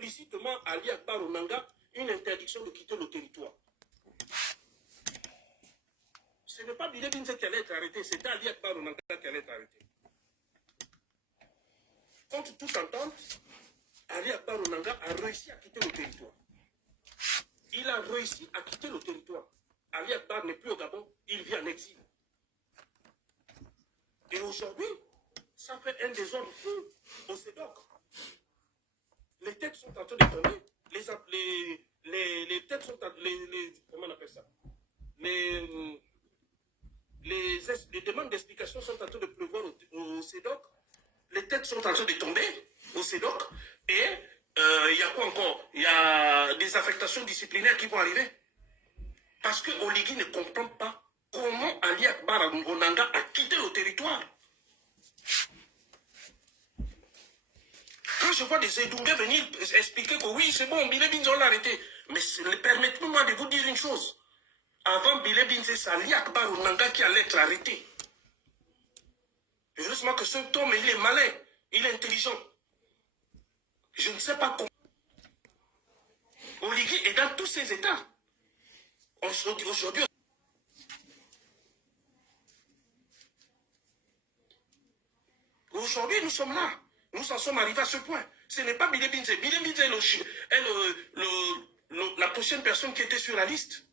implicitement à Ali Akbar Onanga une interdiction de quitter le territoire. Ce n'est pas Bilé Binze qui allait être arrêté, c'était Ali Akbar Onanga qui allait être arrêté. Contre toute entente, Ali Akbar Onanga a réussi à quitter le territoire. Il a réussi à quitter le territoire. Ali Akbar n'est plus au Gabon, il vit en exil. Et aujourd'hui, ça fait un désordre fou au CEDOC. Les têtes sont en train de tomber. Les têtes sont en comment on appelle ça? Les demandes d'explication sont en train de pleuvoir au CEDOC. Les têtes sont en train de tomber au CEDOC. Et il y a quoi encore? Il y a des affectations disciplinaires qui vont arriver. Parce que Oligui ne comprend pas comment Ali Akbar Onanga a quitté le territoire. Quand je vois des Edoumbé venir expliquer que oui, c'est bon, Bilé Binze, on l'a arrêté. Mais permettez-moi de vous dire une chose. Avant Bilé Binze, c'est Ali Akbar Onanga qui allait être arrêté. Heureusement que cet homme, il est malin, il est intelligent. Je ne sais pas comment. Oligui est dans tous ses états. Aujourd'hui, nous sommes là. Nous en sommes arrivés à ce point. Ce n'est pas Bilé Binze. Bilé Binze est la prochaine personne qui était sur la liste.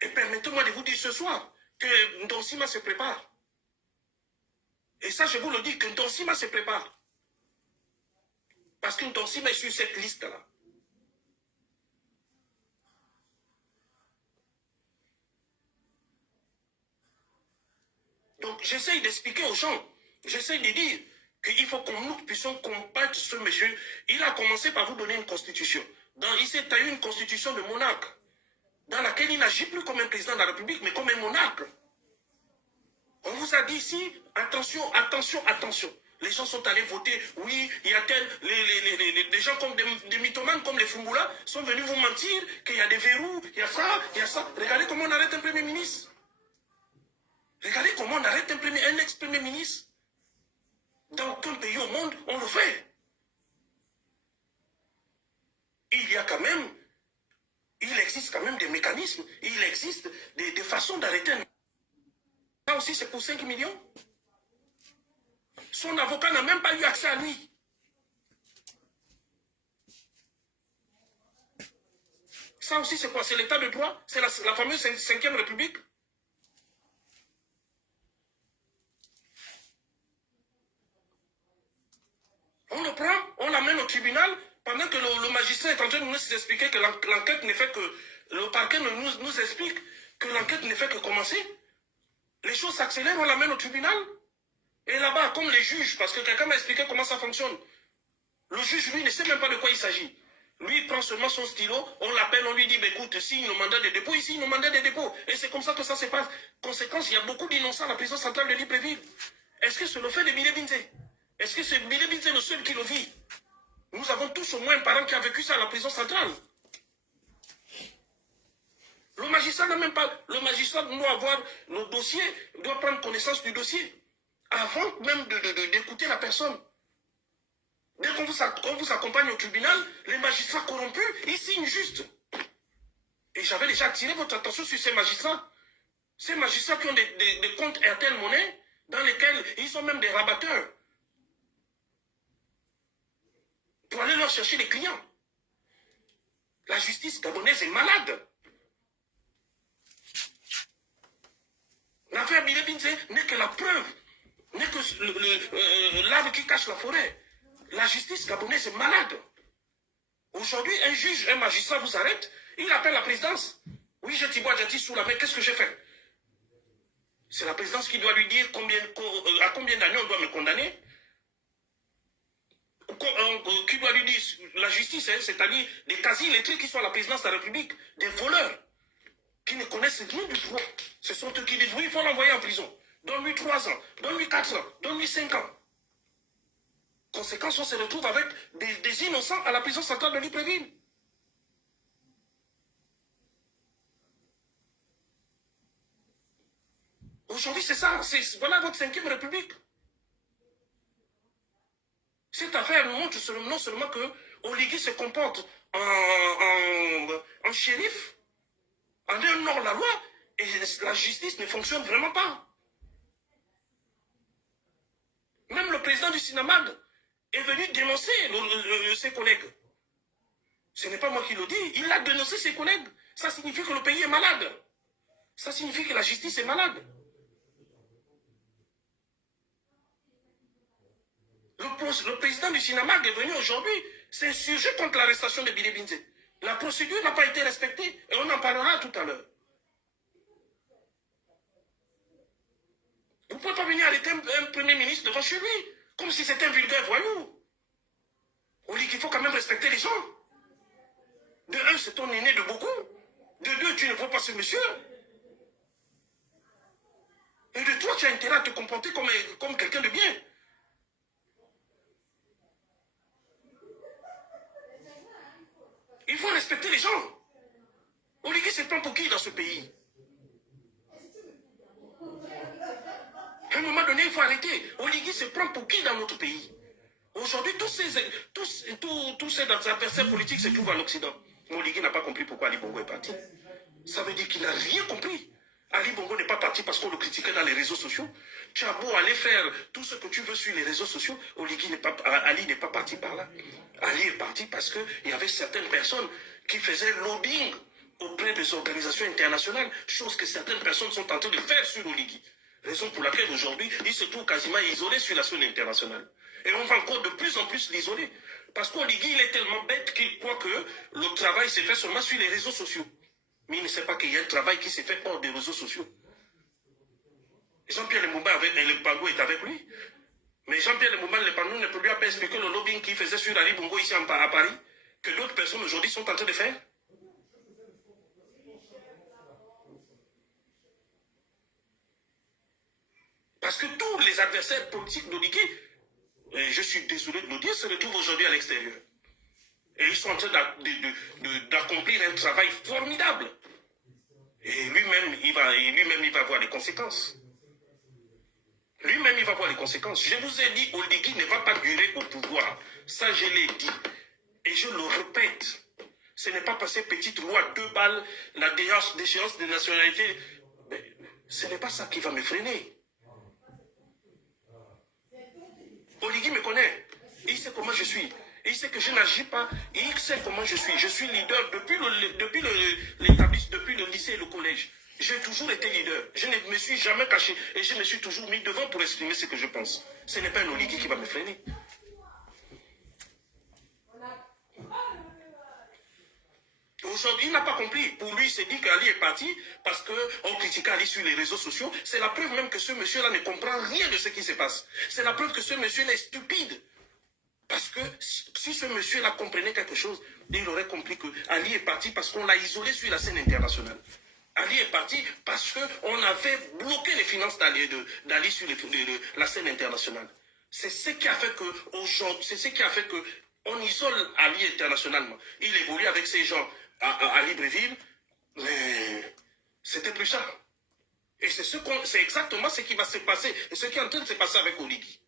Et permettez-moi de vous dire ce soir que Ndonsima se prépare. Et ça, je vous le dis, que Ndonsima se prépare. Parce que Ndonsima est sur cette liste-là. Donc, j'essaye d'expliquer aux gens, j'essaye de dire qu'il faut que nous puissions combattre ce monsieur. Il a commencé par vous donner une constitution. Il s'est taillé une constitution de monarque, dans laquelle il n'agit plus comme un président de la République, mais comme un monarque. On vous a dit ici, attention, attention, attention. Les gens sont allés voter, oui, il y a des gens comme des mythomanes comme les Fungula sont venus vous mentir qu'il y a des verrous, il y a ça, il y a ça. Regardez comment on arrête un premier ministre. Regardez comment on arrête un ex-premier ministre. Dans aucun pays au monde, on le fait. Il y a quand même, il existe quand même des mécanismes, il existe des façons d'arrêter. Ça aussi, c'est pour 5 millions. Son avocat n'a même pas eu accès à lui. Ça aussi, c'est quoi? C'est l'état de droit? C'est la fameuse 5e République? On le prend, on l'amène au tribunal, pendant que le magistrat est en train de nous expliquer que l'enquête ne fait que... Le parquet nous explique que l'enquête ne fait que commencer. Les choses s'accélèrent, on l'amène au tribunal. Et là-bas, comme les juges, parce que quelqu'un m'a expliqué comment ça fonctionne. Le juge, lui, ne sait même pas de quoi il s'agit. Lui, il prend seulement son stylo, on l'appelle, on lui dit, bah, écoute, signe le mandat de dépôt, ici, le mandat de dépôt. Et c'est comme ça que ça se passe. Conséquence, il y a beaucoup d'innocents à la prison centrale de Libreville. Est-ce que c'est le fait de Bilé Binze? Est-ce que c'est Bilé Binze le seul qui le vit? Nous avons tous au moins un parent qui a vécu ça à la prison centrale. Le magistrat n'a même pas... Le magistrat doit avoir nos dossiers, doit prendre connaissance du dossier. Avant même d'écouter la personne. Dès qu'on vous accompagne au tribunal, les magistrats corrompus, ils signent juste. Et j'avais déjà attiré votre attention sur ces magistrats. Ces magistrats qui ont des comptes RTL Monnaie, dans lesquels ils sont même des rabatteurs. Pour aller leur chercher des clients. La justice gabonaise est malade. L'affaire Bilé Binze n'est que la preuve, n'est que l'arbre qui cache la forêt. La justice gabonaise est malade. Aujourd'hui, un juge, un magistrat vous arrête, il appelle la présidence. Oui, j'ai Thibaut Adjati sous la main, qu'est-ce que j'ai fait? C'est la présidence qui doit lui dire à combien d'années on doit me condamner. Qui doit lui dire, la justice, hein, c'est-à-dire des quasi-lettrés qui sont à la présidence de la République, des voleurs, qui ne connaissent rien du droit. Ce sont eux qui disent, oui, il faut l'envoyer en prison. Donne-lui 3 ans, donne-lui 4 ans, donne-lui 5 ans. Conséquence, on se retrouve avec des innocents à la prison centrale de Libreville. Aujourd'hui, c'est ça. Voilà votre 5e République. Cette affaire montre non seulement que Oligui se comporte en shérif, en un hors-la-loi, et la justice ne fonctionne vraiment pas. Même le président du Sinamag est venu dénoncer ses collègues. Ce n'est pas moi qui le dis, il a dénoncé ses collègues. Ça signifie que le pays est malade. Ça signifie que la justice est malade. Le président du Sinamag est venu aujourd'hui s'insurger contre l'arrestation de Billy Binze. La procédure n'a pas été respectée et on en parlera tout à l'heure. Vous ne pouvez pas venir arrêter un premier ministre devant chez lui, comme si c'était un vulgaire voyou. On dit qu'il faut quand même respecter les gens. De un, c'est ton aîné de beaucoup. De deux, tu ne vois pas ce monsieur. Et de toi, tu as intérêt à te comporter comme quelqu'un de bien. Il faut respecter les gens. Oligui se prend pour qui dans ce pays? À un moment donné, il faut arrêter. Oligui se prend pour qui dans notre pays? Aujourd'hui, tous ces adversaires politiques se trouvent en Occident. Oligui n'a pas compris pourquoi Ali Bongo est parti. Ça veut dire qu'il n'a rien compris. Ali Bongo n'est pas parti parce qu'on le critiquait dans les réseaux sociaux. Tu as beau aller faire tout ce que tu veux sur les réseaux sociaux, Ali n'est pas parti par là. Ali est parti parce qu'il y avait certaines personnes qui faisaient lobbying auprès des organisations internationales, chose que certaines personnes sont en train de faire sur Oligui. Raison pour laquelle aujourd'hui, il se trouve quasiment isolé sur la scène internationale. Et on va encore de plus en plus l'isoler. Parce qu'Oligui, il est tellement bête qu'il croit que le travail se fait seulement sur les réseaux sociaux. Mais il ne sait pas qu'il y a un travail qui s'est fait hors des réseaux sociaux. Jean-Pierre Lemouba est avec lui. Mais Jean-Pierre Lemouba ne peut lui pas expliquer le lobbying qu'il faisait sur Ali Bongo ici à Paris, que d'autres personnes aujourd'hui sont en train de faire. Parce que tous les adversaires politiques d'Oligui, je suis désolé de le dire, se retrouvent aujourd'hui à l'extérieur. Et ils sont en train d'accomplir un travail formidable. Et lui-même, il va voir les conséquences. Lui-même, il va voir les conséquences. Je vous ai dit, Oligui ne va pas durer au pouvoir. Ça, je l'ai dit. Et je le répète. Ce n'est pas passer petite loi, 2 balles, la déchéance de nationalité. Mais ce n'est pas ça qui va me freiner. Oligui me connaît. Il sait comment je suis. Il sait que je n'agis pas. Il sait comment je suis. Je suis leader depuis le lycée et le collège. J'ai toujours été leader. Je ne me suis jamais caché. Et je me suis toujours mis devant pour exprimer ce que je pense. Ce n'est pas un Oligui qui va me freiner. Aujourd'hui, il n'a pas compris. Pour lui, il s'est dit qu'Ali est parti parce qu'on critiquait Ali sur les réseaux sociaux. C'est la preuve même que ce monsieur-là ne comprend rien de ce qui se passe. C'est la preuve que ce monsieur-là est stupide. Parce que si ce monsieur-là comprenait quelque chose, il aurait compris que Ali est parti parce qu'on l'a isolé sur la scène internationale. Ali est parti parce qu'on avait bloqué les finances d'Ali sur la scène internationale. C'est ce qui a fait que aujourd'hui, c'est ce qui a fait que on isole Ali internationalement. Il évolue avec ces gens à Libreville, mais c'était plus ça. Et c'est exactement ce qui va se passer, et ce qui est en train de se passer avec Oligui.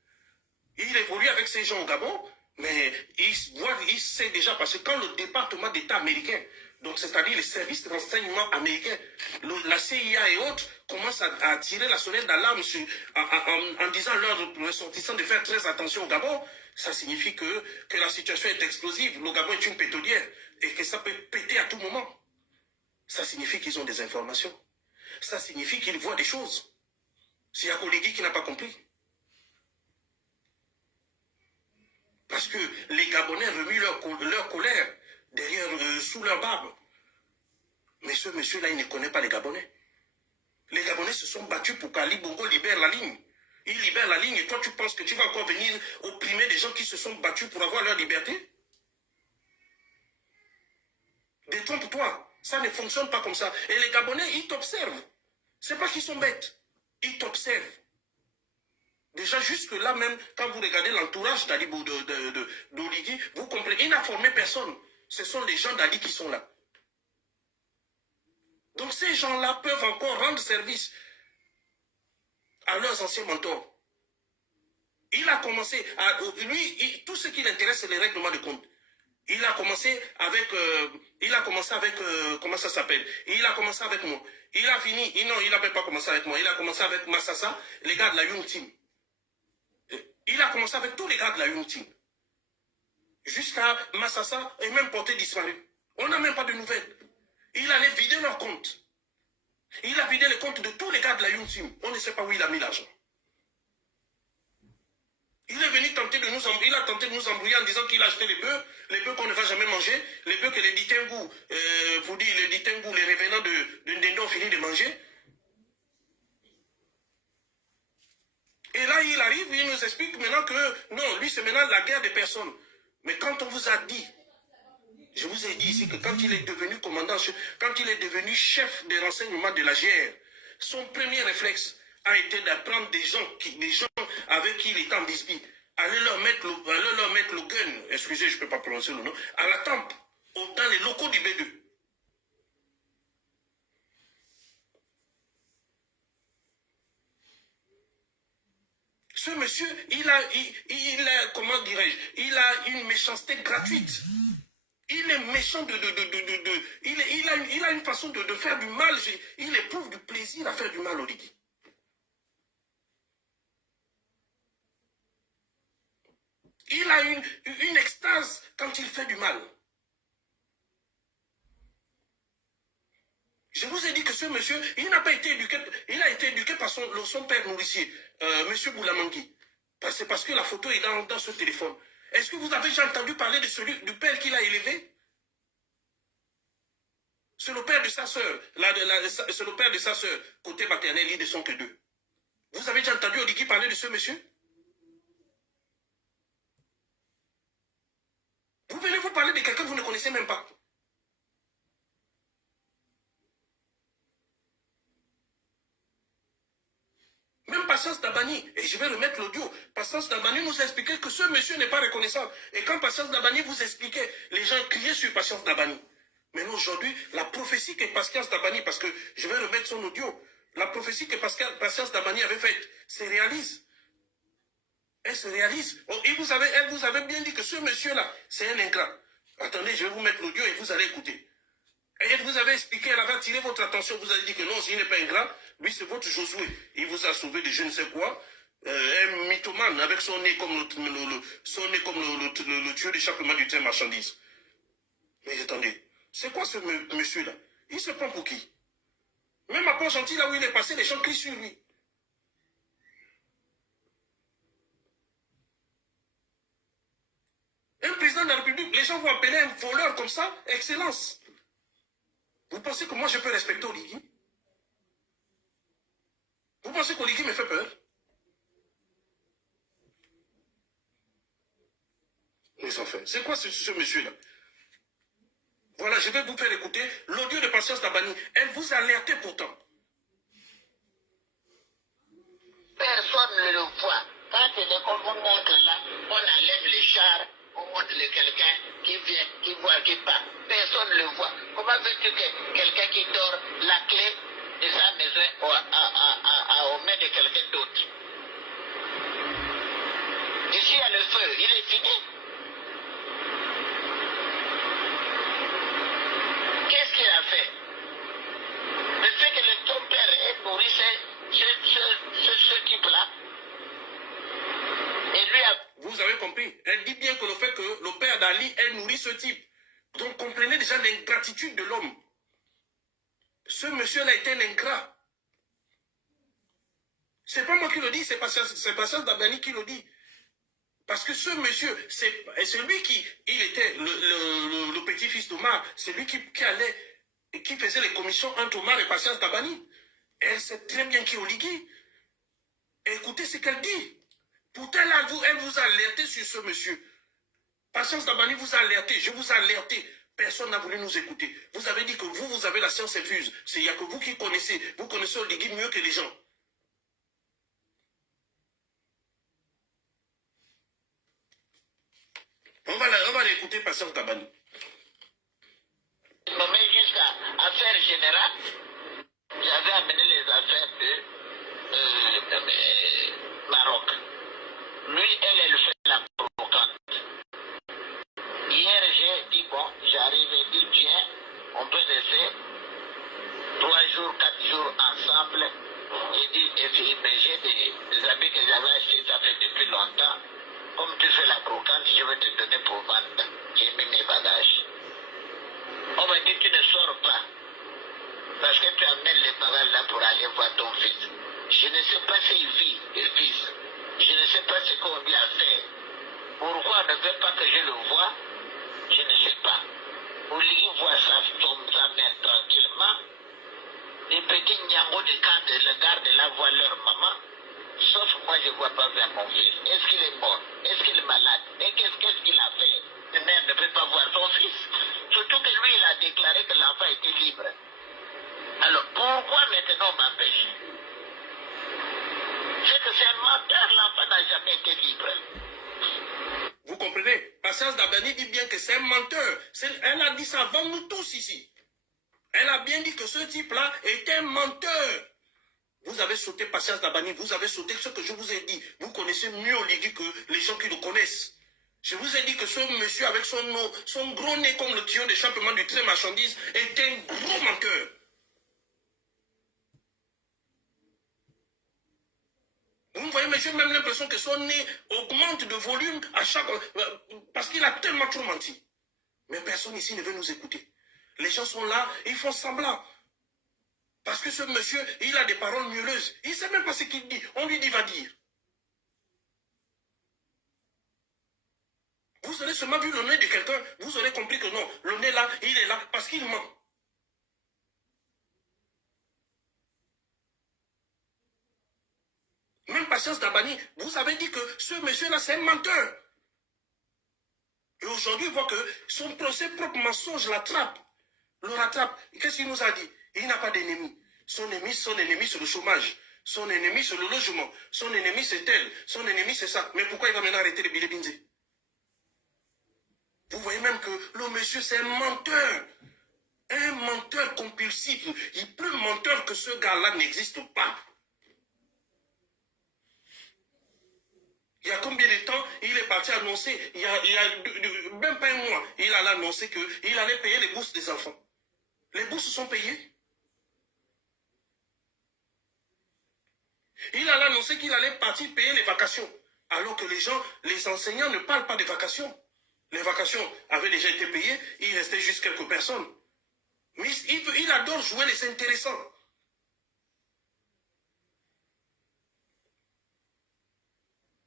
Il évolue avec ces gens au Gabon, mais il sait déjà, parce que quand le département d'État américain, donc c'est-à-dire les services de renseignement américains, la CIA et autres, commencent à tirer la sonnette d'alarme en disant à leurs ressortissants de faire très attention au Gabon, ça signifie que la situation est explosive. Le Gabon est une pétrolière et que ça peut péter à tout moment. Ça signifie qu'ils ont des informations. Ça signifie qu'ils voient des choses. C'est Oligui qui n'a pas compris. Parce que les Gabonais remuent leur colère derrière, sous leur barbe. Mais ce monsieur-là, il ne connaît pas les Gabonais. Les Gabonais se sont battus pour qu'Ali Bongo libère la ligne. Il libère la ligne et toi, tu penses que tu vas encore venir opprimer des gens qui se sont battus pour avoir leur liberté? Détrompe-toi. Ça ne fonctionne pas comme ça. Et les Gabonais, ils t'observent. C'est pas qu'ils sont bêtes. Ils t'observent. Déjà, jusque-là même, quand vous regardez l'entourage d'Oligui, vous comprenez, il n'a formé personne. Ce sont les gens d'Ali qui sont là. Donc ces gens-là peuvent encore rendre service à leurs anciens mentors. Il a commencé, tout ce qui l'intéresse, c'est les règlements de compte. Il a commencé avec, comment ça s'appelle? Il a commencé avec moi. Il a fini, non, il n'avait pas commencé avec moi. Il a commencé avec Massassa, les gars de la Young Team. Il a commencé avec tous les gars de la Young Team. Jusqu'à Massassa est même porté disparu. On n'a même pas de nouvelles. Il allait vider leur compte. Il a vidé les comptes de tous les gars de la Young Team. On ne sait pas où il a mis l'argent. Il est venu tenter de nous embrouiller en disant qu'il a acheté les bœufs qu'on ne va jamais manger, les bœufs que les Ditengu, vous dites les Ditengu, les revenants de Ndendo ont fini de manger. Et là, il arrive, il nous explique maintenant que non, lui c'est maintenant la guerre des personnes. Mais quand on vous a dit, je vous ai dit ici que quand il est devenu commandant, quand il est devenu chef des renseignements de la GR, son premier réflexe a été d'apprendre des gens avec qui il était en dispute, aller leur mettre le gun, excusez, je ne peux pas prononcer le nom, à la tempe, dans les locaux du B2. Ce monsieur, il a comment dirais-je, il a une méchanceté gratuite. Il est méchant il a une façon de faire du mal. Il éprouve du plaisir à faire du mal au Ligi. Il a une extase quand il fait du mal. Je vous ai dit que ce monsieur, il n'a pas été éduqué, il a été éduqué par son père nourricier, monsieur Boulamangui. C'est parce que la photo est dans ce téléphone. Est-ce que vous avez déjà entendu parler du père qu'il a élevé? C'est le père de sa sœur. C'est le père de sa sœur. Côté maternel, ils ne sont que deux. Vous avez déjà entendu Odigui parler de ce monsieur? Vous venez vous parler de quelqu'un que vous ne connaissez même pas. Même Patience Dabani, et je vais remettre l'audio, Patience Dabani nous a expliqué que ce monsieur n'est pas reconnaissable. Et quand Patience Dabani vous expliquait, les gens criaient sur Patience Dabani. Mais aujourd'hui, la prophétie que Patience Dabani, parce que je vais remettre son audio, la prophétie que Patience Dabani avait faite se réalise. Elle se réalise. Oh, elle vous avait bien dit que ce monsieur-là, c'est un ingrat. Attendez, je vais vous mettre l'audio et vous allez écouter. Et elle vous avait expliqué, elle avait attiré votre attention, vous avez dit que non, s'il n'est pas ingrat, lui c'est votre Josué. Il vous a sauvé de je ne sais quoi. Un mythomane avec son nez comme le tueur d'échappement du train marchandise. Mais attendez, c'est quoi ce monsieur-là? Il se prend pour qui? Même à Port-Gentil, là où il est passé, les gens crient sur lui. Un président de la République, les gens vont appeler un voleur comme ça, excellence. Vous pensez que moi je peux respecter Oligui? Vous pensez qu'Oligui me fait peur? Mais enfin, c'est quoi ce monsieur-là? Voilà, je vais vous faire écouter l'audio de Patience Dabani. Elle vous a alerté pourtant. Personne ne le voit. Quand l'école vous montre là, on enlève les chars, on montre quelqu'un qui vient, qui voit, qui part. Personne ne le voit. Comment veux-tu que quelqu'un qui dort la clé de sa maison aux mains de quelqu'un d'autre? Ici, il y a le feu, il est fini. Qu'est-ce qu'il a fait? Le fait que ton père ait nourri ce type-là, et lui a... Vous avez compris? Elle dit bien que le fait que le père d'Ali ait nourri ce type. Donc comprenez déjà l'ingratitude de l'homme. Ce monsieur-là était un ingrat. C'est pas moi qui le dis, c'est Patience Dabani qui le dit. Parce que ce monsieur, c'est lui il était le petit-fils d'Omar, c'est lui qui allait, qui faisait les commissions entre Omar et Patience Dabani. Elle sait très bien qui est Oligui. Écoutez ce qu'elle dit. Pourtant, là, elle vous a alerté sur ce monsieur. Patience Dabani vous a alerté, je vous ai alerté. Personne n'a voulu nous écouter. Vous avez dit que vous avez la science infuse. Il n'y a que vous qui connaissez. Vous connaissez Oligui mieux que les gens. On va l'écouter, Patience Dabani. Nommé jusqu'à affaires générales, j'avais amené les affaires de Maroc. Lui, elle fait la provocante. Hier, j'ai filles, mais j'ai des habits que j'avais achetés, ça fait depuis longtemps. Comme tu fais la brocante, je vais te donner pour vendre. J'ai mis mes bagages. On m'a dit tu ne sors pas. Parce que tu amènes les bagages là pour aller voir ton fils. Je ne sais pas s'il vit, le fils. Je ne sais pas ce qu'on lui a fait. Pourquoi on ne veut pas que je le voie? Je ne sais pas. Oligui voit sa mère tranquillement. Les petits niambos de garde là voient leur maman. Sauf moi, je ne vois pas vers mon fils. Est-ce qu'il est mort? Est-ce qu'il est malade? Et qu'est-ce qu'il a fait? La mère ne peut pas voir son fils. Surtout que lui, il a déclaré que l'enfant était libre. Alors, pourquoi maintenant on m'empêche? C'est que c'est un menteur, l'enfant n'a jamais été libre. Vous comprenez? Patience Dabani dit bien que c'est un menteur. Elle a dit ça avant nous tous ici. Elle a bien dit que ce type-là est un menteur. Vous avez sauté Patience Dabani, vous avez sauté ce que je vous ai dit. Vous connaissez mieux Oligui que les gens qui le connaissent. Je vous ai dit que ce monsieur avec son gros nez comme le tuyau d'échappement du train marchandise est un gros menteur. Vous voyez, mais j'ai même l'impression que son nez augmente de volume à chaque... parce qu'il a tellement trop menti. Mais personne ici ne veut nous écouter. Les gens sont là, ils font semblant. Parce que ce monsieur, il a des paroles mielleuses. Il ne sait même pas ce qu'il dit. On lui dit, va dire. Vous aurez seulement vu le nez de quelqu'un, vous aurez compris que non, le nez là, il est là parce qu'il ment. Même Patience Dabani, vous avez dit que ce monsieur-là, c'est un menteur. Et aujourd'hui, il voit que son propre mensonge l'attrape, le rattrape. Qu'est-ce qu'il nous a dit? Il n'a pas d'ennemi. Son ennemi, c'est le chômage. Son ennemi, c'est le logement. Son ennemi, c'est tel. Son ennemi, c'est ça. Mais pourquoi il va maintenant arrêter les billets binzés? Vous voyez même que le monsieur, c'est un menteur. Un menteur compulsif. Il est plus menteur que ce gars-là n'existe pas. Il y a combien de temps il est parti annoncer, il y a même pas un mois, il allait annoncer qu'il allait payer les bourses des enfants. Les bourses sont payées. Il allait annoncer qu'il allait partir payer les vacations. Alors que les gens, les enseignants ne parlent pas de vacations. Les vacations avaient déjà été payées, il restait juste quelques personnes. Mais il adore jouer les intéressants.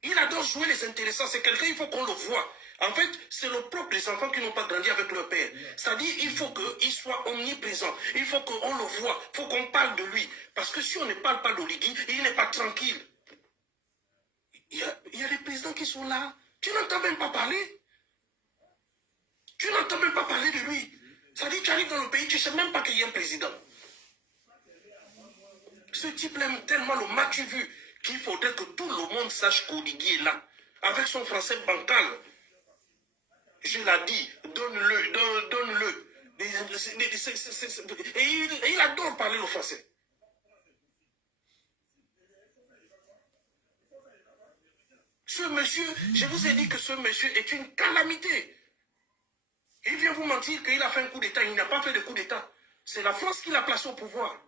Il adore jouer les intéressants. C'est quelqu'un, il faut qu'on le voie. En fait, c'est le propre des enfants qui n'ont pas grandi avec leur père. C'est-à-dire, il faut qu'il soit omniprésent. Il faut qu'on le voie. Il faut qu'on parle de lui. Parce que si on ne parle pas d'Oligui, il n'est pas tranquille. Il y a des présidents qui sont là. Tu n'entends même pas parler. Tu n'entends même pas parler de lui. C'est-à-dire, tu arrives dans le pays, tu ne sais même pas qu'il y a un président. Ce type aime tellement le match-vu qu'il faudrait que tout le monde sache qu'Oligui est là. Avec son français bancal. Je l'ai dit, donne-le. Et il adore parler le français. Ce monsieur, je vous ai dit que ce monsieur est une calamité. Il vient vous mentir qu'il a fait un coup d'État. Il n'a pas fait de coup d'État. C'est la France qui l'a placé au pouvoir.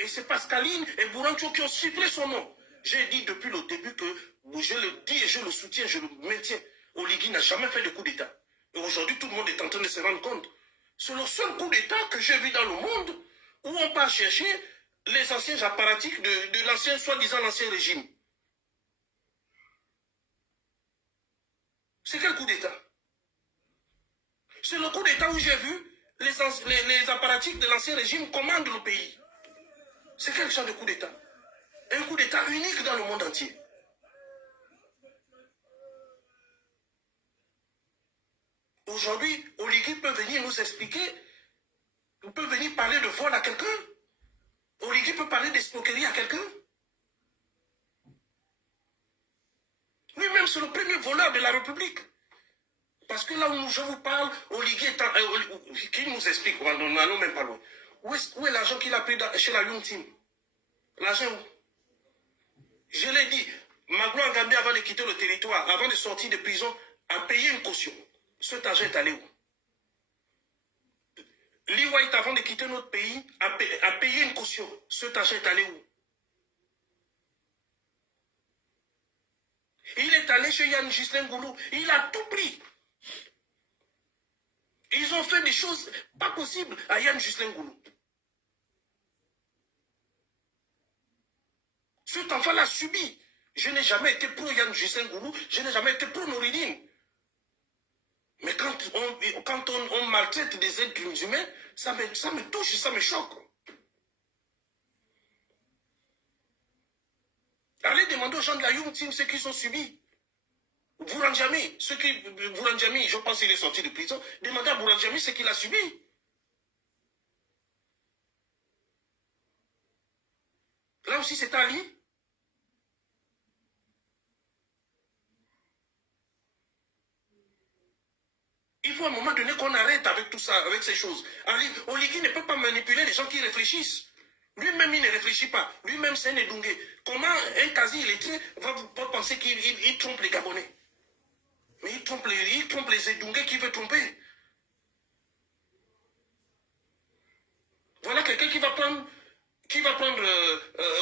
Et c'est Pascaline et Bourancho qui ont sifflé son nom. J'ai dit depuis le début que je le dis et je le soutiens, je le maintiens. Oligui n'a jamais fait de coup d'État. Et aujourd'hui, tout le monde est en train de se rendre compte. C'est le seul coup d'État que j'ai vu dans le monde où on part chercher les anciens apparatchiks de l'ancien, soi-disant l'ancien régime. C'est quel coup d'État? C'est le coup d'État où j'ai vu les apparatchiks de l'ancien régime commandent le pays. C'est quel genre de coup d'État? Un coup d'État unique dans le monde entier. Aujourd'hui, Oligui peut venir nous expliquer, il peut venir parler de vol à quelqu'un. Oligui peut parler d'escroquerie à quelqu'un. Lui-même, c'est le premier voleur de la République. Parce que là où je vous parle, Oligui est en... qui nous explique, nous n'allons même pas loin. Où est l'argent qu'il a pris chez la Young Team? L'argent où? Je l'ai dit, Magloire Gambé, avant de quitter le territoire, avant de sortir de prison, a payé une caution. Cet argent est allé où? Lee White, avant de quitter notre pays, a payé une caution. Cet argent est allé où? Il est allé chez Yann Ghislain Goulou. Il a tout pris. Ils ont fait des choses pas possibles à Yann Ghislain Goulou. Cet enfant l'a subi. Je n'ai jamais été pro Yann Ghislain Goulou. Je n'ai jamais été pro Nouridine. Mais quand on maltraite des êtres humains, ça me touche, ça me choque. Allez demander aux gens de la Young Team ce qu'ils ont subi. Bouranjami, je pense qu'il est sorti de prison. Demandez à Bouranjami ce qu'il a subi. Là aussi, c'est Ali. Il faut à un moment donné qu'on arrête avec tout ça, avec ces choses. Ali, Oligui ne peut pas manipuler les gens qui réfléchissent. Lui-même, il ne réfléchit pas. Lui-même, c'est un Edungé. Comment un quasi-illettré va penser qu'il trompe les Gabonais? Mais il trompe les Edungés qui veut tromper. Voilà quelqu'un qui va prendre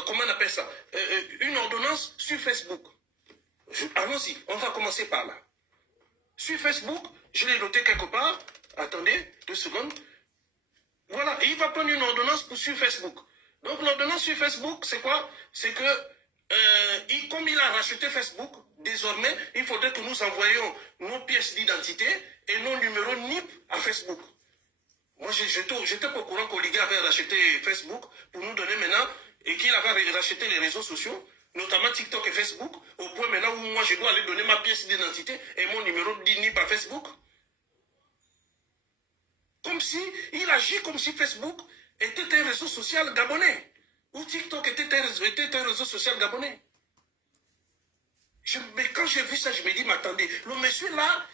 comment on appelle ça, une ordonnance sur Facebook. Allons-y, on va commencer par là. Sur Facebook, je l'ai noté quelque part. Attendez, 2 secondes. Voilà, et il va prendre une ordonnance sur Facebook. Donc l'ordonnance sur Facebook, c'est quoi? C'est que, comme il a racheté Facebook, désormais, il faudrait que nous envoyions nos pièces d'identité et nos numéros NIP à Facebook. Moi, j'étais pas au courant qu'Oligui avait racheté Facebook pour nous donner maintenant, et qu'il avait racheté les réseaux sociaux, notamment TikTok et Facebook, au point maintenant où moi, je dois aller donner ma pièce d'identité et mon numéro d'INIP à Facebook. Comme si, il agit comme si Facebook était un réseau social gabonais, ou TikTok était un réseau social gabonais. Mais quand j'ai vu ça, je me dis, mais attendez, le monsieur là,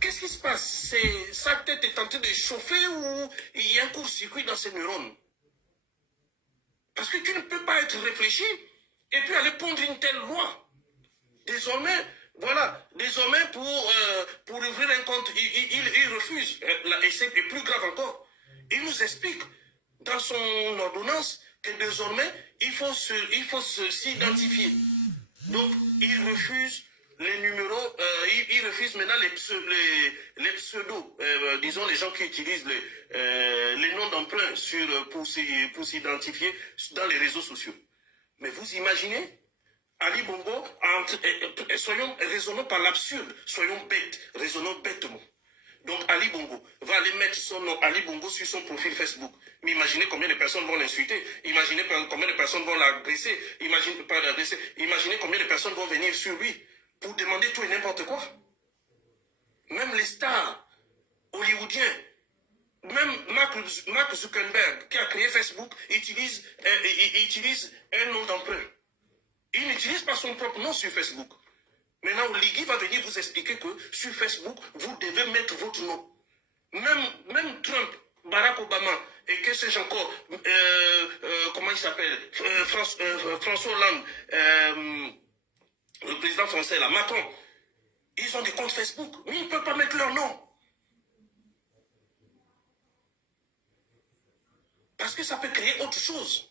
qu'est-ce qui se passe? Sa tête est en train de chauffer ou il y a un court-circuit dans ses neurones? Parce que tu ne peux pas être réfléchi et puis aller pondre une telle loi. Désormais, voilà, désormais pour ouvrir un compte, il refuse. Et c'est plus grave encore. Il nous explique dans son ordonnance que désormais, il faut s'identifier. Donc, il refuse les numéros, il refuse maintenant les pseudos, disons les gens qui utilisent les noms d'emprunt pour s'identifier dans les réseaux sociaux. Mais vous imaginez, Ali Bongo, raisonnons par l'absurde, soyons bêtes, raisonnons bêtement. Donc Ali Bongo va aller mettre son nom Ali Bongo sur son profil Facebook. Mais imaginez combien de personnes vont l'insulter. Imaginez combien de personnes vont l'agresser. Imaginez combien de personnes vont venir sur lui pour demander tout et n'importe quoi. Même les stars hollywoodiens, même Mark Zuckerberg qui a créé Facebook utilise un nom d'emprunt. Il n'utilise pas son propre nom sur Facebook. Maintenant, Oligui va venir vous expliquer que sur Facebook, vous devez mettre votre nom. Même Trump, Barack Obama, et que sais-je encore, comment il s'appelle, François Hollande, le président français, là, Macron, ils ont des comptes Facebook, mais ils ne peuvent pas mettre leur nom. Parce que ça peut créer autre chose.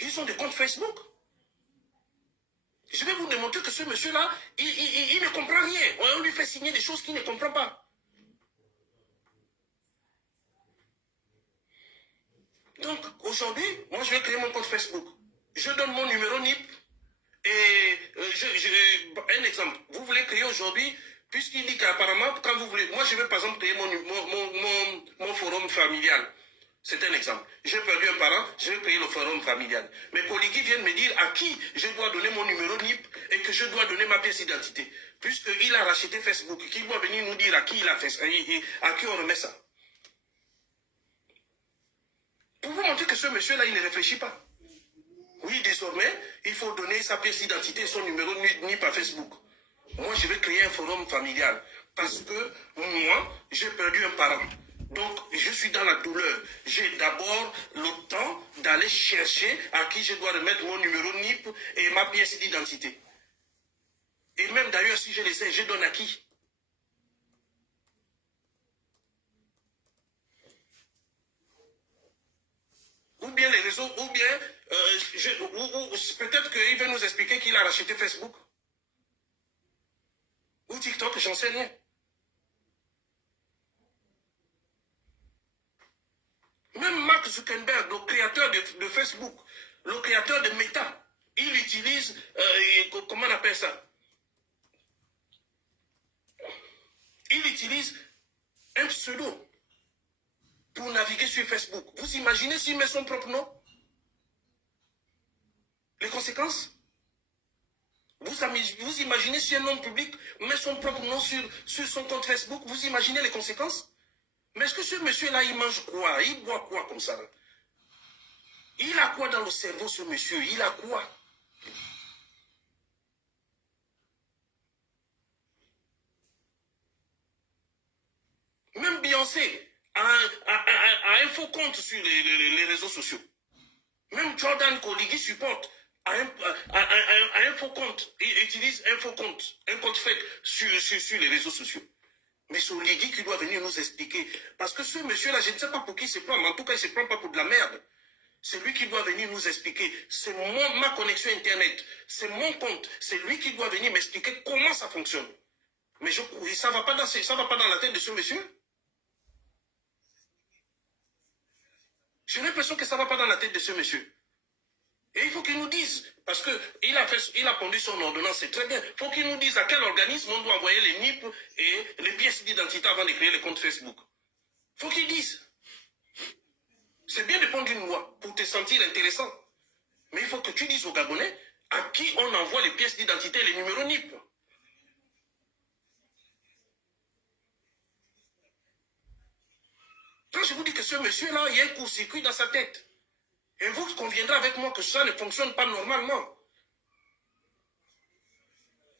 Ils ont des comptes Facebook. Je vais vous démontrer que ce monsieur-là, il ne comprend rien. On lui fait signer des choses qu'il ne comprend pas. Donc, aujourd'hui, moi, je vais créer mon compte Facebook. Je donne mon numéro NIP. Et un exemple. Vous voulez créer aujourd'hui, puisqu'il dit qu'apparemment, quand vous voulez, moi, je vais par exemple créer mon forum familial. C'est un exemple. J'ai perdu un parent, je vais créer le forum familial. Mais Oligui vient de me dire à qui je dois donner mon numéro NIP et que je dois donner ma pièce d'identité. Puisqu'il a racheté Facebook, qu'il doit venir nous dire à qui il a fait ça, à qui on remet ça. Pour vous montrer que ce monsieur-là, il ne réfléchit pas. Oui, désormais, il faut donner sa pièce d'identité et son numéro NIP à Facebook. Moi, je vais créer un forum familial. Parce que moi, j'ai perdu un parent. Donc, je suis dans la douleur. J'ai d'abord le temps d'aller chercher à qui je dois remettre mon numéro NIP et ma pièce d'identité. Et même d'ailleurs, si je les ai, je donne à qui? ou bien les réseaux, ou bien peut-être qu'il veut nous expliquer qu'il a racheté Facebook. Ou TikTok, j'en sais rien. Même Mark Zuckerberg, le créateur de Facebook, le créateur de Meta, il utilise, comment on appelle ça? Il utilise un pseudo pour naviguer sur Facebook. Vous imaginez s'il met son propre nom? Les conséquences? Vous imaginez si un homme public met son propre nom sur son compte Facebook? Vous imaginez les conséquences? Mais est-ce que ce monsieur-là, il mange quoi? Il boit quoi comme ça? Il a quoi dans le cerveau, ce monsieur? Il a quoi? Même Beyoncé a un faux compte sur les réseaux sociaux. Même Jordan Koligi supporte un faux compte. Il utilise un faux compte, un compte fake sur les réseaux sociaux. Mais c'est Oligui qui doit venir nous expliquer. Parce que ce monsieur-là, je ne sais pas pour qui il se prend, mais en tout cas, il ne se prend pas pour de la merde. C'est lui qui doit venir nous expliquer. C'est ma connexion Internet. C'est mon compte. C'est lui qui doit venir m'expliquer comment ça fonctionne. Mais ça ne va pas dans la tête de ce monsieur. J'ai l'impression que ça ne va pas dans la tête de ce monsieur. Et il faut qu'il nous dise, parce qu'il a pondu son ordonnance, c'est très bien. Il faut qu'il nous dise à quel organisme on doit envoyer les NIP et les pièces d'identité avant de créer les comptes Facebook. Il faut qu'il dise. C'est bien de prendre une loi pour te sentir intéressant. Mais il faut que tu dises aux Gabonais à qui on envoie les pièces d'identité et les numéros NIP. Quand je vous dis que ce monsieur-là, il y a un court-circuit dans sa tête. Et vous conviendrez avec moi que ça ne fonctionne pas normalement.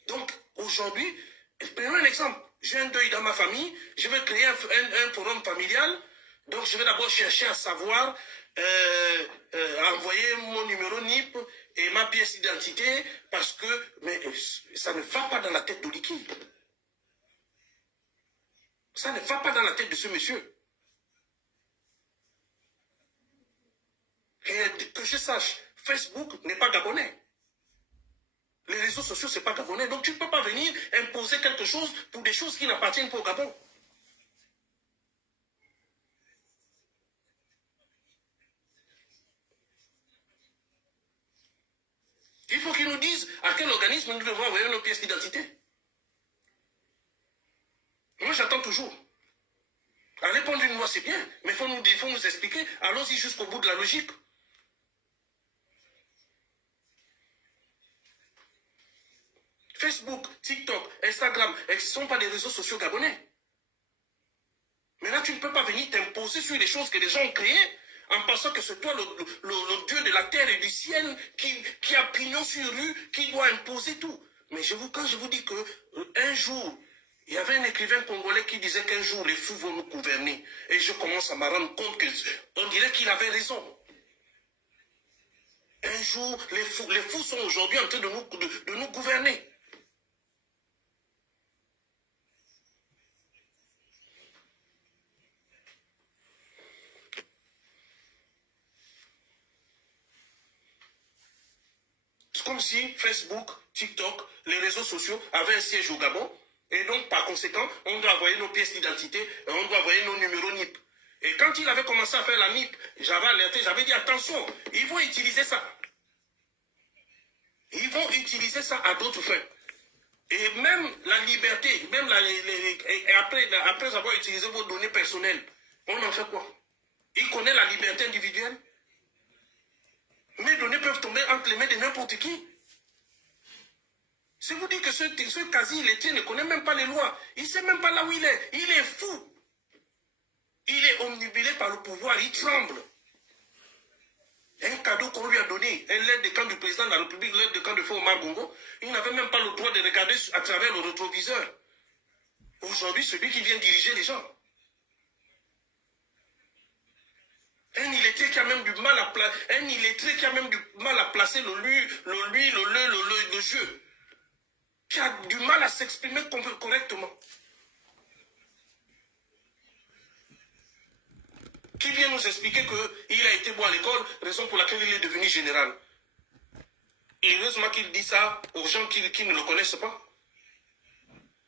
Donc, aujourd'hui, prenons un exemple. J'ai un deuil dans ma famille, je vais créer un forum familial. Donc, je vais d'abord chercher à savoir, envoyer mon numéro NIP et ma pièce d'identité, parce que mais, ça ne va pas dans la tête d'Oliki. Ça ne va pas dans la tête de ce monsieur. Et que je sache, Facebook n'est pas gabonais. Les réseaux sociaux, ce n'est pas gabonais. Donc tu ne peux pas venir imposer quelque chose pour des choses qui n'appartiennent pas au Gabon. Il faut qu'ils nous disent à quel organisme nous devons envoyer nos pièces d'identité. Moi, j'attends toujours. Aller prendre une loi, c'est bien, mais il faut nous expliquer. Allons-y jusqu'au bout de la logique. Facebook, TikTok, Instagram, ce ne sont pas des réseaux sociaux gabonais. Mais là, tu ne peux pas venir t'imposer sur des choses que les gens ont créées en pensant que c'est toi le Dieu de la terre et du ciel qui a pignon sur rue, qui doit imposer tout. Mais quand je vous dis qu'un jour, il y avait un écrivain congolais qui disait qu'un jour, les fous vont nous gouverner. Et je commence à me rendre compte qu'on dirait qu'il avait raison. Un jour, les fous sont aujourd'hui en train de nous gouverner. C'est comme si Facebook, TikTok, les réseaux sociaux avaient un siège au Gabon. Et donc, par conséquent, on doit envoyer nos pièces d'identité, on doit envoyer nos numéros NIP. Et quand il avait commencé à faire la NIP, j'avais alerté, j'avais dit attention, ils vont utiliser ça. Ils vont utiliser ça à d'autres fins. Et même la liberté, même après avoir utilisé vos données personnelles, on en fait quoi? Il connaît la liberté individuelle. Mes données peuvent tomber entre les mains de n'importe qui. Je vous dis que ce quasi-illettré ne connaît même pas les lois. Il ne sait même pas là où il est. Il est fou. Il est omnibulé par le pouvoir. Il tremble. Un cadeau qu'on lui a donné, un l'aide de camp du président de la République, l'aide de camp de feu Omar Bongo, il n'avait même pas le droit de regarder à travers le rétroviseur. Aujourd'hui, celui qui vient diriger les gens. Un illettré qui a même du mal à placer le jeu. Qui a du mal à s'exprimer correctement. qui vient nous expliquer qu'il a été bon à l'école, raison pour laquelle il est devenu général. Et heureusement qu'il dit ça aux gens qui ne le connaissent pas.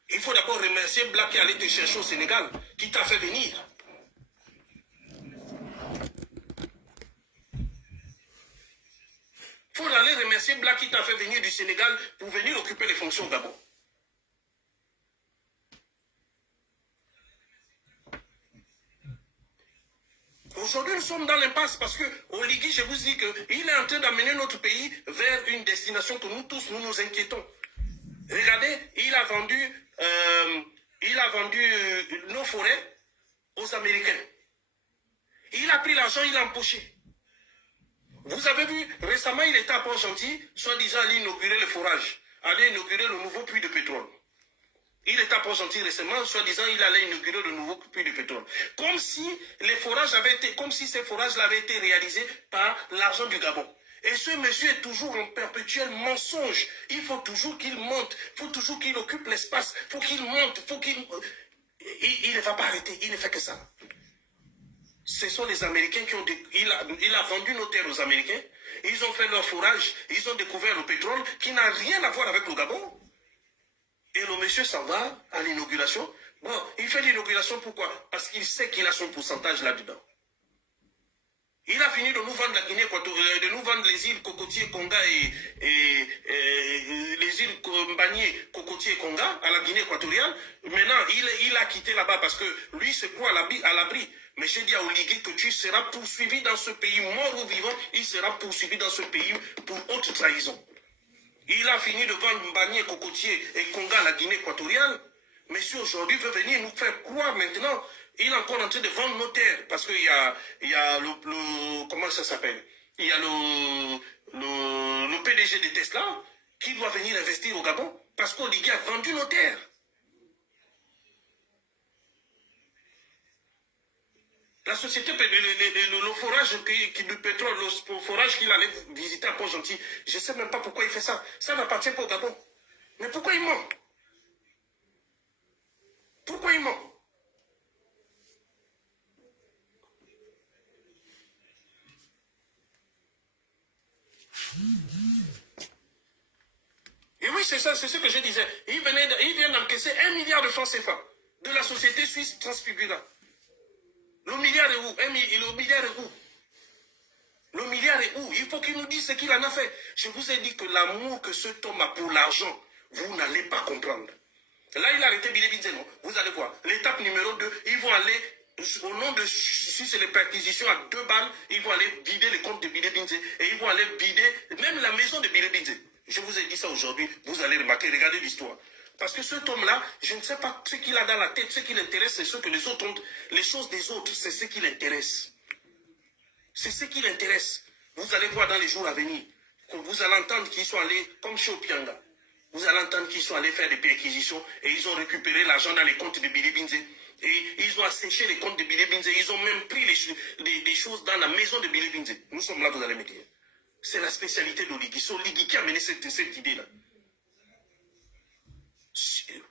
Il faut d'abord remercier Black qui allait te chercher au Sénégal, qui t'a fait venir. Il faut aller remercier Black qui t'a fait venir du Sénégal pour venir occuper les fonctions au Gabon. Aujourd'hui, nous sommes dans l'impasse parce que Oligui, je vous dis qu'il est en train d'amener notre pays vers une destination que nous tous, nous nous inquiétons. Regardez, il a vendu nos forêts aux Américains. Il a pris l'argent, il l'a empoché. Vous avez vu, récemment, il était à Port-Gentil, soi-disant aller inaugurer le forage, aller inaugurer le nouveau puits de pétrole. Il était à Port-Gentil récemment, soi-disant, il allait inaugurer le nouveau puits de pétrole. Comme si les forages avaient été, comme si ces forages avaient été réalisés par l'argent du Gabon. Et ce monsieur est toujours en perpétuel mensonge. Il faut toujours qu'il monte, il faut toujours qu'il occupe l'espace, il faut qu'il monte, il faut qu'il... Il ne va pas arrêter, il ne fait que ça. Ce sont les Américains qui ont... Il a vendu nos terres aux Américains. Ils ont fait leur forage. Ils ont découvert le pétrole qui n'a rien à voir avec le Gabon. Et le monsieur s'en va à l'inauguration. Bon, il fait l'inauguration pourquoi? Parce qu'il sait qu'il a son pourcentage là-dedans. Il a fini de nous vendre la Guinée équatoriale, de nous vendre les îles Cocotier, Conga et les îles Mbanier, Cocotier et Conga à la Guinée équatoriale. Maintenant, il a quitté là-bas parce que lui se croit à l'abri. Mais j'ai dit à Oligui que tu seras poursuivi dans ce pays, mort ou vivant, il sera poursuivi dans ce pays pour haute trahison. Il a fini de vendre Mbanier, Cocotier et Conga à la Guinée équatoriale. Monsieur aujourd'hui veut venir nous faire croire maintenant. Il est encore en train de vendre nos terres. Parce qu'il y a le comment ça s'appelle? Il y a le PDG de Tesla qui doit venir investir au Gabon. Parce qu'Oligui a vendu nos terres. La société, le forage du pétrole, le forage qu'il allait visiter à Port-Gentil, je ne sais même pas pourquoi il fait ça. Ça n'appartient pas au Gabon. Mais pourquoi il ment? Pourquoi il ment? Et oui, c'est ça, c'est ce que je disais. Il vient d'encaisser 1 milliard de francs CFA de la société suisse Transfigura. Le milliard est où? Le milliard est où? Le milliard est où? Il faut qu'il nous dise ce qu'il en a fait. Je vous ai dit que l'amour que cet homme a pour l'argent, vous n'allez pas comprendre. Là, il a arrêté Bilé Binzé, non? Vous allez voir. L'étape numéro 2, ils vont aller, au nom de, si c'est les perquisitions à 2 balles, ils vont aller vider les comptes de Bilé Binzé. Et ils vont aller vider même la maison de Bilé Binzé. Je vous ai dit ça aujourd'hui, vous allez remarquer, regardez l'histoire. Parce que cet homme-là, je ne sais pas ce qu'il a dans la tête, ce qui l'intéresse, c'est ce que les autres ont. Les choses des autres, c'est ce qui l'intéresse. C'est ce qui l'intéresse. Vous allez voir dans les jours à venir, que vous allez entendre qu'ils sont allés, comme chez Opianga, vous allez entendre qu'ils sont allés faire des perquisitions et ils ont récupéré l'argent dans les comptes de Bilé Binzé. Et ils ont asséché les comptes de Bilé Binzé. Ils ont même pris des choses dans la maison de Bilé Binzé. Nous sommes là, vous allez me dire. C'est la spécialité d'Oligui. C'est Oligui qui a mené cette idée-là.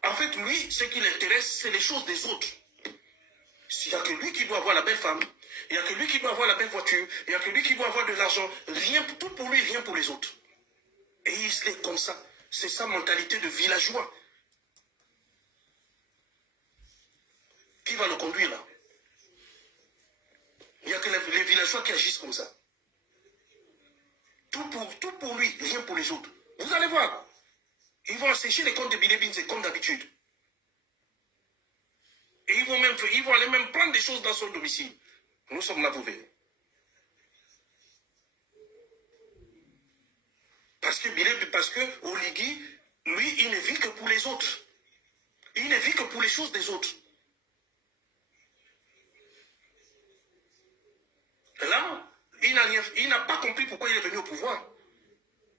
En fait, lui, ce qui l'intéresse, c'est les choses des autres. Il n'y a que lui qui doit avoir la belle femme. Il n'y a que lui qui doit avoir la belle voiture. Il n'y a que lui qui doit avoir de l'argent. Rien, tout pour lui, rien pour les autres. Et il est comme ça. C'est sa mentalité de villageois. Qui va le conduire là? Il n'y a que les villageois qui agissent comme ça. Tout pour lui, rien pour les autres. Vous allez voir. Ils vont assécher les comptes de Bilé Binzé comme d'habitude. Et ils vont aller même prendre des choses dans son domicile. Nous sommes là, vous verrez. Parce que Oligui, lui, il ne vit que pour les autres. Il ne vit que pour les choses des autres. Là, il n'a pas compris pourquoi il est venu au pouvoir.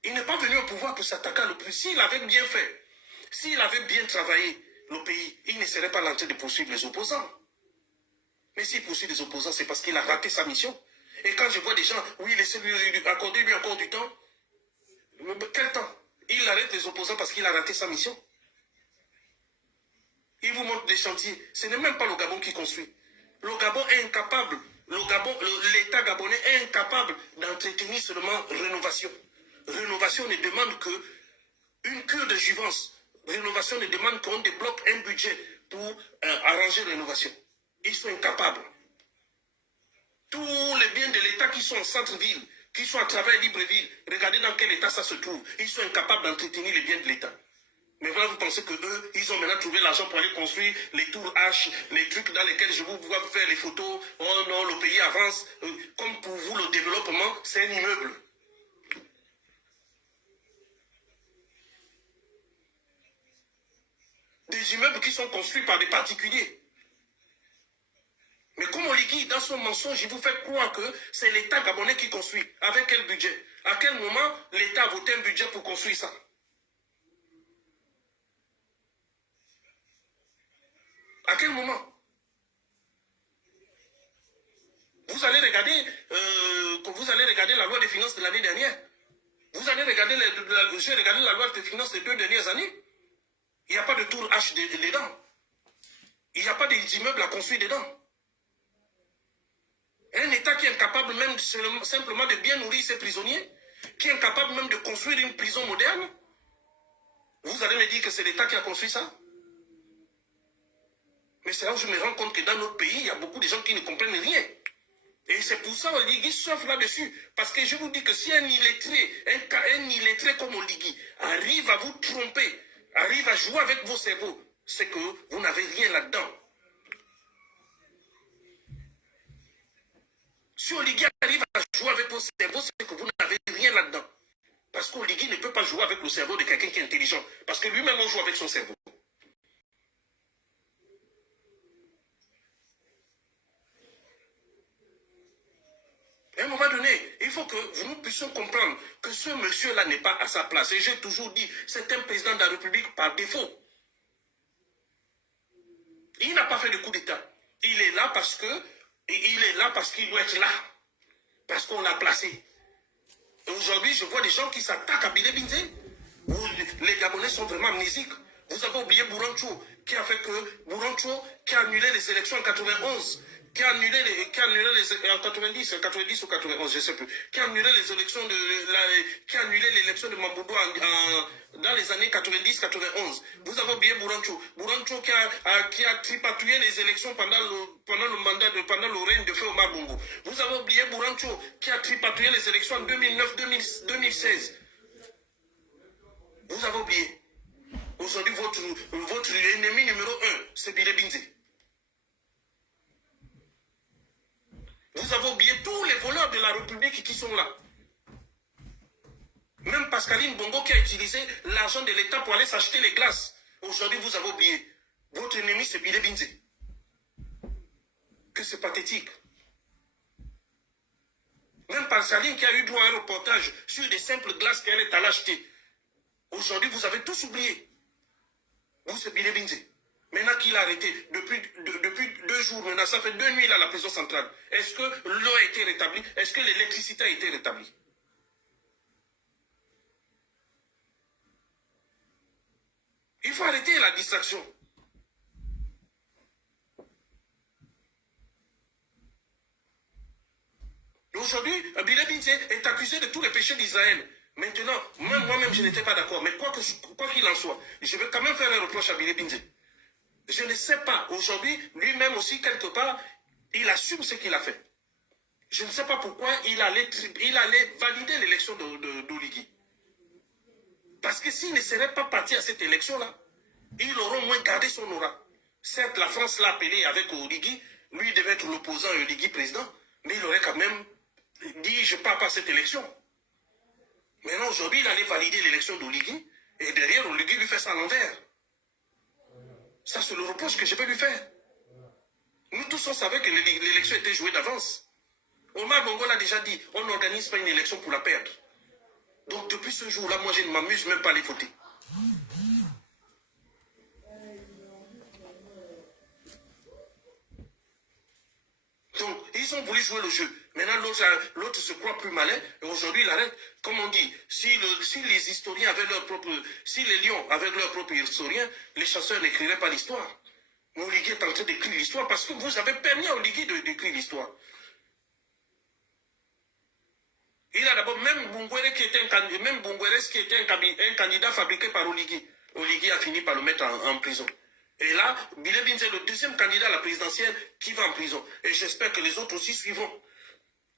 Il n'est pas venu au pouvoir pour s'attaquer à l'opposition. S'il avait bien fait, s'il avait bien travaillé le pays, il ne serait pas en train de poursuivre les opposants. Mais s'il poursuit les opposants, c'est parce qu'il a raté sa mission. Et quand je vois des gens, oui, laissez-lui accorder lui encore du temps. Quel temps? Il arrête les opposants parce qu'il a raté sa mission. Il vous montre des chantiers. Ce n'est même pas le Gabon qui construit. Le Gabon est incapable l'État gabonais est incapable d'entretenir seulement rénovation. Rénovation ne demande que une cure de jouvence. Rénovation ne demande qu'on débloque un budget pour arranger rénovation. Ils sont incapables. Tous les biens de l'État qui sont en centre-ville, qui sont à travers Libreville, regardez dans quel état ça se trouve. Ils sont incapables d'entretenir les biens de l'État. Mais voilà, vous pensez qu'eux, ils ont maintenant trouvé l'argent pour aller construire les tours H, les trucs dans lesquels je vous vois faire les photos. Oh non, le pays avance. Comme pour vous, le développement, c'est un immeuble. Des immeubles qui sont construits par des particuliers. Mais comme Oligui, dans son mensonge, il vous fait croire que c'est l'État gabonais qui construit. Avec quel budget? À quel moment l'État a voté un budget pour construire ça? À quel moment? Vous allez regarder la loi des finances de l'année dernière. Vous allez regarder, j'ai regardé la loi des finances des 2 dernières années. Il n'y a pas de tour H dedans. Il n'y a pas d'immeubles à construire dedans. Un État qui est incapable même simplement de bien nourrir ses prisonniers, qui est incapable même de construire une prison moderne. Vous allez me dire que c'est l'État qui a construit ça? Mais c'est là où je me rends compte que dans notre pays, il y a beaucoup de gens qui ne comprennent rien. Et c'est pour ça qu'Oligui souffre là-dessus. Parce que je vous dis que si un illettré comme Oligui arrive à vous tromper, arrive à jouer avec vos cerveaux, c'est que vous n'avez rien là-dedans. Si Oligui arrive à jouer avec vos cerveaux, c'est que vous n'avez rien là-dedans. Parce qu'Oligui ne peut pas jouer avec le cerveau de quelqu'un qui est intelligent. Parce que lui-même, on joue avec son cerveau. À un moment donné, il faut que nous puissions comprendre que ce monsieur-là n'est pas à sa place. Et j'ai toujours dit, c'est un président de la République par défaut. Il n'a pas fait de coup d'État. Il est là parce qu'il doit être là. Parce qu'on l'a placé. Et aujourd'hui, je vois des gens qui s'attaquent à Bilé Binzé. Les Gabonais sont vraiment amnésiques. Vous avez oublié Bourancho, qui a annulé les élections en 91, qui a annulé en 90 ou 91, je ne sais plus, qui a annulé les élections qui a annulé l'élection de Mamboudou dans les années 90-91. Vous avez oublié Bourancho qui a tripatouillé les élections pendant le règne de Feu Omar Bongo. Vous avez oublié Bourancho qui a tripatouillé les élections en 2009-2016. Vous avez oublié. Aujourd'hui, votre ennemi numéro 1, c'est Bilé Binzé. Vous avez oublié tous les voleurs de la République qui sont là. Même Pascaline Bongo qui a utilisé l'argent de l'État pour aller s'acheter les glaces. Aujourd'hui, vous avez oublié. Votre ennemi, c'est Bilé Binzé. Que c'est pathétique. Même Pascaline qui a eu droit à un reportage sur des simples glaces qu'elle est allée acheter. Aujourd'hui, vous avez tous oublié. Vous, c'est Bilé Binzé. Maintenant qu'il a arrêté, depuis 2 jours, maintenant, ça fait 2 nuits à la prison centrale. Est-ce que l'eau a été rétablie? Est-ce que l'électricité a été rétablie? Il faut arrêter la distraction. Aujourd'hui, Bilé Binzé est accusé de tous les péchés d'Israël. Maintenant, moi-même, je n'étais pas d'accord. Mais quoi qu'il en soit, je vais quand même faire un reproche à Bilé Binzé. Je ne sais pas. Aujourd'hui, lui-même aussi, quelque part, il assume ce qu'il a fait. Je ne sais pas pourquoi il allait valider l'élection d'Oligui. Parce que s'il ne serait pas parti à cette élection-là, il aurait au moins gardé son aura. Certes, la France l'a appelé avec Oligui. Lui devait être l'opposant à Oligui président. Mais il aurait quand même dit, je ne pars pas à cette élection. Maintenant, aujourd'hui, il allait valider l'élection d'Oligui. Et derrière, Oligui lui fait ça à l'envers. Ça, c'est le reproche que je vais lui faire. Nous tous, on savait que l'élection était jouée d'avance. Omar Bongo l'a déjà dit, on n'organise pas une élection pour la perdre. Donc, depuis ce jour-là, moi, je ne m'amuse même pas à les voter. Donc, ils ont voulu jouer le jeu. Maintenant, l'autre se croit plus malin. Et aujourd'hui, il arrête. Comme on dit, si les historiens avaient leur propre... Si les lions avaient leur propre historien, les chasseurs n'écriraient pas l'histoire. Mais Oligui est en train d'écrire l'histoire parce que vous avez permis à Oligui d'écrire l'histoire. Il a d'abord, même Bungwere qui était un candidat fabriqué par Oligui. Oligui a fini par le mettre en prison. Et là, Bilé Binze est le deuxième candidat à la présidentielle qui va en prison. Et j'espère que les autres aussi suivront.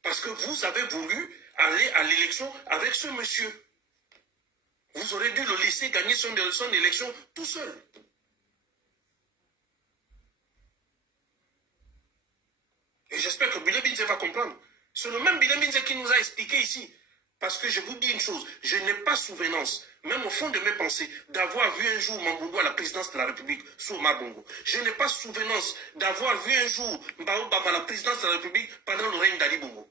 Parce que vous avez voulu aller à l'élection avec ce monsieur. Vous aurez dû le laisser gagner son élection tout seul. Et j'espère que Bilé Binze va comprendre. C'est le même Bilé Binze qui nous a expliqué ici. Parce que je vous dis une chose, je n'ai pas souvenance, même au fond de mes pensées, d'avoir vu un jour Mambongo à la présidence de la République sous Omar Bongo. Je n'ai pas souvenance d'avoir vu un jour Mbaobama à la présidence de la République pendant le règne d'Ali Bongo.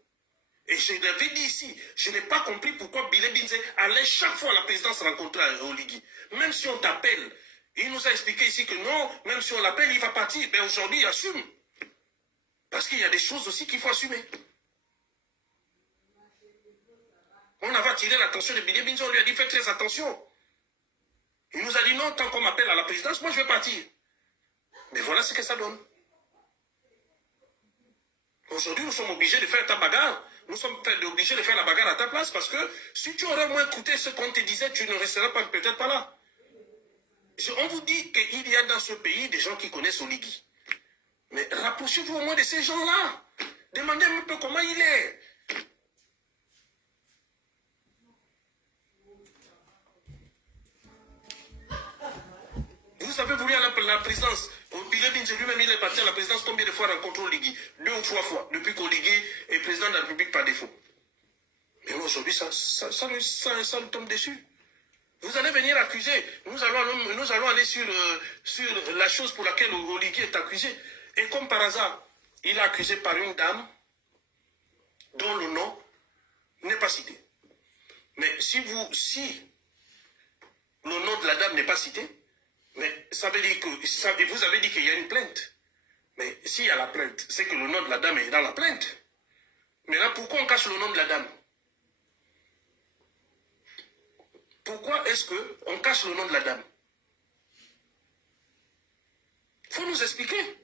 Et je l'avais dit ici, je n'ai pas compris pourquoi Bilé Binze allait chaque fois à la présidence rencontrer Oligui. Même si on t'appelle, il nous a expliqué ici que non, même si on l'appelle, il va partir. Ben aujourd'hui, il assume. Parce qu'il y a des choses aussi qu'il faut assumer. On avait attiré l'attention de Bilé Binze, on lui a dit faites très attention. Il nous a dit non, tant qu'on m'appelle à la présidence, moi je vais partir. Mais voilà ce que ça donne. Aujourd'hui, nous sommes obligés de faire ta bagarre. Nous sommes obligés de faire la bagarre à ta place parce que si tu aurais moins écouté ce qu'on te disait, tu ne resterais peut-être pas là. On vous dit qu'il y a dans ce pays des gens qui connaissent Oligui. Mais rapprochez-vous au moins de ces gens-là. Demandez un peu comment il est. Vous avez voulu aller à la présidence. Bilé Binze lui-même, il est parti à la présidence combien de fois rencontré Oligui? 2 ou 3 fois, depuis qu'Oligui est président de la République par défaut. Mais aujourd'hui, ça nous tombe dessus. Vous allez venir accuser. Nous allons aller sur la chose pour laquelle Oligui est accusé. Et comme par hasard, il est accusé par une dame dont le nom n'est pas cité. Mais si le nom de la dame n'est pas cité, mais ça veut dire que vous avez dit qu'il y a une plainte. Mais s'il y a la plainte, c'est que le nom de la dame est dans la plainte. Mais là, pourquoi on cache le nom de la dame? Pourquoi est-ce qu'on cache le nom de la dame? Il faut nous expliquer.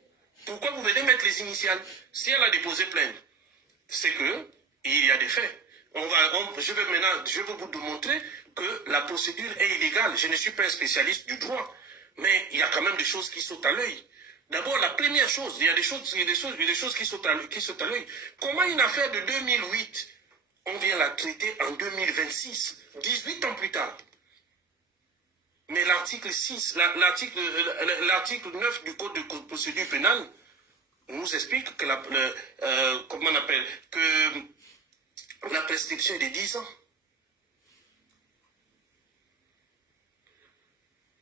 Pourquoi vous venez mettre les initiales? Si elle a déposé plainte, c'est qu'il y a des faits. Je vais vous démontrer que la procédure est illégale. Je ne suis pas un spécialiste du droit. Mais il y a quand même des choses qui sautent à l'œil. D'abord, la première chose, il y a des choses qui sautent à l'œil. Comment une affaire de 2008, on vient la traiter en 2026, 18 ans plus tard? Mais l'article 9 du Code de procédure pénale nous explique que la prescription est de 10 ans.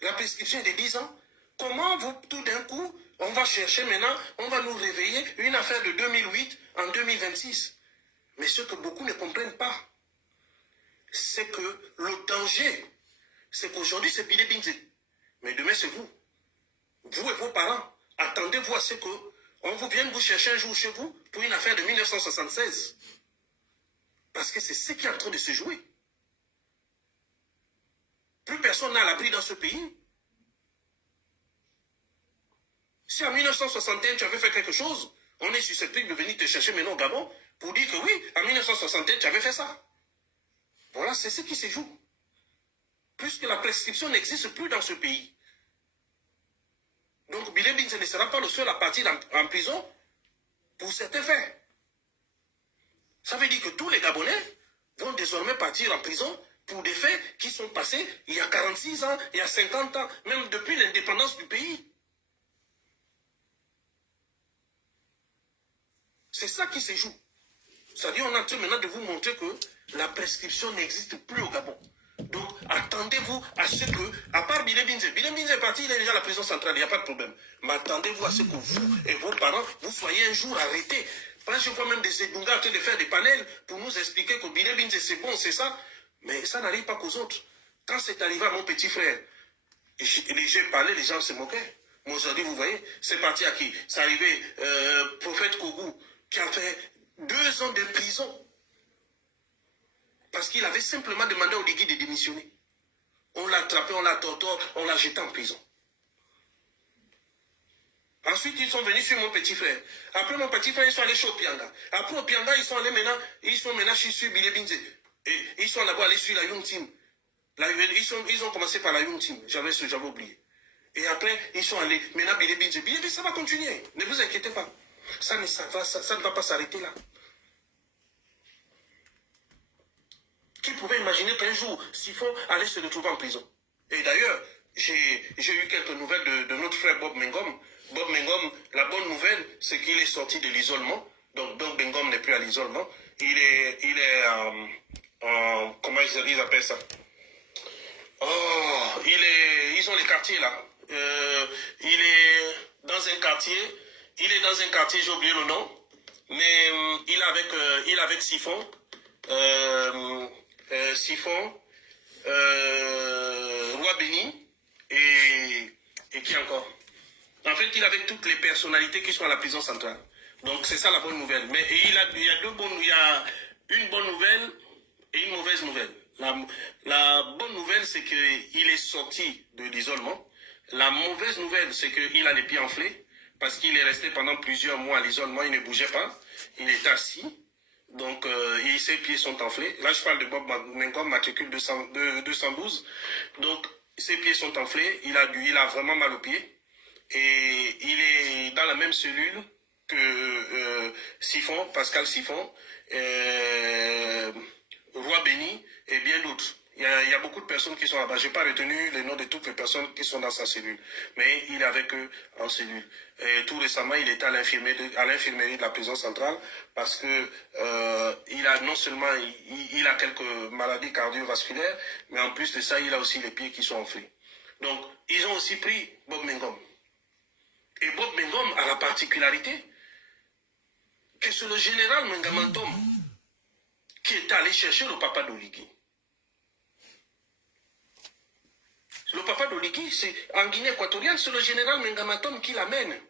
La prescription est de 10 ans. Comment tout d'un coup, on va chercher maintenant, on va nous réveiller une affaire de 2008 en 2026? Mais ce que beaucoup ne comprennent pas, c'est que le danger, c'est qu'aujourd'hui c'est Bilé Binze. Mais demain c'est vous. Vous et vos parents, attendez-vous à ce qu'on vous vienne vous chercher un jour chez vous pour une affaire de 1976. Parce que c'est ce qui est en train de se jouer. Plus personne n'a l'abri dans ce pays. Si en 1961 tu avais fait quelque chose, on est susceptible de venir te chercher maintenant au Gabon pour dire que oui, en 1961 tu avais fait ça. Voilà, c'est ce qui se joue. Puisque la prescription n'existe plus dans ce pays. Donc Bilé Binze ne sera pas le seul à partir en prison pour certains faits. Ça veut dire que tous les Gabonais vont désormais partir en prison pour des faits qui sont passés il y a 46 ans, il y a 50 ans, même depuis l'indépendance du pays. C'est ça qui se joue. C'est-à-dire qu'on est en train maintenant de vous montrer que la prescription n'existe plus au Gabon. Donc, attendez-vous à ce que, à part Bilé Binze est parti, il est déjà à la prison centrale, il n'y a pas de problème. Mais attendez-vous à ce que vous et vos parents, vous soyez un jour arrêtés. Parce que je vois même des Edunga en train de faire des panels pour nous expliquer que Bilé Binze c'est bon, c'est ça. Mais ça n'arrive pas qu'aux autres. Quand c'est arrivé à mon petit frère, j'ai parlé, les gens se moquaient. Mais aujourd'hui, vous voyez, c'est parti à qui? C'est arrivé, prophète Kogou, qui a fait 2 ans de prison. Parce qu'il avait simplement demandé au Oligui de démissionner. On l'a attrapé, on l'a torturé, on l'a jeté en prison. Ensuite, ils sont venus sur mon petit frère. Après mon petit frère, ils sont allés chez Opianga. Après Opianga, ils sont allés maintenant, sur Bilebinze. Et ils sont d'abord allés sur la Young Team. Ils ont commencé par la Young Team. J'avais oublié. Et après, ils sont allés, maintenant Bilebinze. Bilebinze, ça va continuer. Ne vous inquiétez pas. Ça ne va pas s'arrêter là. Qui pouvait imaginer qu'un jour, Siphon allait se retrouver en prison? Et d'ailleurs, j'ai eu quelques nouvelles de notre frère Bob Mengom. Bob Mengom, la bonne nouvelle, c'est qu'il est sorti de l'isolement. Donc Bob Mengom n'est plus à l'isolement. Il est comment ils appellent ça? Oh, ils ont les quartiers là. Il est dans un quartier. J'ai oublié le nom. Mais il est avec Siphon. Siphon, Roi Béni et qui encore? En fait, il est avec toutes les personnalités qui sont à la prison centrale. Donc, c'est ça la bonne nouvelle. Mais il y a une bonne nouvelle et une mauvaise nouvelle. La bonne nouvelle, c'est qu'il est sorti de l'isolement. La mauvaise nouvelle, c'est qu'il a les pieds enflés parce qu'il est resté pendant plusieurs mois à l'isolement. Il ne bougeait pas. Il est assis. Donc, ses pieds sont enflés. Là, je parle de Bob Mengom, matricule 212. Donc, ses pieds sont enflés. Il a vraiment mal aux pieds. Et il est dans la même cellule que Siphon, Pascal Siphon, Roi Béni et bien d'autres. Il y a beaucoup de personnes qui sont là-bas. Je n'ai pas retenu les noms de toutes les personnes qui sont dans sa cellule. Mais il est avec eux en cellule. Et tout récemment, il était à l'infirmerie de la prison centrale parce que non seulement il a quelques maladies cardiovasculaires, mais en plus de ça, il a aussi les pieds qui sont enflés. Donc, ils ont aussi pris Bob Mengom. Et Bob Mengom a la particularité que c'est le général Mengamantom qui est allé chercher le papa d'Oligui. Le papa d'Oligui, c'est en Guinée équatoriale, c'est le général Mengamantom qui l'amène.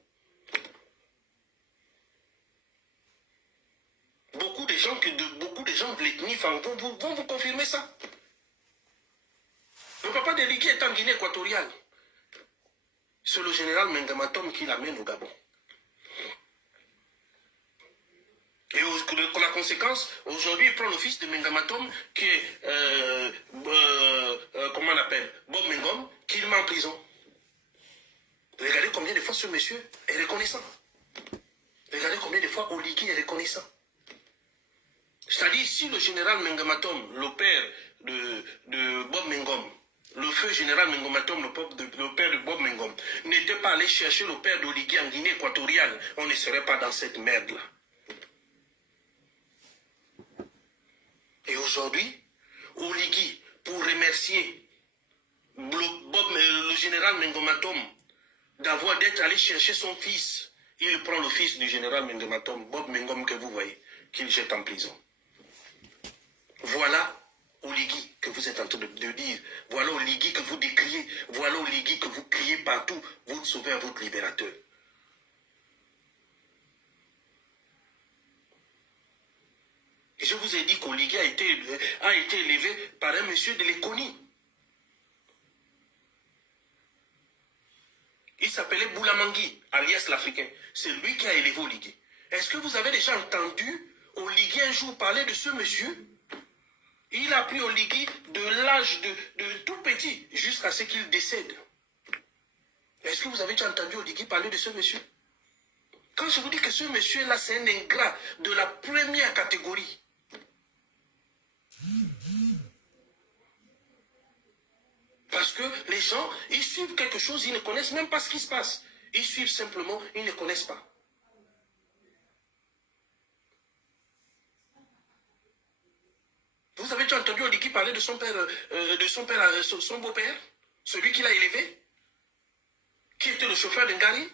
Beaucoup de gens de l'ethnie vont vous confirmer ça. Le papa d'Oligui est en Guinée équatoriale. C'est le général Mengamantom qui l'amène au Gabon. Et la conséquence, aujourd'hui, il prend le fils de Mengamantom, qui est, comment on appelle, Bob Mengom, qui le met en prison. Regardez combien de fois ce monsieur est reconnaissant. Regardez combien de fois Oligui est reconnaissant. C'est-à-dire, si le général Mengamantom, le père de Bob Mengom, le feu général Mengamantom, le père de Bob Mengom, n'était pas allé chercher le père d'Oligui en Guinée équatoriale, on ne serait pas dans cette merde-là. Et aujourd'hui, Oligui, pour remercier le général Mengamantom d'être allé chercher son fils, il prend le fils du général Mengamantom, Bob Mengom, que vous voyez, qu'il jette en prison. Voilà Oligui que vous êtes en train de dire. Voilà Oligui que vous décriez. Voilà Oligui que vous criez partout. Vous sauvez à votre libérateur. Et je vous ai dit qu'Oligui a été élevé par un monsieur de l'Éconie. Il s'appelait Boulamangui, alias l'Africain. C'est lui qui a élevé Oligui. Est-ce que vous avez déjà entendu Oligui un jour parler de ce monsieur? Il a pris Oligui de l'âge de tout petit jusqu'à ce qu'il décède. Est-ce que vous avez déjà entendu Oligui parler de ce monsieur? Quand je vous dis que ce monsieur-là, c'est un ingrat de la première catégorie. Parce que les gens, ils suivent quelque chose, ils ne connaissent même pas ce qui se passe. Ils suivent simplement, ils ne connaissent pas. Vous avez déjà entendu Oligui parler de son père, son beau-père, celui qui l'a élevé, qui était le chauffeur d'un gari,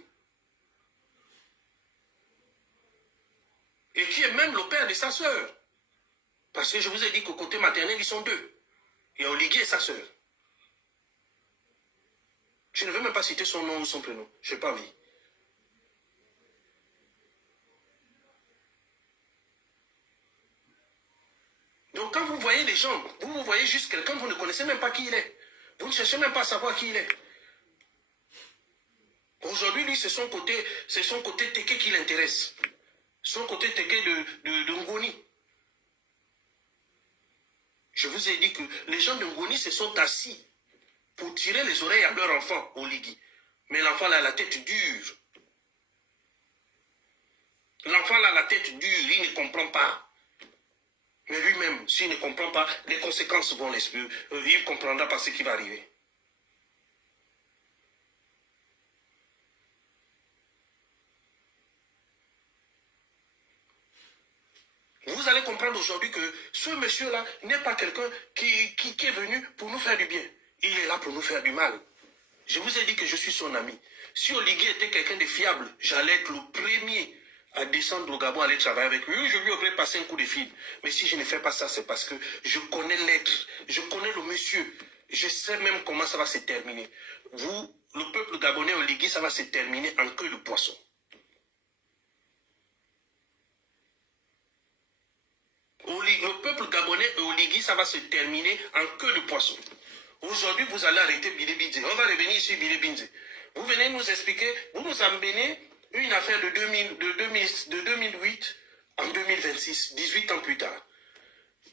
et qui est même le père de sa sœur. Parce que je vous ai dit qu'au côté maternel, ils sont deux. Il y a Oligui et sa sœur. Je ne veux même pas citer son nom ou son prénom. Je n'ai pas envie. Donc quand vous voyez les gens, vous voyez juste quelqu'un, vous ne connaissez même pas qui il est. Vous ne cherchez même pas à savoir qui il est. Aujourd'hui, lui, c'est son côté Teke qui l'intéresse. Son côté Teke de Ngoni. Je vous ai dit que les gens de Ngoni se sont assis pour tirer les oreilles à leur enfant, au Ligui. Mais l'enfant là a la tête dure. L'enfant là a la tête dure, il ne comprend pas. Mais lui-même, s'il ne comprend pas, les conséquences vont l'expliquer. Il comprendra pas ce qui va arriver. Vous allez comprendre aujourd'hui que ce monsieur-là n'est pas quelqu'un qui est venu pour nous faire du bien. Il est là pour nous faire du mal. Je vous ai dit que je suis son ami. Si Oligui était quelqu'un de fiable, j'allais être le premier à descendre au Gabon, aller travailler avec lui. Je lui aurais passé un coup de fil. Mais si je ne fais pas ça, c'est parce que je connais l'être. Je connais le monsieur. Je sais même comment ça va se terminer. Vous, le peuple gabonais Oligui, ça va se terminer en queue de poisson. Le peuple gabonais et Oligui, ça va se terminer en queue de poisson. Aujourd'hui, vous allez arrêter Billy Binze. On va revenir sur Billy Binze. Vous venez nous expliquer, vous nous amenez une affaire de 2008 en 2026, 18 ans plus tard.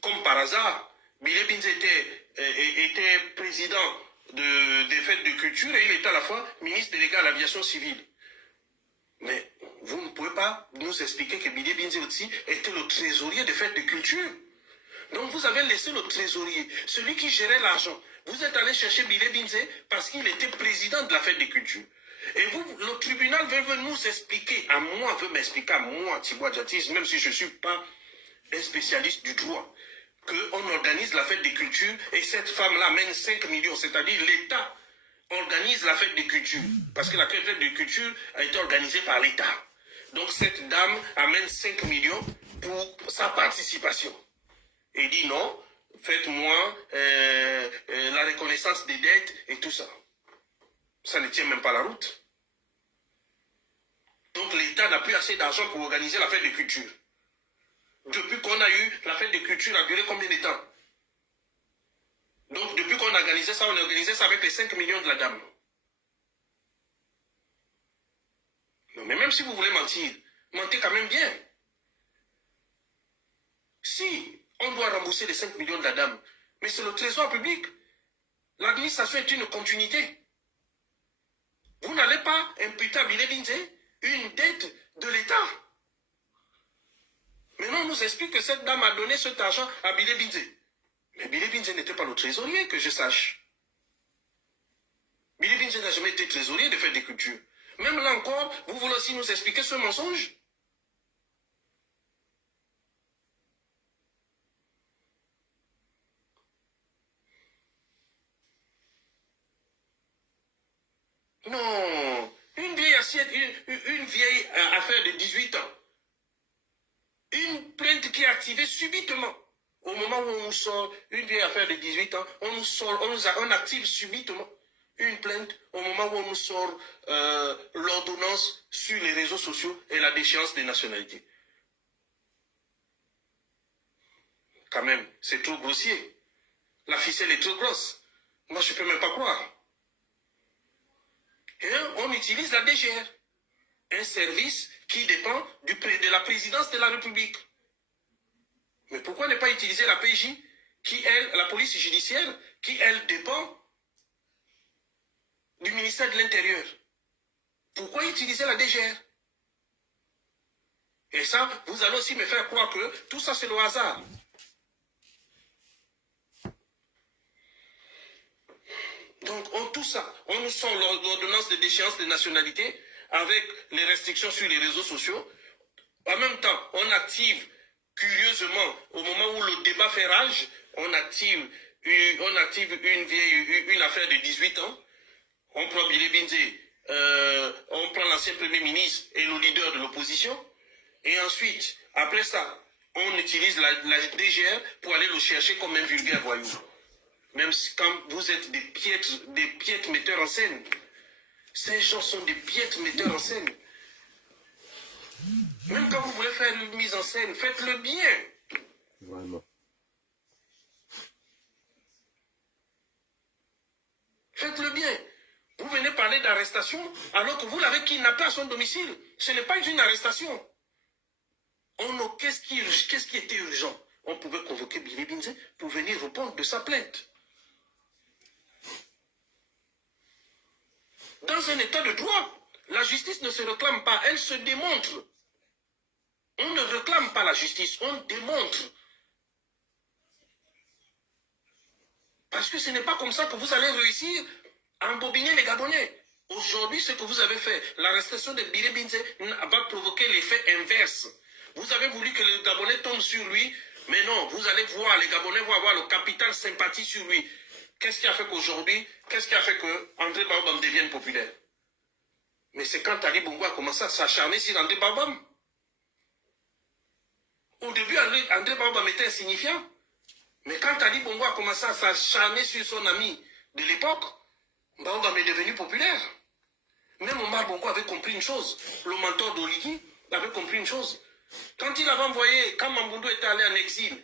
Comme par hasard, Billy Binze était président des fêtes de culture et il était à la fois ministre délégué à l'aviation civile. Mais vous ne pouvez pas nous expliquer que Billy Binze aussi était le trésorier des fêtes de culture. Donc vous avez laissé le trésorier, celui qui gérait l'argent. Vous êtes allé chercher Billy Binze parce qu'il était président de la fête de culture. Et vous, le tribunal veut nous expliquer, veut m'expliquer à moi, Thibaut Adjatis, même si je ne suis pas un spécialiste du droit, qu'on organise la fête de culture et cette femme-là amène 5 millions, c'est-à-dire l'État organise la fête de culture, parce que la fête de culture a été organisée par l'État. Donc cette dame amène 5 millions pour sa participation. Et dit non, faites-moi la reconnaissance des dettes et tout ça. Ça ne tient même pas la route. Donc l'État n'a plus assez d'argent pour organiser la fête de culture. Depuis qu'on a eu la fête de culture, a duré combien de temps? Donc depuis qu'on a organisé ça, on a organisé ça avec les 5 millions de la dame. Non, mais même si vous voulez mentir, mentez quand même bien. Si on doit rembourser les 5 millions de la dame, mais c'est le trésor public. L'administration est une continuité. Vous n'allez pas imputer à Billy Binze une dette de l'État. Maintenant, on nous explique que cette dame a donné cet argent à Billy Binze. Mais Billy Binze n'était pas le trésorier, que je sache. Billy Binze n'a jamais été trésorier de fêtes de culture. Même là encore, vous voulez aussi nous expliquer ce mensonge? Non, une vieille assiette, une vieille affaire de 18 ans. Une plainte qui est activée subitement. Au moment où on nous sort une vieille affaire de 18 ans, on active subitement une plainte au moment où on nous sort l'ordonnance sur les réseaux sociaux et la déchéance des nationalités. Quand même, c'est trop grossier. La ficelle est trop grosse. Moi, je ne peux même pas croire. Et on utilise la DGR, un service qui dépend de la présidence de la République. Mais pourquoi ne pas utiliser la PJ, qui elle, la police judiciaire, qui elle dépend du ministère de l'Intérieur? Pourquoi utiliser la DGR? Et ça, vous allez aussi me faire croire que tout ça c'est le hasard. Donc, tout ça, on nous sort l'ordonnance de déchéance de nationalité avec les restrictions sur les réseaux sociaux. En même temps, on active, curieusement, au moment où le débat fait rage, on active une affaire de 18 ans. On prend Billy Binze, on prend l'ancien Premier ministre et le leader de l'opposition. Et ensuite, après ça, on utilise la DGR pour aller le chercher comme un vulgaire voyou. Même quand vous êtes des piètres metteurs en scène. Ces gens sont des piètres metteurs en scène. Même quand vous voulez faire une mise en scène, faites-le bien. Vraiment. Faites-le bien. Vous venez parler parler d'arrestation alors que vous l'avez kidnappé à son domicile. Ce n'est pas une arrestation. Qu'est-ce qui était urgent? On pouvait convoquer Billy Binze pour venir répondre de sa plainte. Dans un état de droit, la justice ne se réclame pas, elle se démontre. On ne réclame pas la justice, on démontre. Parce que ce n'est pas comme ça que vous allez réussir à embobiner les Gabonais. Aujourd'hui, ce que vous avez fait, l'arrestation de Billy Binze va provoquer l'effet inverse. Vous avez voulu que les Gabonais tombent sur lui, mais non, vous allez voir, les Gabonais vont avoir le capital sympathie sur lui. Qu'est-ce qui a fait qu'aujourd'hui, qu'est-ce qui a fait que André Baobam devienne populaire? Mais c'est quand Ali Bongo a commencé à s'acharner sur André Baobam. Au début, André Baobam était insignifiant. Mais quand Ali Bongo a commencé à s'acharner sur son ami de l'époque, Baobam est devenu populaire. Même Omar Bongo avait compris une chose. Le mentor d'Oligui avait compris une chose. Quand il avait envoyé, quand Mamboundou était allé en exil,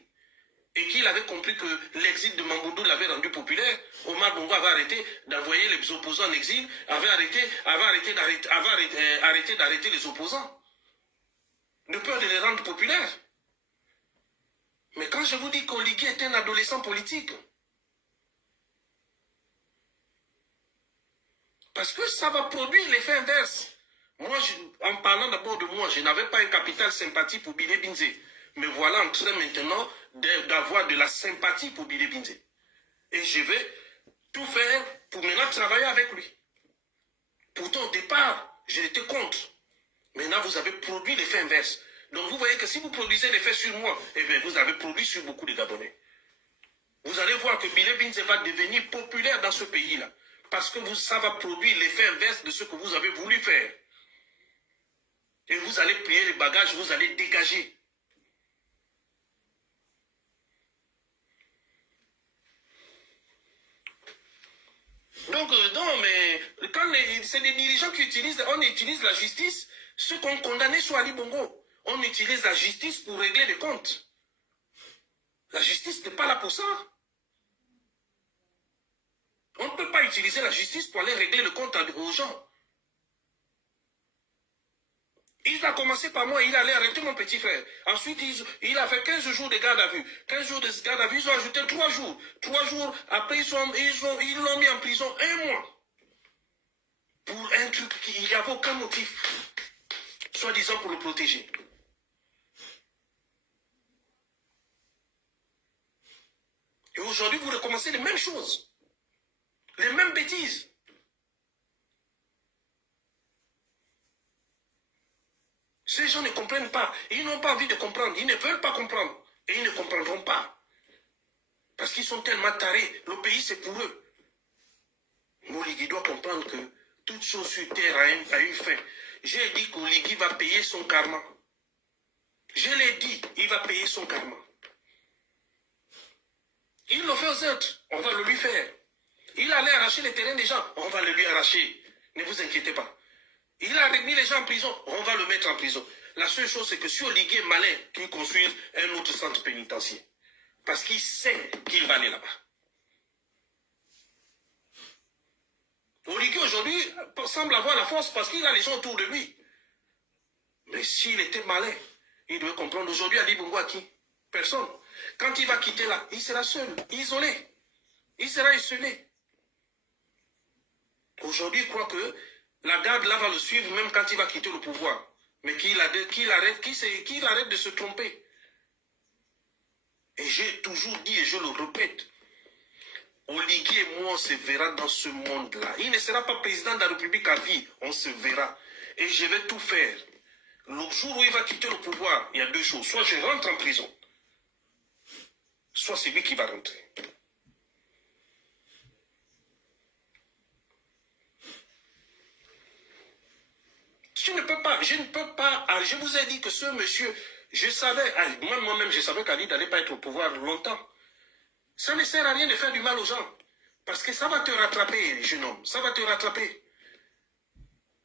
et qu'il avait compris que l'exil de Mamboundou l'avait rendu populaire, Omar Bongo avait arrêté d'envoyer les opposants en exil, avait arrêté d'arrêter les opposants, de peur de les rendre populaires. Mais quand je vous dis qu'Oligui était un adolescent politique, parce que ça va produire l'effet inverse. Moi, en parlant d'abord de moi, je n'avais pas un capital sympathie pour Billy Binze. Mais voilà en train maintenant d'avoir de la sympathie pour Billy Binze. Et je vais tout faire pour maintenant travailler avec lui. Pourtant, au départ, j'étais contre. Maintenant, vous avez produit l'effet inverse. Donc, vous voyez que si vous produisez l'effet sur moi, eh bien, vous avez produit sur beaucoup de Gabonais. Vous allez voir que Billy Binze va devenir populaire dans ce pays-là. Parce que ça va produire l'effet inverse de ce que vous avez voulu faire. Et vous allez plier les bagages, vous allez dégager. Donc, non, mais quand c'est les dirigeants qui utilisent, on utilise la justice, ceux qu'on condamné sur Ali Bongo, on utilise la justice pour régler les comptes. La justice n'est pas là pour ça. On ne peut pas utiliser la justice pour aller régler le compte aux gens. Il a commencé par moi, il allait arrêter mon petit frère. Ensuite, il a fait 15 jours de garde à vue. 15 jours de garde à vue, ils ont ajouté 3 jours. 3 jours, après, ils l'ont mis en prison 1 mois. Pour un truc, il n'y avait aucun motif. Soi-disant pour le protéger. Et aujourd'hui, vous recommencez les mêmes choses. Les mêmes bêtises. Ces gens ne comprennent pas. Ils n'ont pas envie de comprendre. Ils ne veulent pas comprendre. Et ils ne comprendront pas. Parce qu'ils sont tellement tarés. Le pays, c'est pour eux. Oligui doit comprendre que toute chose sur terre a une fin. J'ai dit qu'Oligui va payer son karma. Je l'ai dit, il va payer son karma. Il le fait aux autres. On va le lui faire. Il allait arracher les terrains des gens. On va le lui arracher. Ne vous inquiétez pas. Il a mis les gens en prison. On va le mettre en prison. La seule chose, c'est que si Oligui est malin, qu'il construise un autre centre pénitentiaire. Parce qu'il sait qu'il va aller là-bas. Oligui, aujourd'hui, semble avoir la force parce qu'il a les gens autour de lui. Mais s'il était malin, il devait comprendre aujourd'hui Ali Bongo à qui? Personne. Quand il va quitter là, il sera seul, isolé. Il sera isolé. Aujourd'hui, il croit que la garde là va le suivre même quand il va quitter le pouvoir. Mais qu'il arrête de se tromper. Et j'ai toujours dit et je le répète, Oligui et moi, on se verra dans ce monde-là. Il ne sera pas président de la République à vie. On se verra. Et je vais tout faire. Le jour où il va quitter le pouvoir, il y a 2 choses. Soit je rentre en prison, soit c'est lui qui va rentrer. Je ne peux pas, je vous ai dit que ce monsieur, je savais, moi-même je savais qu'Ali n'allait pas être au pouvoir longtemps. Ça ne sert à rien de faire du mal aux gens. Parce que ça va te rattraper, jeune homme. Ça va te rattraper.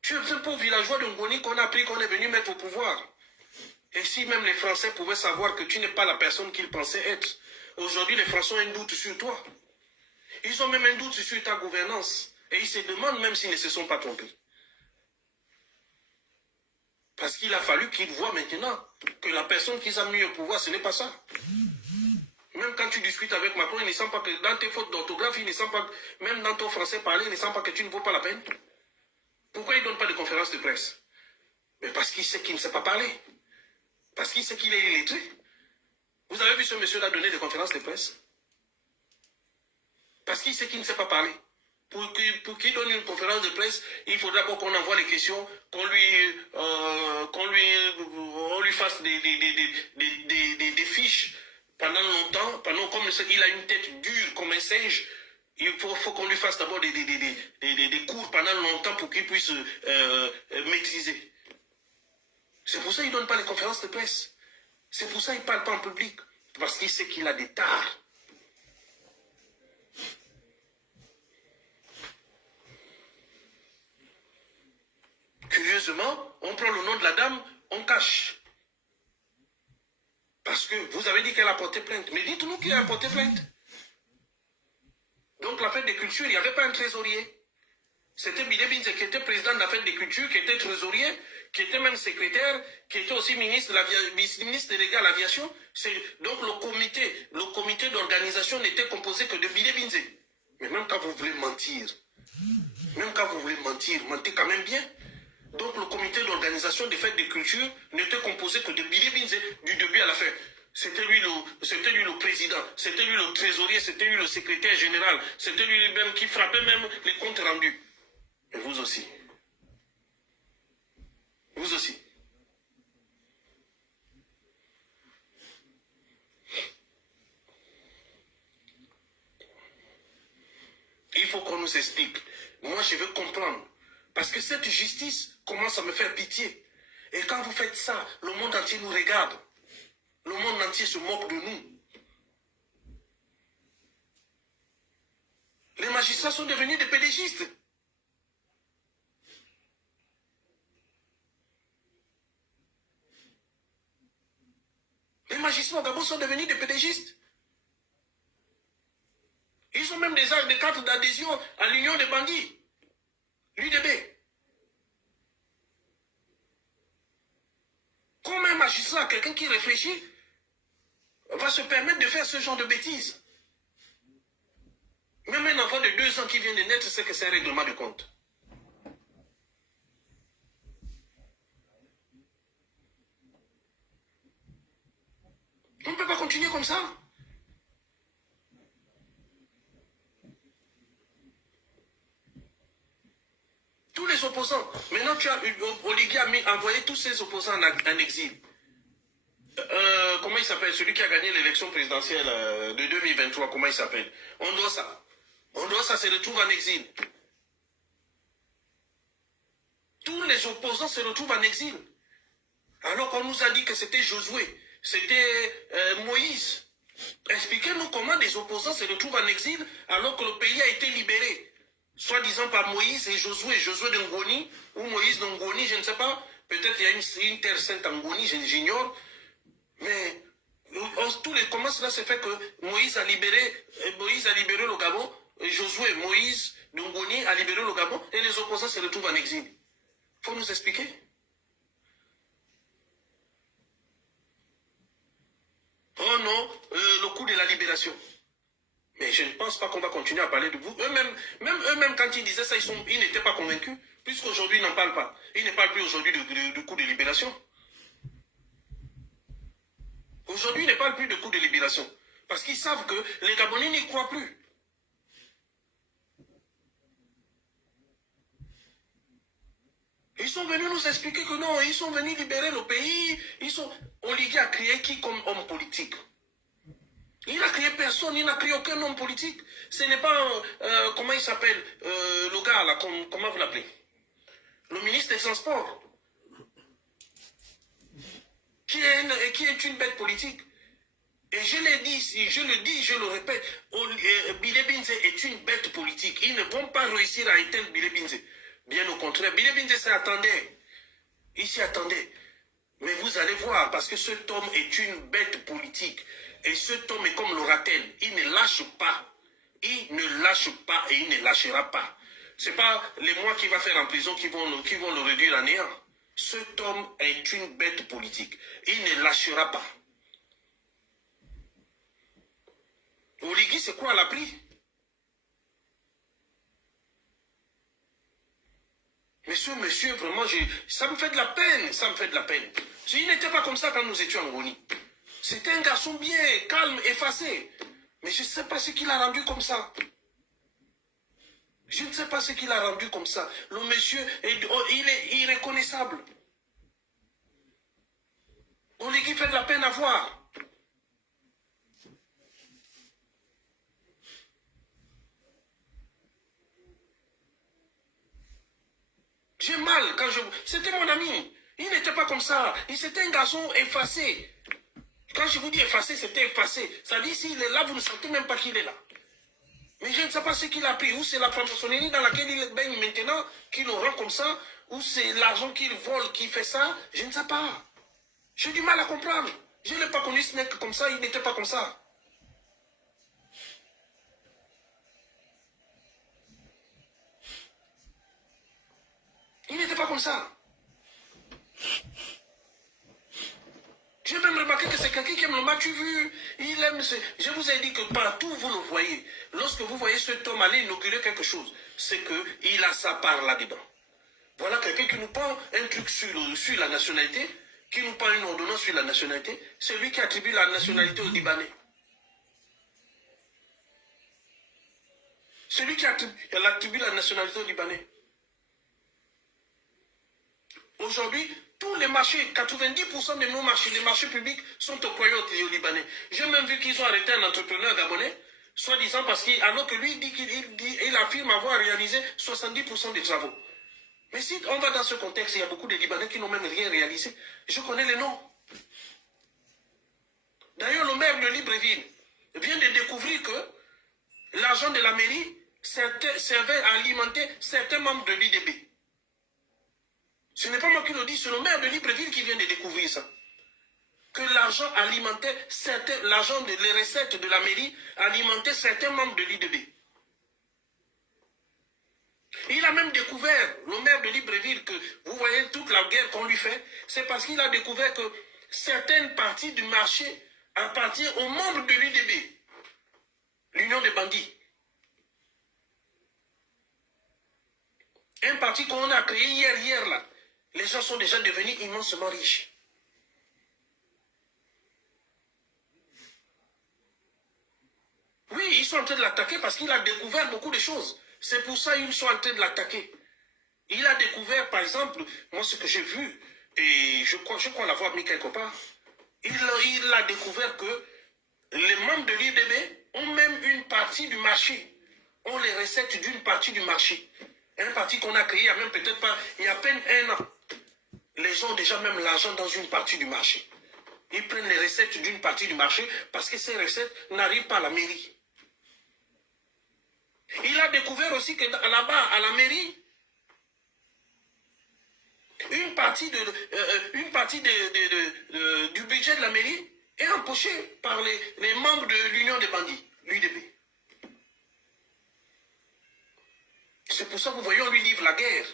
Tu es un pauvre villageois de Ngoni qu'on a pris, qu'on est venu mettre au pouvoir. Et si même les Français pouvaient savoir que tu n'es pas la personne qu'ils pensaient être. Aujourd'hui, les Français ont un doute sur toi. Ils ont même un doute sur ta gouvernance. Et ils se demandent même s'ils ne se sont pas trompés. Parce qu'il a fallu qu'ils voient maintenant que la personne qu'ils ont mis au pouvoir, ce n'est pas ça. Même quand tu discutes avec Macron, il ne sent pas que dans tes fautes d'orthographe, il ne sent pas, même dans ton français parlé, il ne sent pas que tu ne vaux pas la peine. Pourquoi il ne donne pas de conférence de presse? Mais parce qu'il sait qu'il ne sait pas parler. Parce qu'il sait qu'il est illettré. Vous avez vu ce monsieur-là donner des conférences de presse? Parce qu'il sait qu'il ne sait pas parler. Pour qu'il donne une conférence de presse, il faudra d'abord qu'on envoie les questions, on lui fasse des fiches pendant longtemps, comme il a une tête dure comme un singe. Il faut qu'on lui fasse d'abord des cours pendant longtemps pour qu'il puisse maîtriser. C'est pour ça qu'il ne donne pas les conférences de presse. C'est pour ça qu'il ne parle pas en public. Parce qu'il sait qu'il a des tares. Curieusement, on prend le nom de la dame, on cache. Parce que vous avez dit qu'elle a porté plainte. Mais dites-nous qui a porté plainte. Donc la fête des cultures, il n'y avait pas un trésorier. C'était Bidé Binze qui était président de la fête des cultures, qui était trésorier, qui était même secrétaire, qui était aussi ministre délégué à l'aviation. Donc le comité d'organisation n'était composé que de Bidé Binze. Mais même quand vous voulez mentir, mentez quand même bien. Donc le comité d'organisation des fêtes des cultures n'était composé que de Bidé Binze du début à la fin. C'était lui le président, c'était lui le trésorier, c'était lui le secrétaire général, c'était lui-même qui frappait même les comptes rendus. Et vous aussi. Vous aussi. Il faut qu'on nous explique. Moi, je veux comprendre. Parce que cette justice commence à me faire pitié. Et quand vous faites ça, le monde entier nous regarde. Le monde entier se moque de nous. Les magistrats sont devenus des pédégistes. Les magistrats d'abord sont devenus des pédégistes. Ils ont même des cartes d'adhésion à l'Union des bandits. L'UDB. Comment un magistrat, quelqu'un qui réfléchit, va se permettre de faire ce genre de bêtises? Même un enfant de 2 ans qui vient de naître sait que c'est un règlement de compte. On ne peut pas continuer comme ça. Tous les opposants. Maintenant, Oligui a envoyé tous ses opposants en exil. Comment il s'appelle? Celui qui a gagné l'élection présidentielle de 2023, comment il s'appelle? Ondossa. Ondossa se retrouve en exil. Tous les opposants se retrouvent en exil. Alors qu'on nous a dit que c'était Josué, c'était Moïse. Expliquez-nous comment des opposants se retrouvent en exil alors que le pays a été libéré. Soi-disant par Moïse et Josué. Josué de Ngoni ou Moïse de Ngoni, je ne sais pas. Peut-être il y a une terre sainte en Ngoni, j'ignore. Mais comment cela se fait que Moïse a libéré le Gabon, et Josué, Moïse de Ngoni a libéré le Gabon et les opposants se retrouvent en exil? Il faut nous expliquer. Oh non, le coup de la libération. Mais je ne pense pas qu'on va continuer à parler de vous. Eux-mêmes, quand ils disaient ça, ils n'étaient pas convaincus, puisqu'aujourd'hui, ils n'en parlent pas. Ils ne parlent plus aujourd'hui du coup de libération. Aujourd'hui, ils ne parlent plus de coup de libération. Parce qu'ils savent que les Gabonais n'y croient plus. Ils sont venus nous expliquer que non, ils sont venus libérer le pays. Oligui a créé qui comme homme politique? Il n'a créé personne, il n'a créé aucun homme politique. Ce n'est pas, comment il s'appelle, le gars là, comment vous l'appelez? Le ministre des Transports. Qui est une bête politique. Et je l'ai dit, je le répète, Bidé Binze est une bête politique. Ils ne vont pas réussir à éteindre Bidé Binze. Bien au contraire, Bidé Binze s'y attendait. Il s'y attendait. Mais vous allez voir, parce que cet homme est une bête politique. Et cet homme est comme l'oratel. Il ne lâche pas. Il ne lâche pas et il ne lâchera pas. c'est pas les mois qu'il va faire en prison qui vont le réduire à néant. Cet homme est une bête politique. Il ne lâchera pas. Oligui, c'est quoi l'a pris? Monsieur, vraiment, ça me fait de la peine, ça me fait de la peine. Il n'était pas comme ça quand nous étions en Goni. C'était un garçon bien calme, effacé. Mais je ne sais pas ce qu'il a rendu comme ça. Je ne sais pas ce qu'il a rendu comme ça. Le monsieur, il est irreconnaissable. Oligui fait de la peine à voir. J'ai mal quand je... C'était mon ami. Il n'était pas comme ça. C'était un garçon effacé. Quand je vous dis effacé, c'était effacé. Ça dit, s'il est là, vous ne sentez même pas qu'il est là. Mais je ne sais pas ce qu'il a pris. Ou c'est la franc-maçonnerie dans laquelle il baigne maintenant, qui le rend comme ça. Ou c'est l'argent qu'il vole qui fait ça. Je ne sais pas. J'ai du mal à comprendre. Je ne l'ai pas connu ce mec comme ça. Il n'était pas comme ça. Il n'était pas comme ça. J'ai même remarqué que c'est quelqu'un qui aime le match vu. Il aime Je vous ai dit que partout vous le voyez. Lorsque vous voyez cet homme aller inaugurer quelque chose, c'est qu'il a sa part là-dedans. Voilà quelqu'un qui nous prend un truc sur la nationalité, qui nous prend une ordonnance sur la nationalité. C'est lui qui attribue la nationalité aux Libanais. C'est lui qui attribue la nationalité aux Libanais. Aujourd'hui, tous les marchés, 90% de nos marchés, les marchés publics sont octroyés aux Libanais. J'ai même vu qu'ils ont arrêté un entrepreneur gabonais, soi-disant parce qu'il, alors que lui il affirme avoir réalisé 70% des travaux. Mais si on va dans ce contexte, il y a beaucoup de Libanais qui n'ont même rien réalisé. Je connais les noms. D'ailleurs, le maire de Libreville vient de découvrir que l'argent de la mairie servait à alimenter certains membres de l'IDB. Ce n'est pas moi qui le dis, c'est le maire de Libreville qui vient de découvrir ça. Que l'argent alimentait les recettes de la mairie alimentaient certains membres de l'IDB. Il a même découvert, le maire de Libreville, que vous voyez toute la guerre qu'on lui fait, c'est parce qu'il a découvert que certaines parties du marché appartiennent aux membres de l'UDB, l'Union des bandits. Un parti qu'on a créé hier là. Les gens sont déjà devenus immensement riches. Oui, ils sont en train de l'attaquer parce qu'il a découvert beaucoup de choses. C'est pour ça qu'ils sont en train de l'attaquer. Il a découvert, par exemple, moi ce que j'ai vu, et je crois l'avoir mis quelque part, il a découvert que les membres de l'IDB ont même une partie du marché, ont les recettes d'une partie du marché. Un parti qu'on a créé il y a même peut-être pas, il y a à peine un an. Les gens ont déjà même l'argent dans une partie du marché. Ils prennent les recettes d'une partie du marché parce que ces recettes n'arrivent pas à la mairie. Il a découvert aussi que là-bas, à la mairie, une partie du budget de la mairie est empochée par les membres de l'Union des bandits, l'UDB. C'est pour ça que vous voyez, on lui livre la guerre.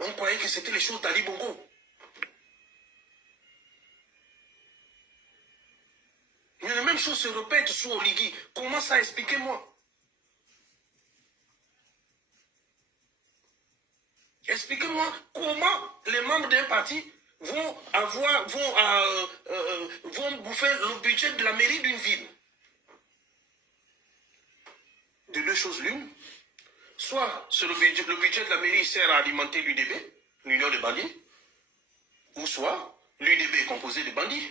On croyait que c'était les choses d'Ali Bongo. Mais la même chose se répète sous Oligui. Comment ça, expliquez-moi? Expliquez-moi comment les membres d'un parti vont bouffer le budget de la mairie d'une ville. De deux choses l'une. Soit le budget de la mairie sert à alimenter l'UDB, l'Union des bandits, ou soit l'UDB est composé de bandits.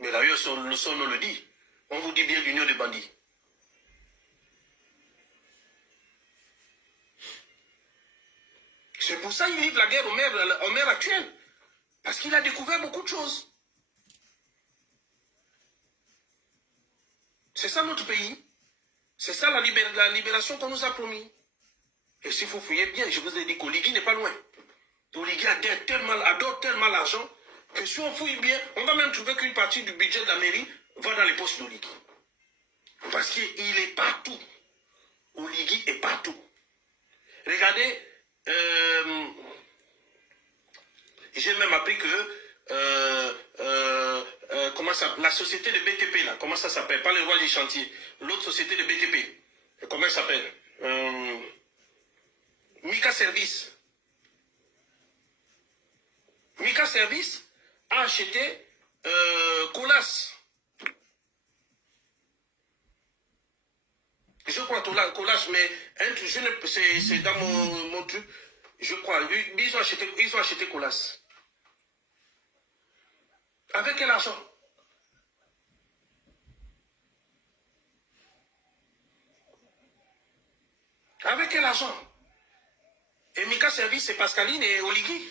Mais d'ailleurs, le son nous le dit. On vous dit bien l'Union des bandits. C'est pour ça qu'il livre la guerre au maire actuel. Parce qu'il a découvert beaucoup de choses. C'est ça notre pays. C'est ça la libération qu'on nous a promis. Et si vous fouillez bien, je vous ai dit qu'Oligui n'est pas loin. Oligui adore tellement l'argent que si on fouille bien, on va même trouver qu'une partie du budget de la mairie va dans les poches d'Oligui. Parce qu'il est partout. Oligui est partout. que comment ça, la société de BTP là, comment ça s'appelle? Pas le roi du chantier, l'autre société de BTP, comment elle s'appelle? Mika Service. Mika Service a acheté Colas. Je crois Colas, mais c'est dans mon truc. Je crois. Ils ont acheté Colas. Avec quel argent? Avec quel argent? Et Mika Service, c'est Pascaline et Oligui.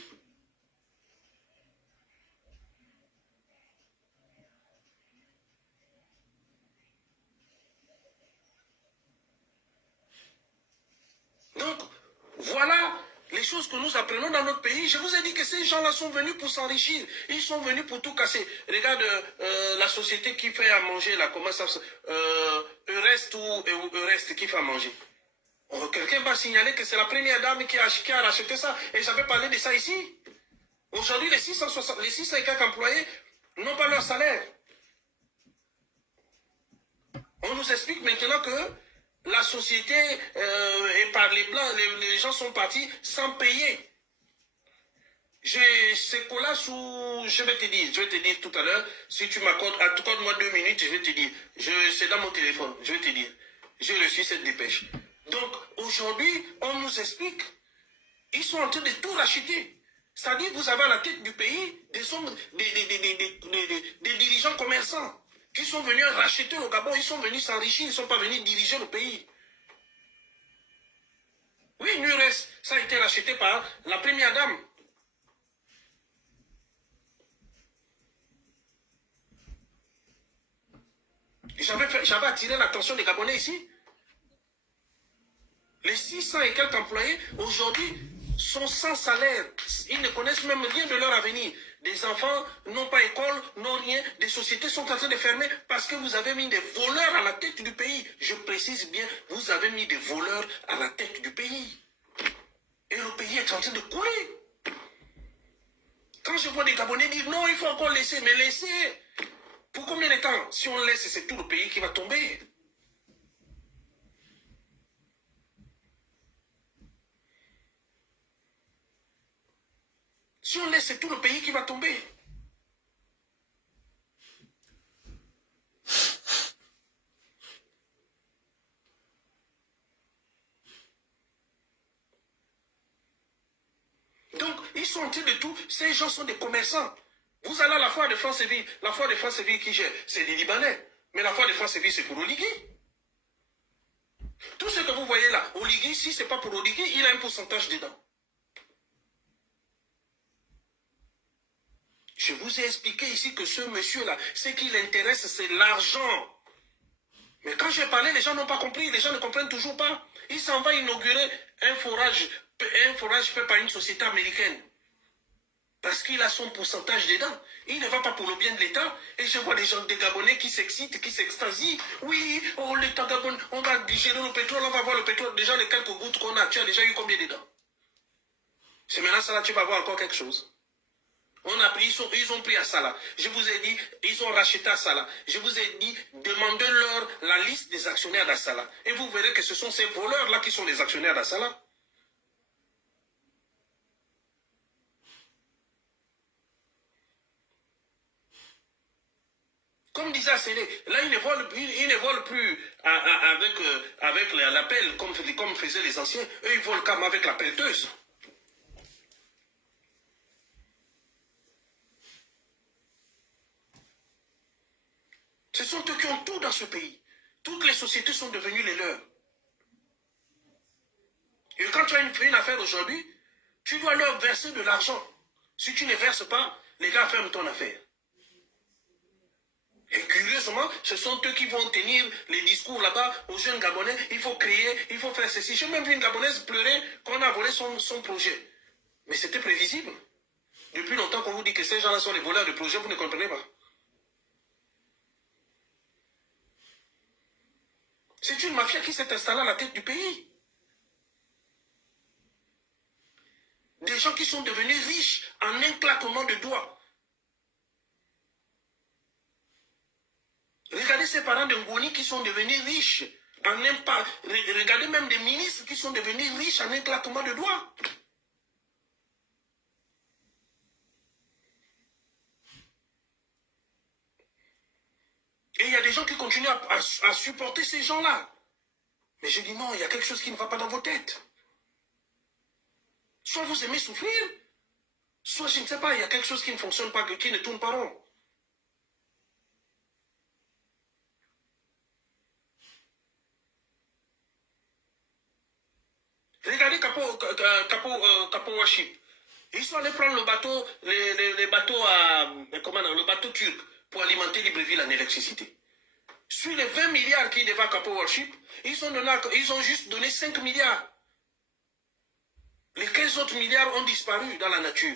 Donc, voilà les choses que nous apprenons dans notre pays. Je vous ai dit que ces gens-là sont venus pour s'enrichir. Ils sont venus pour tout casser. Regarde la société qui fait à manger, là, comment ça se... Eurest ou Eurest qui fait à manger. Quelqu'un va signaler que c'est la première dame qui a racheté ça. Et j'avais parlé de ça ici. Aujourd'hui, les 600 et quelques employés n'ont pas leur salaire. On nous explique maintenant que la société est par les blancs, les gens sont partis sans payer. C'est Colas où je vais te dire tout à l'heure, si tu m'accordes, accorde-moi 2 minutes, je vais te dire. C'est dans mon téléphone, je vais te dire. J'ai reçu cette dépêche. Donc aujourd'hui, on nous explique, ils sont en train de tout racheter. C'est-à-dire que vous avez à la tête du pays des dirigeants commerçants qui sont venus racheter le Gabon, ils sont venus s'enrichir, ils ne sont pas venus diriger le pays. Oui, Nures, ça a été racheté par la première dame. J'avais attiré l'attention des Gabonais ici. Les 600 et quelques employés, aujourd'hui, sont sans salaire. Ils ne connaissent même rien de leur avenir. Des enfants n'ont pas école, n'ont rien. Des sociétés sont en train de fermer parce que vous avez mis des voleurs à la tête du pays. Je précise bien, vous avez mis des voleurs à la tête du pays. Et le pays est en train de couler. Quand je vois des Gabonais dire non, il faut encore laisser, mais laisser. Pour combien de temps? Si on laisse, c'est tout le pays qui va tomber. Si on laisse, c'est tout le pays qui va tomber. Donc, ils sont en train de tout. Ces gens sont des commerçants. Vous allez à la foire de France-Séville. La foire de France-Séville qui gère, c'est les Libanais. Mais la foire de France-Séville, c'est pour Oligui. Tout ce que vous voyez là, Oligui, si ce n'est pas pour Oligui, il a un pourcentage dedans. Je vous ai expliqué ici que ce monsieur-là, ce qui l'intéresse, c'est l'argent. Mais quand j'ai parlé, les gens n'ont pas compris. Les gens ne comprennent toujours pas. Il s'en va inaugurer un forage fait par une société américaine. Parce qu'il a son pourcentage dedans. Il ne va pas pour le bien de l'État. Et je vois des gens, des Gabonais qui s'excitent, qui s'extasient. Oui, oh, l'État Gabon, on va digérer le pétrole, on va voir le pétrole. Déjà, les quelques gouttes qu'on a, tu as déjà eu combien dedans? C'est maintenant ça là, tu vas voir encore quelque chose. Ils ont pris à ça là. Je vous ai dit, ils ont racheté à ça là. Je vous ai dit, demandez-leur la liste des actionnaires d'Assala. Et vous verrez que ce sont ces voleurs-là qui sont les actionnaires d'Assala. Comme disait Assélé, là, ils ne volent plus avec l'appel comme faisaient les anciens. Eux, ils volent comme avec la pelleteuse. Ce sont eux qui ont tout dans ce pays. Toutes les sociétés sont devenues les leurs. Et quand tu as une affaire aujourd'hui, tu dois leur verser de l'argent. Si tu ne verses pas, les gars ferment ton affaire. Et curieusement, ce sont eux qui vont tenir les discours là-bas aux jeunes Gabonais. Il faut créer, il faut faire ceci. J'ai même vu une Gabonaise pleurer qu'on a volé son projet. Mais c'était prévisible. Depuis longtemps qu'on vous dit que ces gens-là sont les voleurs de projets, vous ne comprenez pas. C'est une mafia. mafia qui s'est installée à la tête du pays. Des gens qui sont devenus riches en un claquement de doigts. Regardez ces parents de Ngoni qui sont devenus riches en un pas. Regardez même des ministres qui sont devenus riches en un claquement de doigts. Et il y a des gens qui continuent à supporter ces gens-là. Mais je dis non, il y a quelque chose qui ne va pas dans vos têtes. Soit vous aimez souffrir, soit je ne sais pas, il y a quelque chose qui ne fonctionne pas, qui ne tourne pas rond. Regardez Capo Worship. Ils sont allés prendre le bateau, les bateaux le bateau turc pour alimenter Libreville en électricité. Sur les 20 milliards qui devaient à Capo Worship, ils ont juste donné 5 milliards. Les 15 autres milliards ont disparu dans la nature.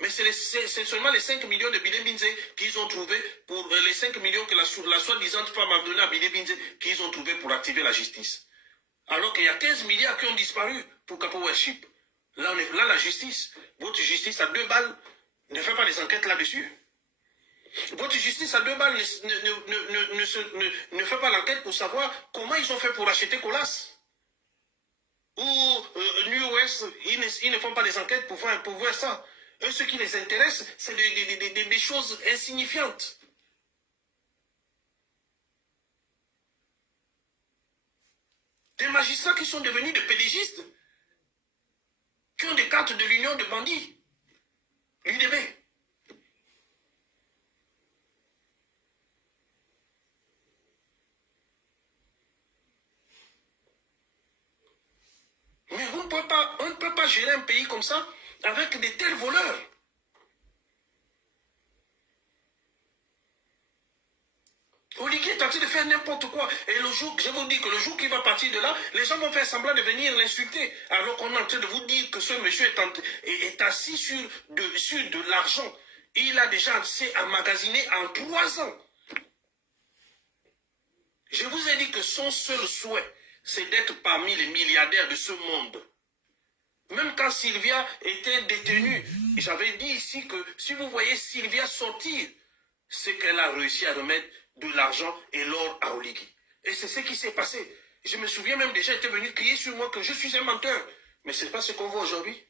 Mais c'est seulement les 5 millions de Bidé Binze qu'ils ont trouvé pour les 5 millions que la soi-disant femme a donné à Bidé Binze qu'ils ont trouvé pour activer la justice. Alors qu'il y a 15 milliards qui ont disparu pour Capo Worship. Là, la justice, votre justice à 2 balles, ne fait pas les enquêtes là-dessus. Votre justice à 2 balles ne fait pas l'enquête pour savoir comment ils ont fait pour acheter Colas. Ou New West, ils ne font pas les enquêtes pour voir ça. Eux, ce qui les intéresse, c'est des choses insignifiantes. Des magistrats qui sont devenus des pédégistes, qui ont des cartes de l'union de bandits, l'UDB. Mais on ne peut pas gérer un pays comme ça avec de tels voleurs. Oligui est en train de faire n'importe quoi. Et le jour, je vous dis que le jour qu'il va partir de là, les gens vont faire semblant de venir l'insulter. Alors qu'on est en train de vous dire que ce monsieur est assis sur de l'argent. Il a déjà assez emmagasiné en 3 ans. Je vous ai dit que son seul souhait, c'est d'être parmi les milliardaires de ce monde. Même quand Sylvia était détenue, j'avais dit ici que si vous voyez Sylvia sortir, c'est qu'elle a réussi à remettre de l'argent et l'or à Oligui. Et c'est ce qui s'est passé. Je me souviens même déjà, était venu crier sur moi que je suis un menteur. Mais ce n'est pas ce qu'on voit aujourd'hui.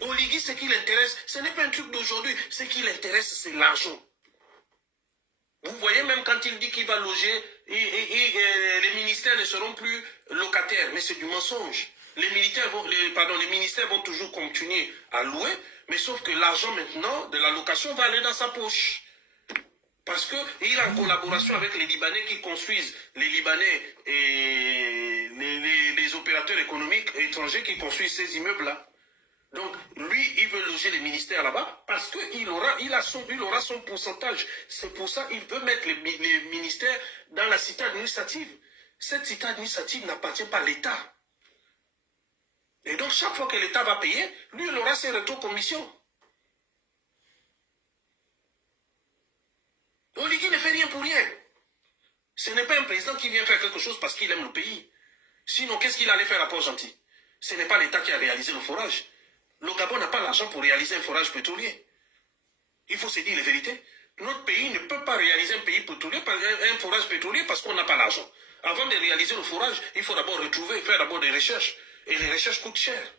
Oligui, ce qui l'intéresse, ce n'est pas un truc d'aujourd'hui. Ce qui l'intéresse, c'est l'argent. Vous voyez, même quand il dit qu'il va loger, les ministères ne seront plus locataires. Mais c'est du mensonge. Les ministères vont toujours continuer à louer, mais sauf que l'argent maintenant de la location va aller dans sa poche. Parce qu'il est en collaboration avec les Libanais qui construisent, les Libanais et les opérateurs économiques étrangers qui construisent ces immeubles-là. Donc, lui, il veut loger les ministères là-bas parce qu'il aura son pourcentage. C'est pour ça qu'il veut mettre les ministères dans la cité administrative. Cette cité administrative n'appartient pas à l'État. Et donc, chaque fois que l'État va payer, lui, il aura ses retours-commissions. Oligui ne fait rien pour rien. Ce n'est pas un président qui vient faire quelque chose parce qu'il aime le pays. Sinon, qu'est-ce qu'il allait faire à Port-Gentil? Ce n'est pas l'État qui a réalisé le forage. Le Gabon n'a pas l'argent pour réaliser un forage pétrolier. Il faut se dire la vérité. Notre pays ne peut pas réaliser un forage pétrolier parce qu'on n'a pas l'argent. Avant de réaliser le forage, il faut d'abord faire d'abord des recherches. Et les recherches coûtent cher.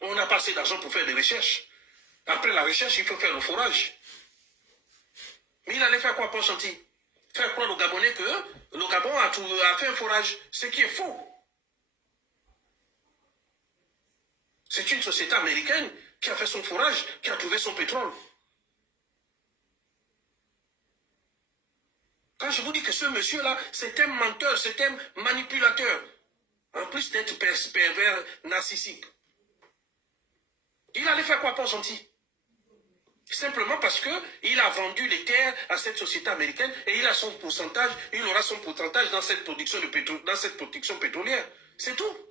On n'a pas assez d'argent pour faire des recherches. Après la recherche, il faut faire le forage. Mais il allait faire quoi pour Port-Gentil? Faire croire aux Gabonais que le Gabon a fait un forage. Ce qui est faux. C'est une société américaine qui a fait son forage, qui a trouvé son pétrole. Quand je vous dis que ce monsieur-là, c'est un menteur, c'est un manipulateur, en plus d'être pervers narcissique. Il allait faire quoi, Port-Gentil? Simplement parce qu'il a vendu les terres à cette société américaine et il a son pourcentage, il aura son pourcentage dans cette production pétrolière. C'est tout.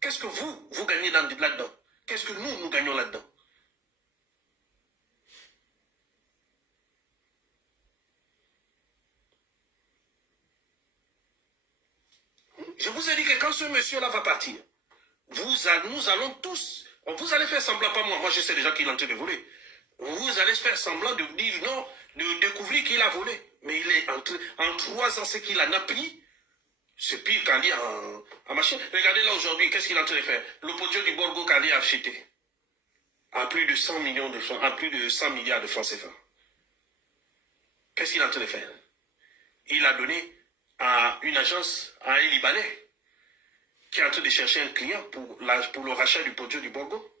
Qu'est-ce que vous gagnez là-dedans? Qu'est-ce que nous gagnons là-dedans? Je vous ai dit que quand ce monsieur-là va partir, nous allons tous, vous allez faire semblant, pas moi, moi je sais déjà qu'il est en train de voler. Vous allez faire semblant de dire non, de découvrir qu'il a volé. Mais il est en 3 ans, ce qu'il en a pris, c'est pire qu'Ali en machin. Regardez là aujourd'hui, qu'est-ce qu'il est en train de faire? Le podio du Borgo qu'Ali a acheté à plus de 100 millions de francs, à plus de 100 milliards de francs CFA. Qu'est-ce qu'il est en train de faire? Il a donné à une agence, à un Libanais, qui est en train de chercher un client pour le rachat du podio du Borgo.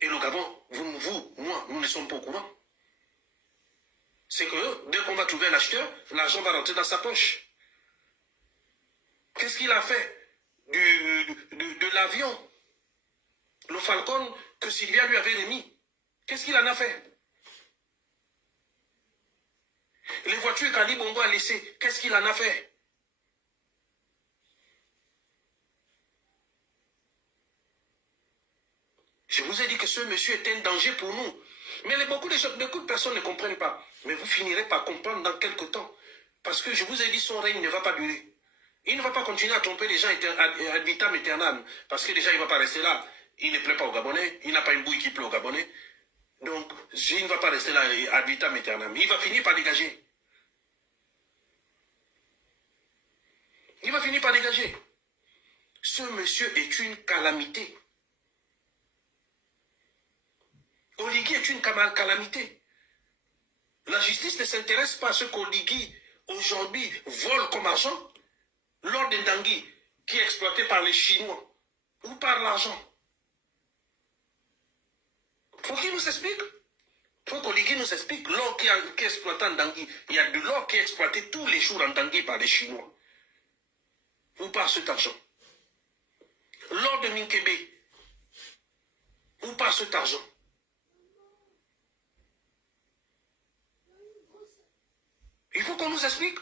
Et le Gabon, moi, nous ne sommes pas au courant. C'est que dès qu'on va trouver un acheteur, l'argent va rentrer dans sa poche. Qu'est-ce qu'il a fait de l'avion, le Falcon que Sylvia lui avait remis? Qu'est-ce qu'il en a fait? Les voitures qu'Ali Bongo a laissées, qu'est-ce qu'il en a fait? Je vous ai dit que ce monsieur est un danger pour nous. Mais beaucoup de personnes ne comprennent pas. Mais vous finirez par comprendre dans quelques temps. Parce que je vous ai dit, son règne ne va pas durer. Il ne va pas continuer à tromper les gens ad vitam aeternam. Parce que déjà, il ne va pas rester là. Il ne plaît pas aux Gabonais. Il n'a pas une bouille qui plaît aux Gabonais. Donc, il ne va pas rester là ad vitam aeternam. Il va finir par dégager. Il va finir par dégager. Ce monsieur est une calamité. Oligui est une calamité. La justice ne s'intéresse pas à ce qu'Oligui, aujourd'hui, vole comme argent. L'or de Dangui, qui est exploité par les Chinois, ou par l'argent. Faut qu'il nous explique. Faut qu'Oligui nous explique l'or qui est exploité en Dangui. Il y a de l'or qui est exploité tous les jours en Dangui par les Chinois. Ou par cet argent. L'or de Minkebe. Ou par cet argent. Il faut qu'on nous explique.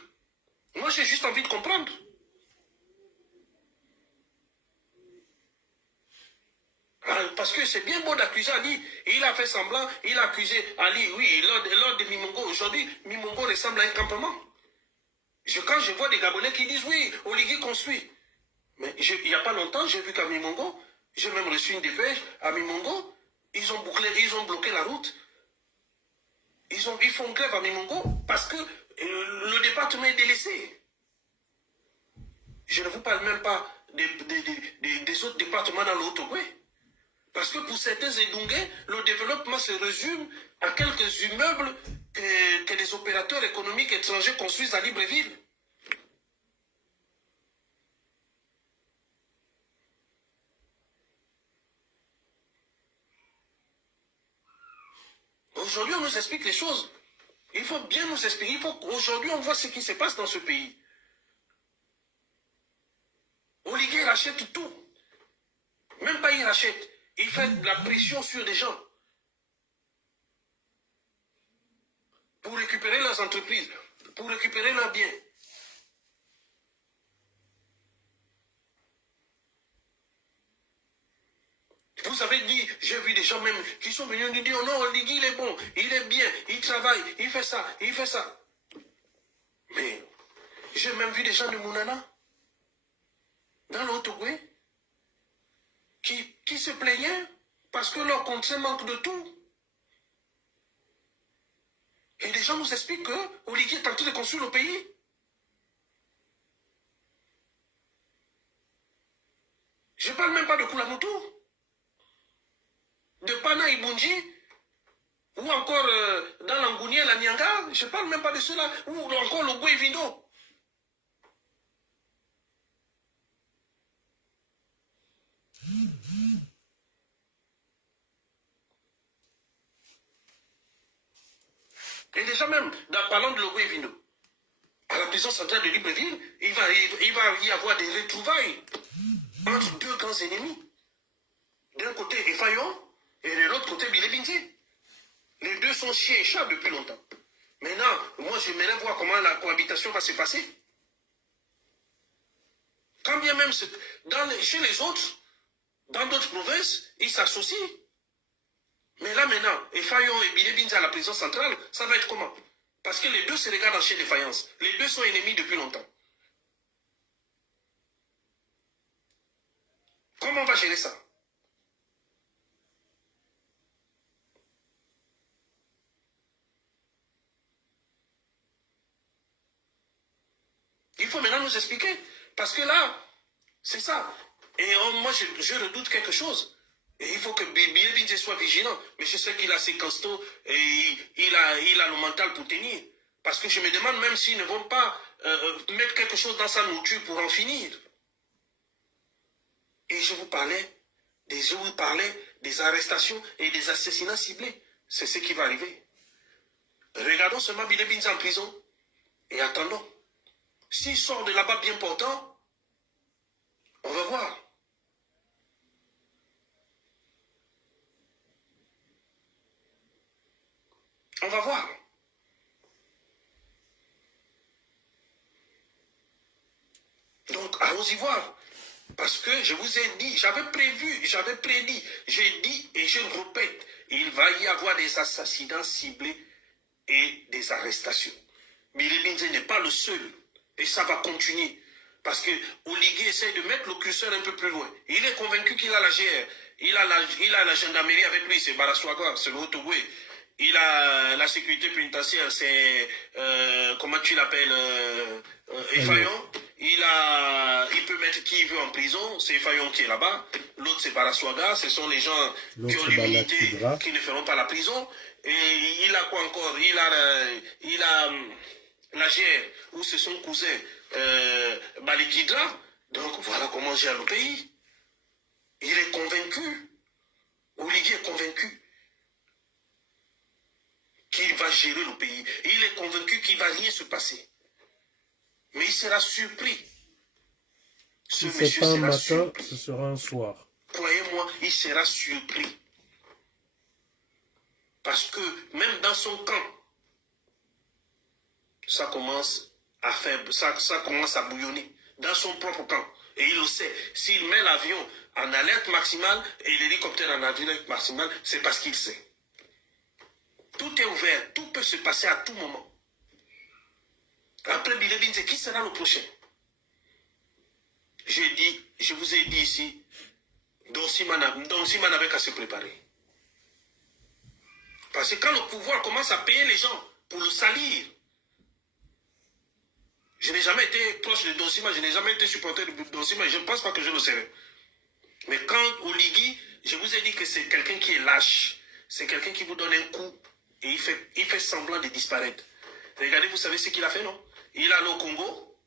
Moi, j'ai juste envie de comprendre. Parce que c'est bien beau d'accuser Ali. Il a fait semblant, il a accusé Ali, oui, lors de Mimongo. Aujourd'hui, Mimongo ressemble à un campement. Quand je vois des Gabonais qui disent, oui, Oligui construit. Mais il n'y a pas longtemps, j'ai vu qu'à Mimongo, j'ai même reçu une dépêche, à Mimongo, ils ont bloqué la route. Ils font grève à Mimongo parce que le département est délaissé. Je ne vous parle même pas des autres départements dans l'Haut-Ogooué. Parce que pour certains Edungais, le développement se résume à quelques immeubles que les opérateurs économiques étrangers construisent à Libreville. Aujourd'hui, on nous explique les choses. Il faut bien nous expliquer. Aujourd'hui, on voit ce qui se passe dans ce pays. Oligui rachète tout. Même pas il rachète. Il fait de la pression sur des gens. Pour récupérer leurs entreprises. Pour récupérer leurs biens. Vous avez dit, j'ai vu des gens même qui sont venus nous dire, non, Oligui il est bon, il est bien, il travaille, il fait ça, il fait ça. Mais j'ai même vu des gens de Mounana, dans l'Haut-Ogooué, qui se plaignaient parce que leur contrat manque de tout. Et les gens nous expliquent que Oligui est en train de construire le pays. Je ne parle même pas de Kulamutu, de Pana Ibunji, ou encore dans l'Angounier, la Nyanga. Je ne parle même pas de cela, ou encore le Gouevindo. Et déjà même, parlant de Logo et Vindo, à la prison centrale de Libreville, il va y avoir des retrouvailles entre deux grands ennemis. D'un côté, Effayon, et de l'autre côté, Bilebinté. Les deux sont chiens et chats depuis longtemps. Maintenant, moi, j'aimerais voir comment la cohabitation va se passer. Quand bien même chez les autres, dans d'autres provinces, ils s'associent. Mais là maintenant, Effayon et Bilebinza à la prison centrale, ça va être comment? Parce que les deux se regardent en chien de faïence. Les deux sont ennemis depuis longtemps. Comment on va gérer ça? Il faut maintenant nous expliquer. Parce que là, c'est ça. Et moi, je redoute quelque chose. Et il faut que Billy Binze soit vigilant. Mais je sais qu'il a ses costauds et il a le mental pour tenir. Parce que je me demande même s'ils ne vont pas mettre quelque chose dans sa nourriture pour en finir. Et je vous parlais des arrestations et des assassinats ciblés. C'est ce qui va arriver. Regardons seulement Billy Binze en prison et attendons. S'il sort de là-bas bien portant, on va voir. On va voir. Donc, allons y voir. Parce que je vous ai dit, j'avais prédit, j'ai dit et je répète, il va y avoir des assassinats ciblés et des arrestations. Billy Binze n'est pas le seul. Et ça va continuer. Parce que Oligui essaie de mettre le curseur un peu plus loin. Il est convaincu qu'il a la GR. Il a la gendarmerie avec lui, c'est Baraswaga, c'est le Haut-Ogooué. Il a la sécurité pénitentiaire, c'est, comment tu l'appelles, Effayon. Il peut mettre qui il veut en prison, c'est Effayon qui est là-bas. L'autre c'est Baraswaga, ce sont les gens qui ont l'immunité, qui ne feront pas la prison. Et il a quoi encore? Il a la GR, où c'est son cousin Balikidra. Donc voilà comment gère le pays. Il est convaincu. Oligui est convaincu qu'il va gérer le pays. Il est convaincu qu'il ne va rien se passer. Mais il sera surpris. Si ce n'est pas un matin, ce sera un soir. Croyez-moi, il sera surpris. Parce que même dans son camp, ça commence à faire, ça commence à bouillonner. Dans son propre camp. Et il le sait. S'il met l'avion en alerte maximale et l'hélicoptère en alerte maximale, c'est parce qu'il sait. Tout est ouvert. Tout peut se passer à tout moment. Après Billy Binze, qui sera le prochain? Je vous ai dit ici, Donsiman n'avait qu'à se préparer. Parce que quand le pouvoir commence à payer les gens pour le salir, je n'ai jamais été proche de Donsiman, je n'ai jamais été supporter de Donsiman, je ne pense pas que je le serai. Mais quand Oligui, je vous ai dit que c'est quelqu'un qui est lâche, c'est quelqu'un qui vous donne un coup et il fait semblant de disparaître. Regardez, vous savez ce qu'il a fait, non? Il est allé au Congo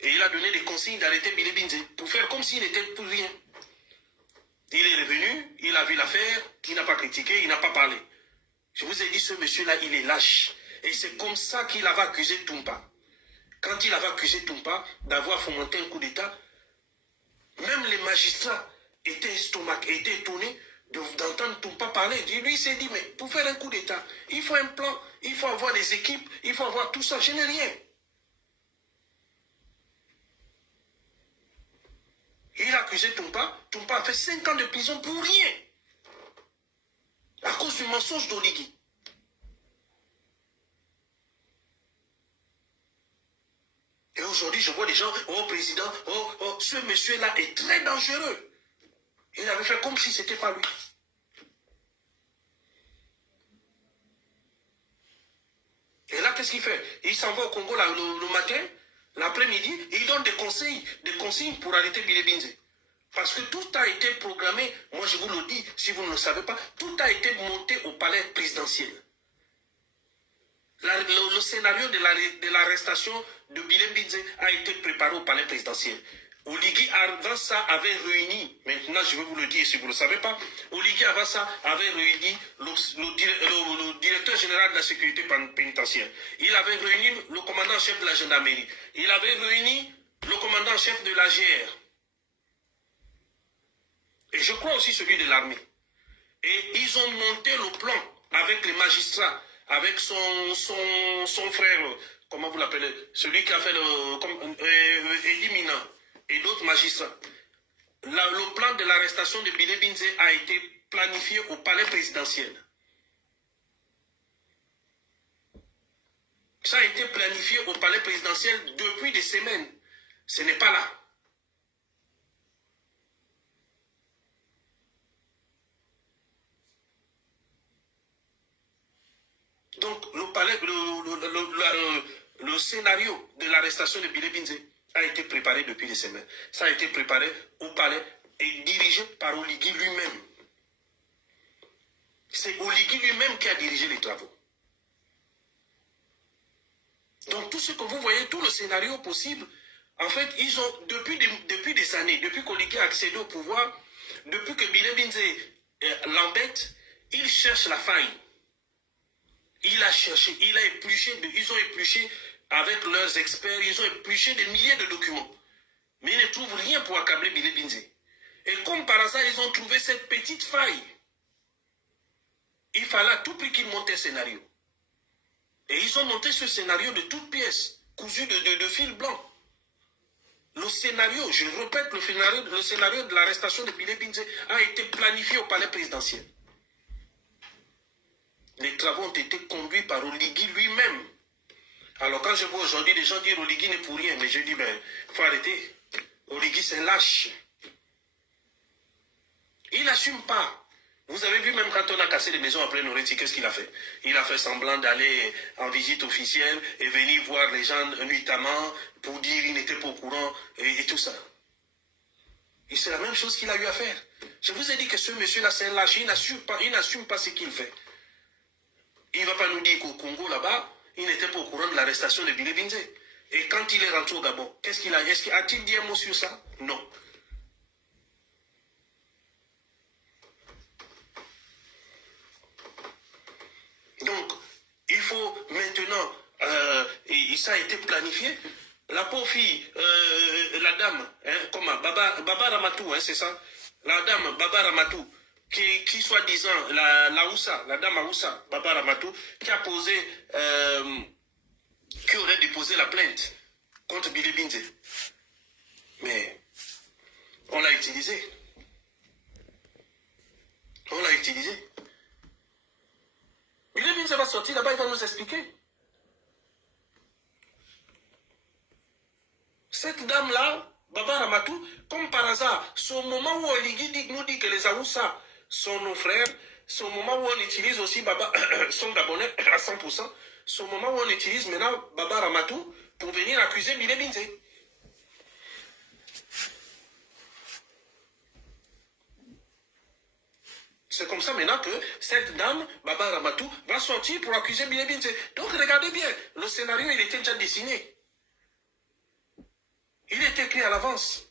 et il a donné des consignes d'arrêter Billy Binze pour faire comme s'il n'était pour rien. Il est revenu, il a vu l'affaire, il n'a pas critiqué, il n'a pas parlé. Je vous ai dit, ce monsieur-là, il est lâche. Et c'est comme ça qu'il avait accusé Toumpa. Quand il avait accusé Toumpa d'avoir fomenté un coup d'État, même les magistrats étaient étonnés d'entendre Toumpa parler. Lui, il s'est dit, mais pour faire un coup d'État, il faut un plan, il faut avoir des équipes, il faut avoir tout ça. Je n'ai rien. Il a accusé Toumpa. Toumpa a fait 5 ans de prison pour rien. À cause du mensonge d'Oligui. Et aujourd'hui, je vois des gens, oh président, oh, ce monsieur-là est très dangereux. Il avait fait comme si c'était pas lui. Et là, qu'est-ce qu'il fait? Il s'en va au Congo là, le matin, l'après-midi, et il donne des consignes pour arrêter Billy Binze. Parce que tout a été programmé, moi je vous le dis, si vous ne le savez pas, tout a été monté au palais présidentiel. Le scénario de l'arrestation de Billy Binze a été préparé au palais présidentiel. Oligui avant ça avait réuni, maintenant je vais vous le dire si vous ne le savez pas, Oligui avant ça avait réuni le directeur général de la sécurité pénitentiaire. Il avait réuni le commandant en chef de la gendarmerie. Il avait réuni le commandant en chef de la GR. Et je crois aussi celui de l'armée. Et ils ont monté le plan avec les magistrats, avec son frère, comment vous l'appelez, celui qui a fait Eddie Mina et d'autres magistrats. Le plan de l'arrestation de Billy Binze a été planifié au palais présidentiel. Ça a été planifié au palais présidentiel depuis des semaines. Ce n'est pas là. Donc, le scénario de l'arrestation de Bilé Binze a été préparé depuis des semaines. Ça a été préparé au palais et dirigé par Oligui lui-même. C'est Oligui lui-même qui a dirigé les travaux. Donc tout ce que vous voyez, tout le scénario possible, en fait, ils ont, depuis des années, depuis qu'Oligui a accédé au pouvoir, depuis que Bilé Binze l'embête, il cherche la faille. Il a cherché, il a épluché, ils ont épluché avec leurs experts, ils ont épluché des milliers de documents. Mais ils ne trouvent rien pour accabler Bilé Binze. Et comme par hasard, ils ont trouvé cette petite faille. Il fallait à tout prix qu'ils montent un scénario. Et ils ont monté ce scénario de toutes pièces, cousu de fil blanc. Le scénario, je répète, le scénario de l'arrestation de Bilé Binze a été planifié au palais présidentiel. Les travaux ont été conduits par Oligui lui-même. Alors quand je vois aujourd'hui des gens dire Oligui n'est pour rien, mais je dis, ben, il faut arrêter. Oligui, c'est lâche. Il n'assume pas. Vous avez vu même quand on a cassé les maisons après Noretti, qu'est-ce qu'il a fait? Il a fait semblant d'aller en visite officielle et venir voir les gens nuitamment pour dire qu'il n'était pas au courant et tout ça. Et c'est la même chose qu'il a eu à faire. Je vous ai dit que ce monsieur-là, c'est un lâche. Il n'assume pas ce qu'il fait. Il ne va pas nous dire qu'au Congo, là-bas, il n'était pas au courant de l'arrestation de Bilé Binze. Et quand il est rentré au Gabon, qu'est-ce qu'il a? A-t-il dit un mot sur ça? Non. Donc, il faut maintenant, et ça a été planifié, la pauvre fille, la dame, hein, comment, Baba Ramatou, hein, c'est ça? La dame, Baba Ramatou, qui soi-disant, la Oussa, la dame Oussa, Baba Ramatou, qui a posé, qui aurait déposé la plainte contre Bilé Binze. Mais, on l'a utilisé. On l'a utilisé. Bilé Binze va sortir là-bas, il va nous expliquer. Cette dame-là, Baba Ramatou, comme par hasard, c'est au moment où Oligui nous dit que les Aoussa sont nos frères, c'est au moment où on utilise aussi Baba, son Gabonais à 100%, c'est au moment où on utilise maintenant Baba Ramatou pour venir accuser Bilé Binze. C'est comme ça maintenant que cette dame, Baba Ramatou, va sortir pour accuser Bilé Binze. Donc regardez bien, le scénario, il était déjà dessiné. Il est écrit à l'avance.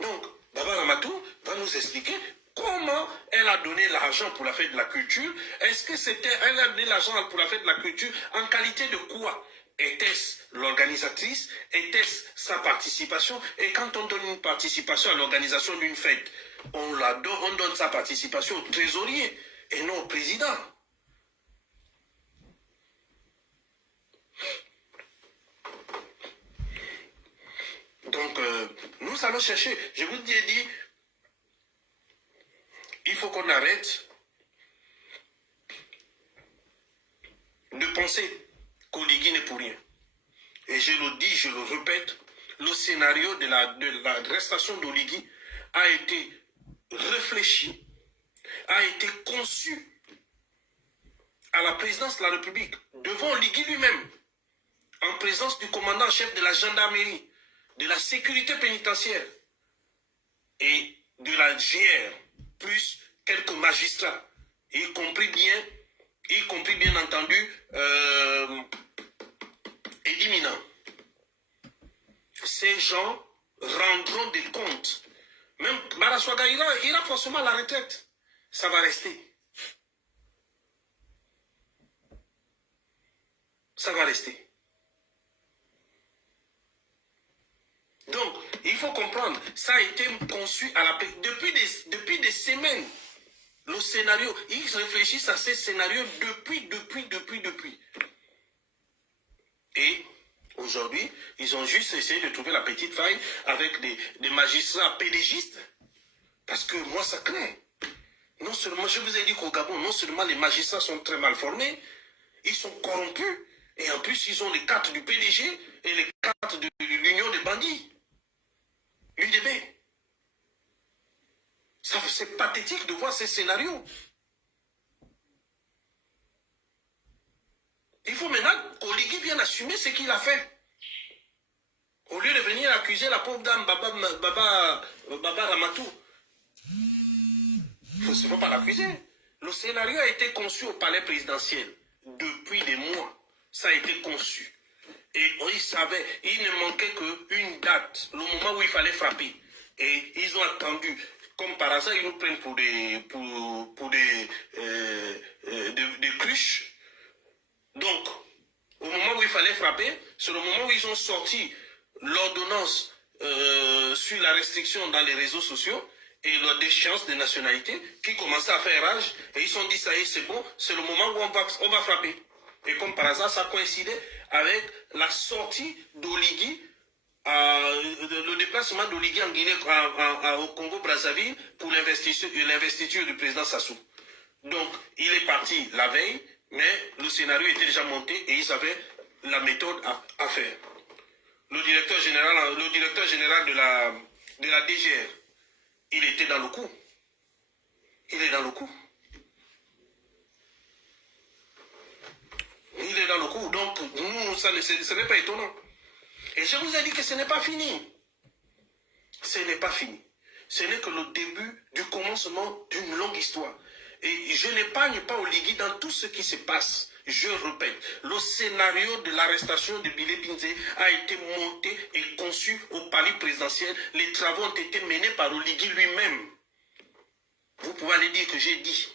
Donc, Baba Ramatou va nous expliquer comment elle a donné l'argent pour la fête de la culture. Est-ce que elle a donné l'argent pour la fête de la culture en qualité de quoi? Était-ce l'organisatrice? Était-ce sa participation? Et quand on donne une participation à l'organisation d'une fête, on donne sa participation au trésorier et non au président. Donc, nous allons chercher. Je vous ai dit, il faut qu'on arrête de penser qu'Oligui n'est pour rien. Et je le dis, je le répète, le scénario de l'arrestation d'Oligui a été réfléchi, a été conçu à la présidence de la République, devant Oligui lui-même, en présence du commandant en chef de la gendarmerie, de la sécurité pénitentiaire et de la GR, plus quelques magistrats, y compris bien entendu Eddie Mina. Ces gens rendront des comptes. Même Baraswaga ira forcément à la retraite. Ça va rester. Ça va rester. Donc, il faut comprendre, ça a été conçu depuis des semaines. Le scénario, ils réfléchissent à ces scénarios depuis. Et aujourd'hui, ils ont juste essayé de trouver la petite faille avec des magistrats pédégistes. Parce que moi, ça craint. Non seulement, je vous ai dit qu'au Gabon, non seulement les magistrats sont très mal formés, ils sont corrompus, et en plus, ils ont les cartes du PDG et les cartes de l'Union des bandits. UDB. C'est pathétique de voir ces scénarios. Il faut maintenant qu'Oligui vienne assumer ce qu'il a fait. Au lieu de venir accuser la pauvre dame Baba Ramatou. Il ne faut pas l'accuser. Le scénario a été conçu au palais présidentiel depuis des mois. Ça a été conçu. Et ils savaient, il ne manquait qu'une date, le moment où il fallait frapper. Et ils ont attendu. Comme par hasard, ils nous prennent pour des cruches. Donc, au moment où il fallait frapper, c'est le moment où ils ont sorti l'ordonnance sur la restriction dans les réseaux sociaux et la déchéance de nationalité qui commençait à faire rage. Et ils se sont dit, ça y est, c'est bon, c'est le moment où on va frapper. Et comme par hasard, ça coïncidait avec la sortie d'Oligui, le déplacement d'Oligui en Guinée, au Congo-Brazzaville pour l'investiture du président Sassou. Donc, il est parti la veille, mais le scénario était déjà monté et ils avaient la méthode à faire. Le directeur général de la DGR, il était dans le coup. Il est dans le coup. Il est dans le coup. Donc, nous, ce n'est pas étonnant. Et je vous ai dit que ce n'est pas fini. Ce n'est pas fini. Ce n'est que le début du commencement d'une longue histoire. Et je n'épargne pas Oligui dans tout ce qui se passe. Je répète, le scénario de l'arrestation de Bilé Binzé a été monté et conçu au palais présidentiel. Les travaux ont été menés par Oligui lui-même. Vous pouvez aller dire que j'ai dit.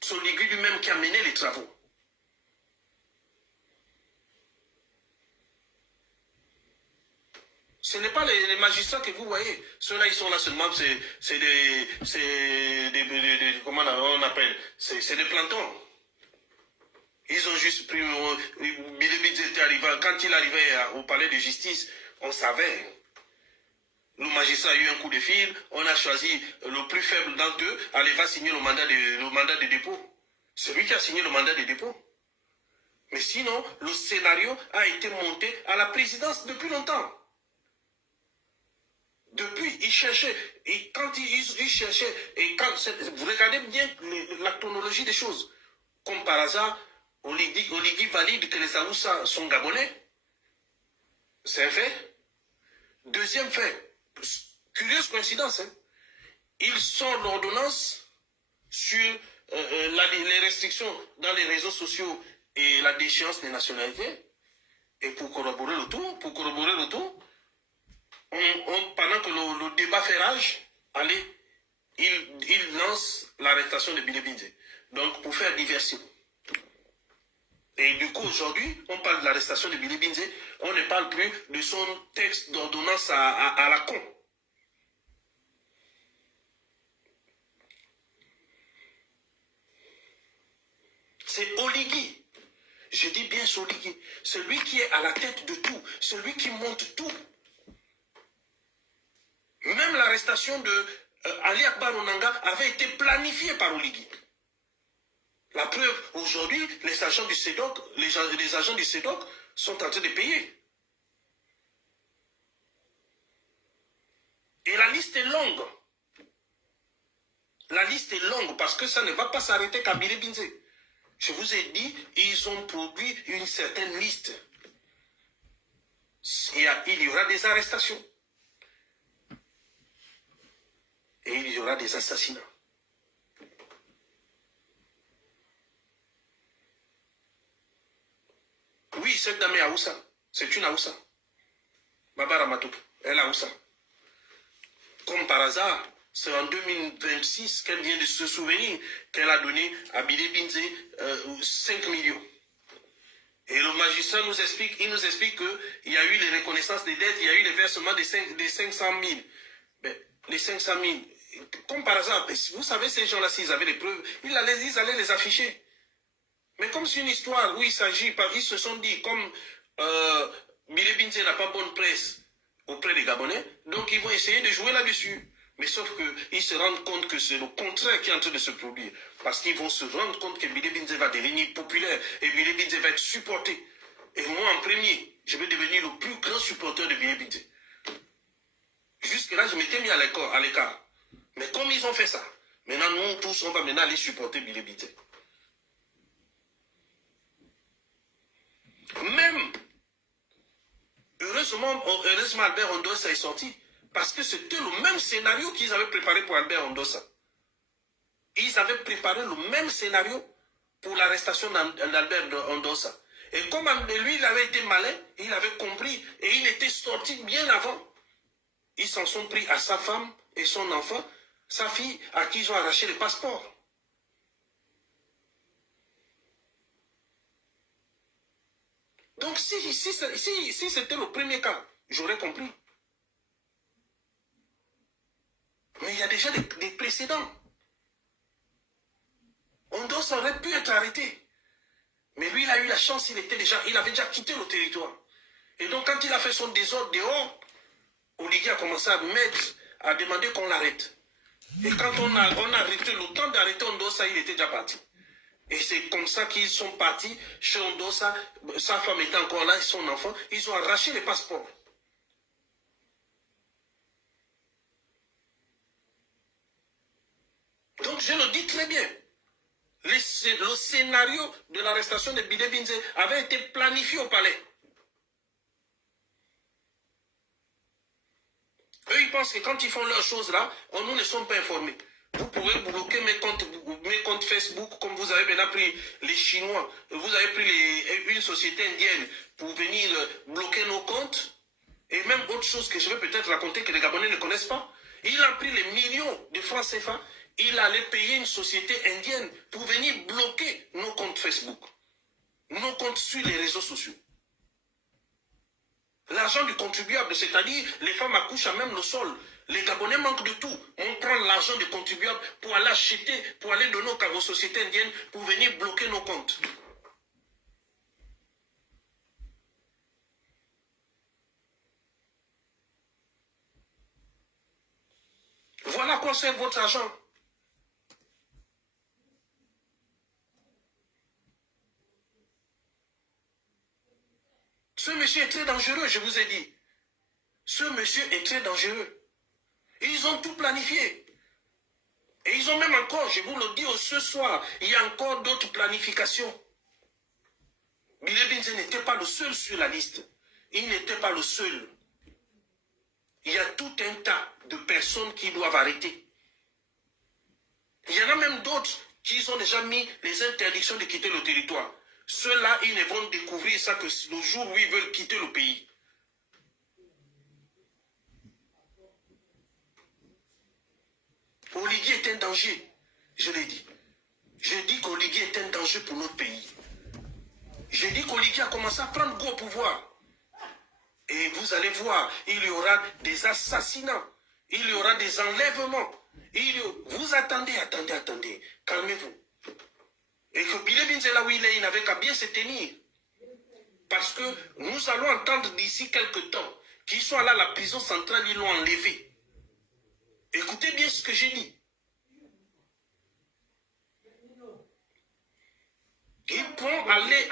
C'est Oligui lui-même qui a mené les travaux. Ce n'est pas les magistrats que vous voyez. Ceux-là, ils sont là seulement, c'est des comment on appelle, c'est des plantons. Ils ont juste pris, Bilé Binzé était arrivé, quand il arrivait au palais de justice, on savait. Le magistrat a eu un coup de fil, on a choisi le plus faible d'entre eux, allez, va signer le mandat de dépôt. C'est lui qui a signé le mandat de dépôt. Mais sinon, le scénario a été monté à la présidence depuis longtemps. Depuis, ils cherchaient, et quand ils cherchaient, et quand vous regardez bien la chronologie des choses, comme par hasard, Oligui valide que les Aoussa sont gabonais. C'est un fait. Deuxième fait, curieuse coïncidence, hein? Ils sortent l'ordonnance sur les restrictions dans les réseaux sociaux et la déchéance des nationalités. Et pour corroborer le tout, pendant que le débat fait rage, allez, il lance l'arrestation de Bilé Binzé. Donc, pour faire diversion. Et du coup, aujourd'hui, on parle de l'arrestation de Bilé Binzé, on ne parle plus de son texte d'ordonnance à la con. C'est Oligui. Je dis bien c'est Oligui. Celui qui est à la tête de tout, celui qui monte tout. Même l'arrestation de Ali Akbar Onanga avait été planifiée par Oligui. La preuve, aujourd'hui, les agents du CEDOC, les agents du CEDOC sont en train de payer. Et la liste est longue. La liste est longue parce que ça ne va pas s'arrêter qu'à Bilé Binzé. Je vous ai dit, ils ont produit une certaine liste. Il y aura des arrestations. Et il y aura des assassinats. Oui, cette dame est Aoussa. C'est une Aoussa. Baba Ramatou, elle est Aoussa. Comme par hasard, c'est en 2026 qu'elle vient de se souvenir qu'elle a donné à Bilé Binzé 5 millions. Et le magistrat nous explique qu'il y a eu les reconnaissances des dettes, il y a eu les versements des 500 000. Mais les 500 000, comme par hasard, vous savez, ces gens-là, s'ils avaient les preuves, ils allaient les afficher. Mais comme c'est une histoire où il s'agit, ils se sont dit, comme Bilé Binzé n'a pas bonne presse auprès des Gabonais, donc ils vont essayer de jouer là-dessus. Mais sauf qu'ils se rendent compte que c'est le contraire qui est en train de se produire. Parce qu'ils vont se rendre compte que Bilé Binzé va devenir populaire et Bilé Binzé va être supporté. Et moi, en premier, je vais devenir le plus grand supporter de Bilé Binzé. Jusque-là, je m'étais mis à l'écart. Mais comme ils ont fait ça, maintenant nous tous, on va maintenant aller supporter Bilebité. Même, heureusement Albert Ondossa est sorti, parce que c'était le même scénario qu'ils avaient préparé pour Albert Ondossa. Ils avaient préparé le même scénario pour l'arrestation d'Albert Ondossa. Et comme lui, il avait été malin, il avait compris, et il était sorti bien avant. Ils s'en sont pris à sa femme et son enfant, sa fille, à qui ils ont arraché les passeports. Donc si c'était le premier cas, j'aurais compris. Mais il y a déjà des précédents. Ondossa aurait pu être arrêté. Mais lui, il a eu la chance, il avait déjà quitté le territoire. Et donc, quand il a fait son désordre dehors, Oligui a commencé à demander qu'on l'arrête. Et quand on a arrêté, le temps d'arrêter Ondossa, il était déjà parti. Et c'est comme ça qu'ils sont partis chez Ondossa, sa femme était encore là, et son enfant, ils ont arraché les passeports. Donc, je le dis très bien. Le scénario de l'arrestation de Bidé Binze avait été planifié au palais. Eux, ils pensent que quand ils font leurs choses là, nous ne sommes pas informés. Vous pourrez bloquer mes comptes Facebook, comme vous avez maintenant pris les Chinois. Vous avez pris une société indienne pour venir bloquer nos comptes. Et même autre chose que je vais peut-être raconter que les Gabonais ne connaissent pas. Il a pris les millions de francs CFA. Il allait payer une société indienne pour venir bloquer nos comptes Facebook. Nos comptes sur les réseaux sociaux. L'argent du contribuable, c'est-à-dire les femmes accouchent à même le sol. Les Gabonais manquent de tout. On prend l'argent du contribuable pour aller acheter, pour aller donner aux sociétés indiennes pour venir bloquer nos comptes. Voilà quoi sert votre argent. Ce monsieur est très dangereux, je vous ai dit. Ce monsieur est très dangereux. Ils ont tout planifié. Et ils ont même encore, je vous le dis ce soir, il y a encore d'autres planifications. Bidé Binze n'était pas le seul sur la liste. Il n'était pas le seul. Il y a tout un tas de personnes qui doivent arrêter. Il y en a même d'autres qui ont déjà mis les interdictions de quitter le territoire. Ceux-là, ils ne vont découvrir ça que le jour où ils veulent quitter le pays. Oligui est un danger, je l'ai dit. Je dis qu'Oligui est un danger pour notre pays. Je dis qu'Oligui a commencé à prendre goût au pouvoir. Et vous allez voir, il y aura des assassinats, il y aura des enlèvements. Vous attendez, calmez-vous. Et que Bidé Binze là où il est, il n'avait qu'à bien se tenir. Parce que nous allons entendre d'ici quelques temps qu'ils sont allés à la prison centrale, ils l'ont enlevé. Écoutez bien ce que j'ai dit. Ils vont aller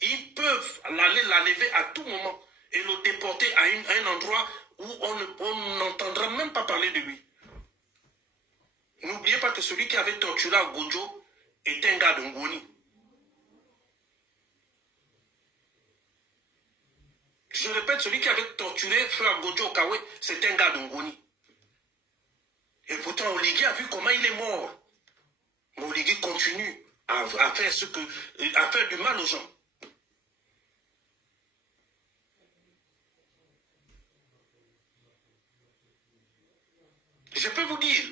ils peuvent aller l'enlever à tout moment et le déporter à un endroit où on n'entendra même pas parler de lui. N'oubliez pas que celui qui avait torturé à Gojo est un gars de Ngoni. Je répète, celui qui avait torturé frère Gojo Kawe, c'est un gars de Ngoni. Et pourtant, Oligui a vu comment il est mort. Mais Oligui continue à faire du mal aux gens. Je peux vous dire,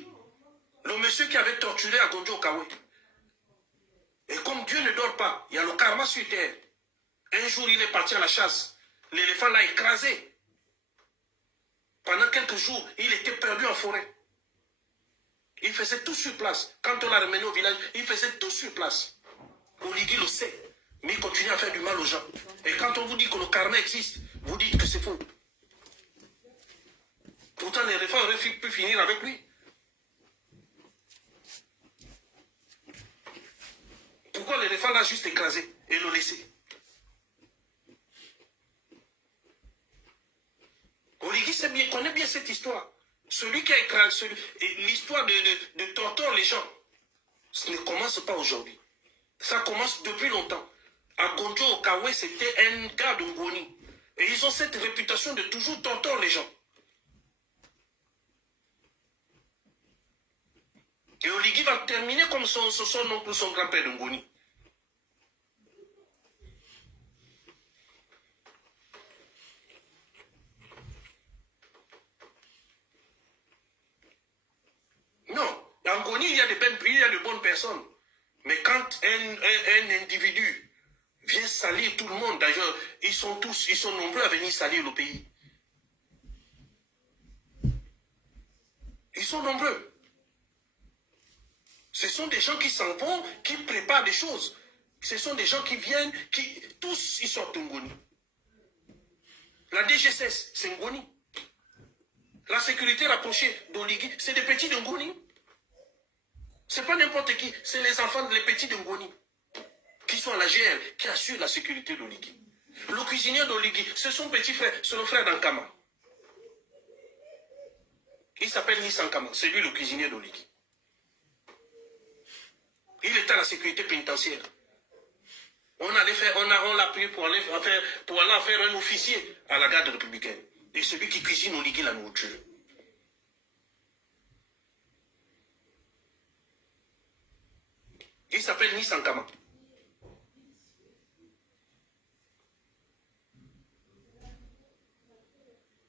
le monsieur qui avait torturé à Gojo Kawe, et comme Dieu ne dort pas, il y a le karma sur terre. Un jour, il est parti à la chasse. L'éléphant l'a écrasé. Pendant quelques jours, il était perdu en forêt. Il faisait tout sur place. Quand on l'a ramené au village, il faisait tout sur place. Oligui le sait, mais il continue à faire du mal aux gens. Et quand on vous dit que le karma existe, vous dites que c'est faux. Pourtant, l'éléphant aurait pu finir avec lui. Pourquoi l'éléphant l'a juste écrasé et le laissé? Oligui connaît bien cette histoire. Celui qui a écrasé l'histoire de torture les gens, ça ne commence pas aujourd'hui. Ça commence depuis longtemps. À Gondjo, au Kawe, c'était un gars de Ngoni. Et ils ont cette réputation de toujours torturer les gens. Et Oligui va terminer comme son oncle ou son grand-père de Ngoni. Non, en Ngoni, il y a de bonnes personnes. Mais quand un individu vient salir tout le monde, d'ailleurs, ils sont nombreux à venir salir le pays. Ils sont nombreux. Ce sont des gens qui s'en vont, qui préparent des choses. Ce sont des gens qui viennent, tous ils sortent de Ngoni. La DGSS, c'est Ngoni. La sécurité rapprochée d'Oligui, c'est des petits de Ngoni. C'est pas n'importe qui, c'est les enfants, les petits de Ngoni, qui sont à la GL, qui assurent la sécurité d'Oligui. Le cuisinier d'Oligui, c'est son petit frère, c'est le frère d'Ankama. Il s'appelle Nisankama, c'est lui le cuisinier d'Oligui. Il était à la sécurité pénitentiaire. On l'a pris pour aller en faire un officier à la garde républicaine. Et celui qui cuisine Oligui la nourriture. Il s'appelle Nisankama.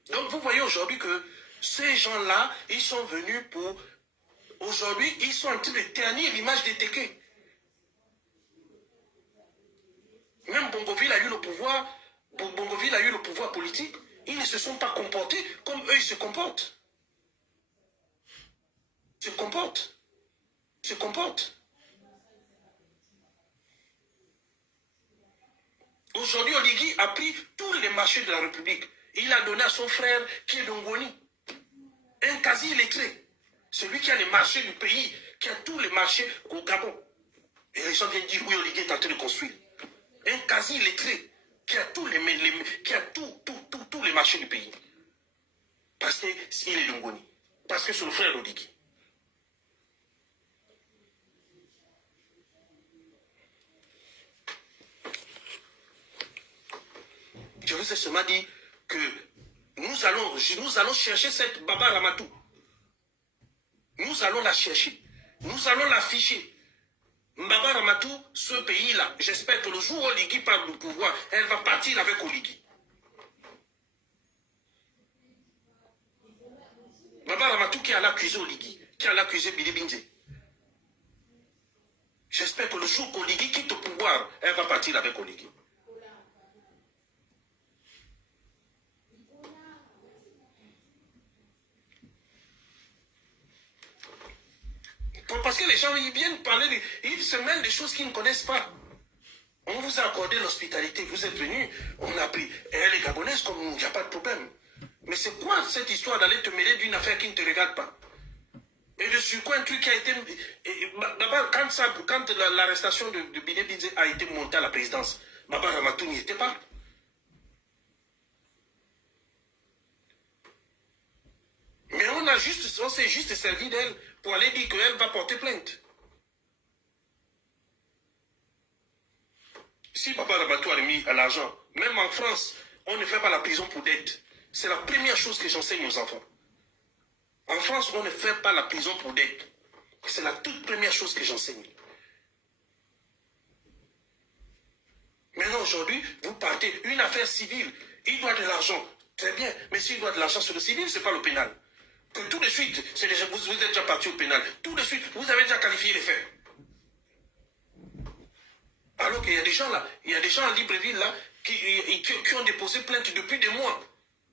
Donc vous voyez aujourd'hui que ces gens-là, ils sont venus pour... Aujourd'hui, ils sont en train de ternir l'image des Téké. Même Bongoville a eu le pouvoir, Bongoville a eu le pouvoir politique, ils ne se sont pas comportés comme eux ils se comportent. Se comportent. Aujourd'hui, Oligui a pris tous les marchés de la République. Il a donné à son frère qui est d'Ongoni, un quasi-illettré. Celui qui a les marchés du pays, qui a tous les marchés au Gabon. Et les gens viennent dire, oui, Oligui est en train de construire. Un quasi-illettré qui a tous tous les marchés du pays. Parce qu'il est d'Ongoni. Parce que c'est le frère d'Oligui. Je vous ai seulement dit que nous allons chercher cette Baba Ramatou. Nous allons la chercher. Nous allons l'afficher. Baba Ramatou, ce pays-là, j'espère que le jour où Oligui parle du pouvoir, elle va partir avec Oligui. Baba Ramatou qui a l'accusé Oligui, qui a l'accusé Billy Binze. J'espère que le jour qu'Oligui quitte le pouvoir, elle va partir avec Oligui. Parce que les gens, ils viennent parler, ils se mêlent des choses qu'ils ne connaissent pas. On vous a accordé l'hospitalité, vous êtes venus, on a pris. Et elle est gabonaise comme nous, il n'y a pas de problème. Mais c'est quoi cette histoire d'aller te mêler d'une affaire qui ne te regarde pas? Et de sur quoi un truc qui a été... D'abord, quand l'arrestation de Billy Binze a été montée à la présidence, Baba Ramatou n'y était pas. Mais on s'est juste servi d'elle pour aller dire qu'elle va porter plainte. Si Baba Ramatou a remis à l'argent, même en France, on ne fait pas la prison pour dette. C'est la première chose que j'enseigne aux enfants. En France, on ne fait pas la prison pour dette. C'est la toute première chose que j'enseigne. Maintenant, aujourd'hui, vous partez, une affaire civile, il doit de l'argent. Très bien, mais s'il doit de l'argent sur le civil, ce n'est pas le pénal. Que tout de suite, vous êtes déjà parti au pénal. Tout de suite, vous avez déjà qualifié les faits. Alors qu'il y a des gens là, il y a des gens à Libreville là, qui ont déposé plainte depuis des mois.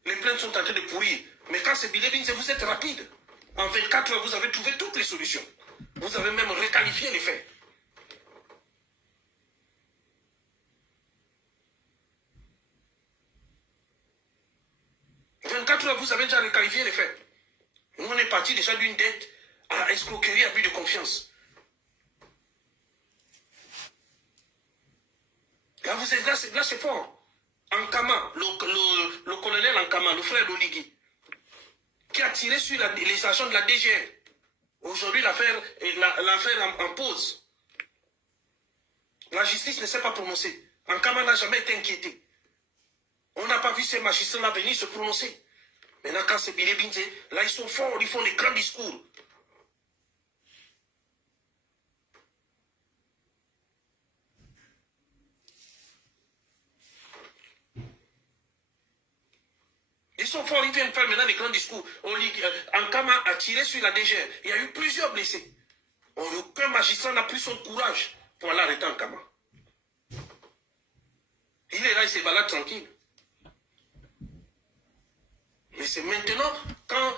Les plaintes sont en train de pourrir. Mais quand c'est Billy Binze, vous êtes rapide. En 24 heures, vous avez trouvé toutes les solutions. Vous avez même requalifié les faits. En 24 heures, vous avez déjà requalifié les faits. Nous, on est parti déjà d'une dette à escroquerie, à but de confiance. Là, c'est fort. Ankama, le colonel Ankama, le frère d'Oligui, qui a tiré sur les agents de la DGR. Aujourd'hui, l'affaire en pause. La justice ne s'est pas prononcée. Ankama n'a jamais été inquiété. On n'a pas vu ces magistrats-là venir se prononcer. Maintenant, quand c'est Bilé Binze, là, ils sont forts, ils font des grands discours. Ils sont forts, ils viennent faire maintenant des grands discours. Ankama a tiré sur la DGR. Il y a eu plusieurs blessés. Aucun magistrat n'a pris son courage pour aller arrêter Ankama. Il est là, il se balade tranquille. Mais c'est maintenant, quand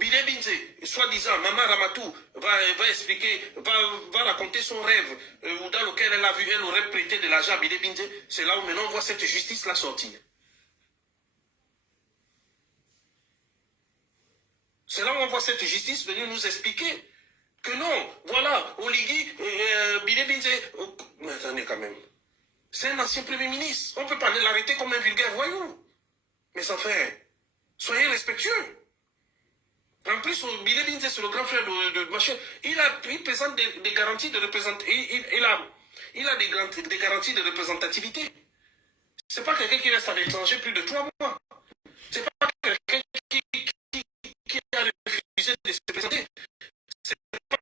Bilé Binze, soi-disant, Maman Ramatou, va expliquer, va raconter son rêve, dans lequel elle a vu, elle aurait prêté de l'argent à Bilé Binze, c'est là où maintenant on voit cette justice-là sortir. C'est là où on voit cette justice venir nous expliquer que non, voilà, Oligui, Bilé Binze, mais attendez quand même. C'est un ancien premier ministre. On ne peut pas l'arrêter comme un vulgaire voyou. Mais enfin, soyez respectueux. En plus, Bilé Binze, c'est le grand frère de Machin. Il présente des garanties de représentation. Il a des garanties de représentativité. C'est pas quelqu'un qui reste à l'étranger plus de 3 mois. C'est pas quelqu'un qui a refusé de se présenter. C'est pas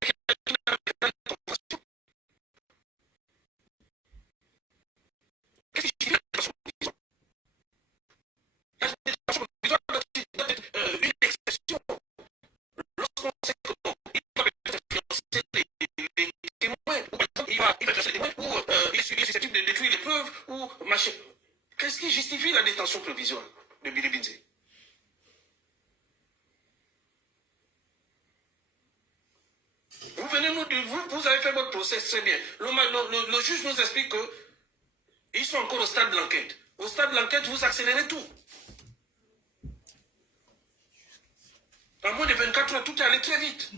quelqu'un qui a des conventions. Qu'est-ce qui vient de son prison? La détention provisoire doit être une exception. Lorsqu'on sait qu'il va peut-être financer les témoins, ou par exemple, il va financer les témoins, ou il est susceptible de détruire les preuves, ou machin. Qu'est-ce qui justifie la détention provisoire de Bilé Binze? Vous venez nous dire, vous avez fait votre procès très bien. Le juge nous explique qu'ils sont encore au stade de l'enquête. Au stade de l'enquête, vous accélérez tout. En moins de 24 heures, tout est allé très vite.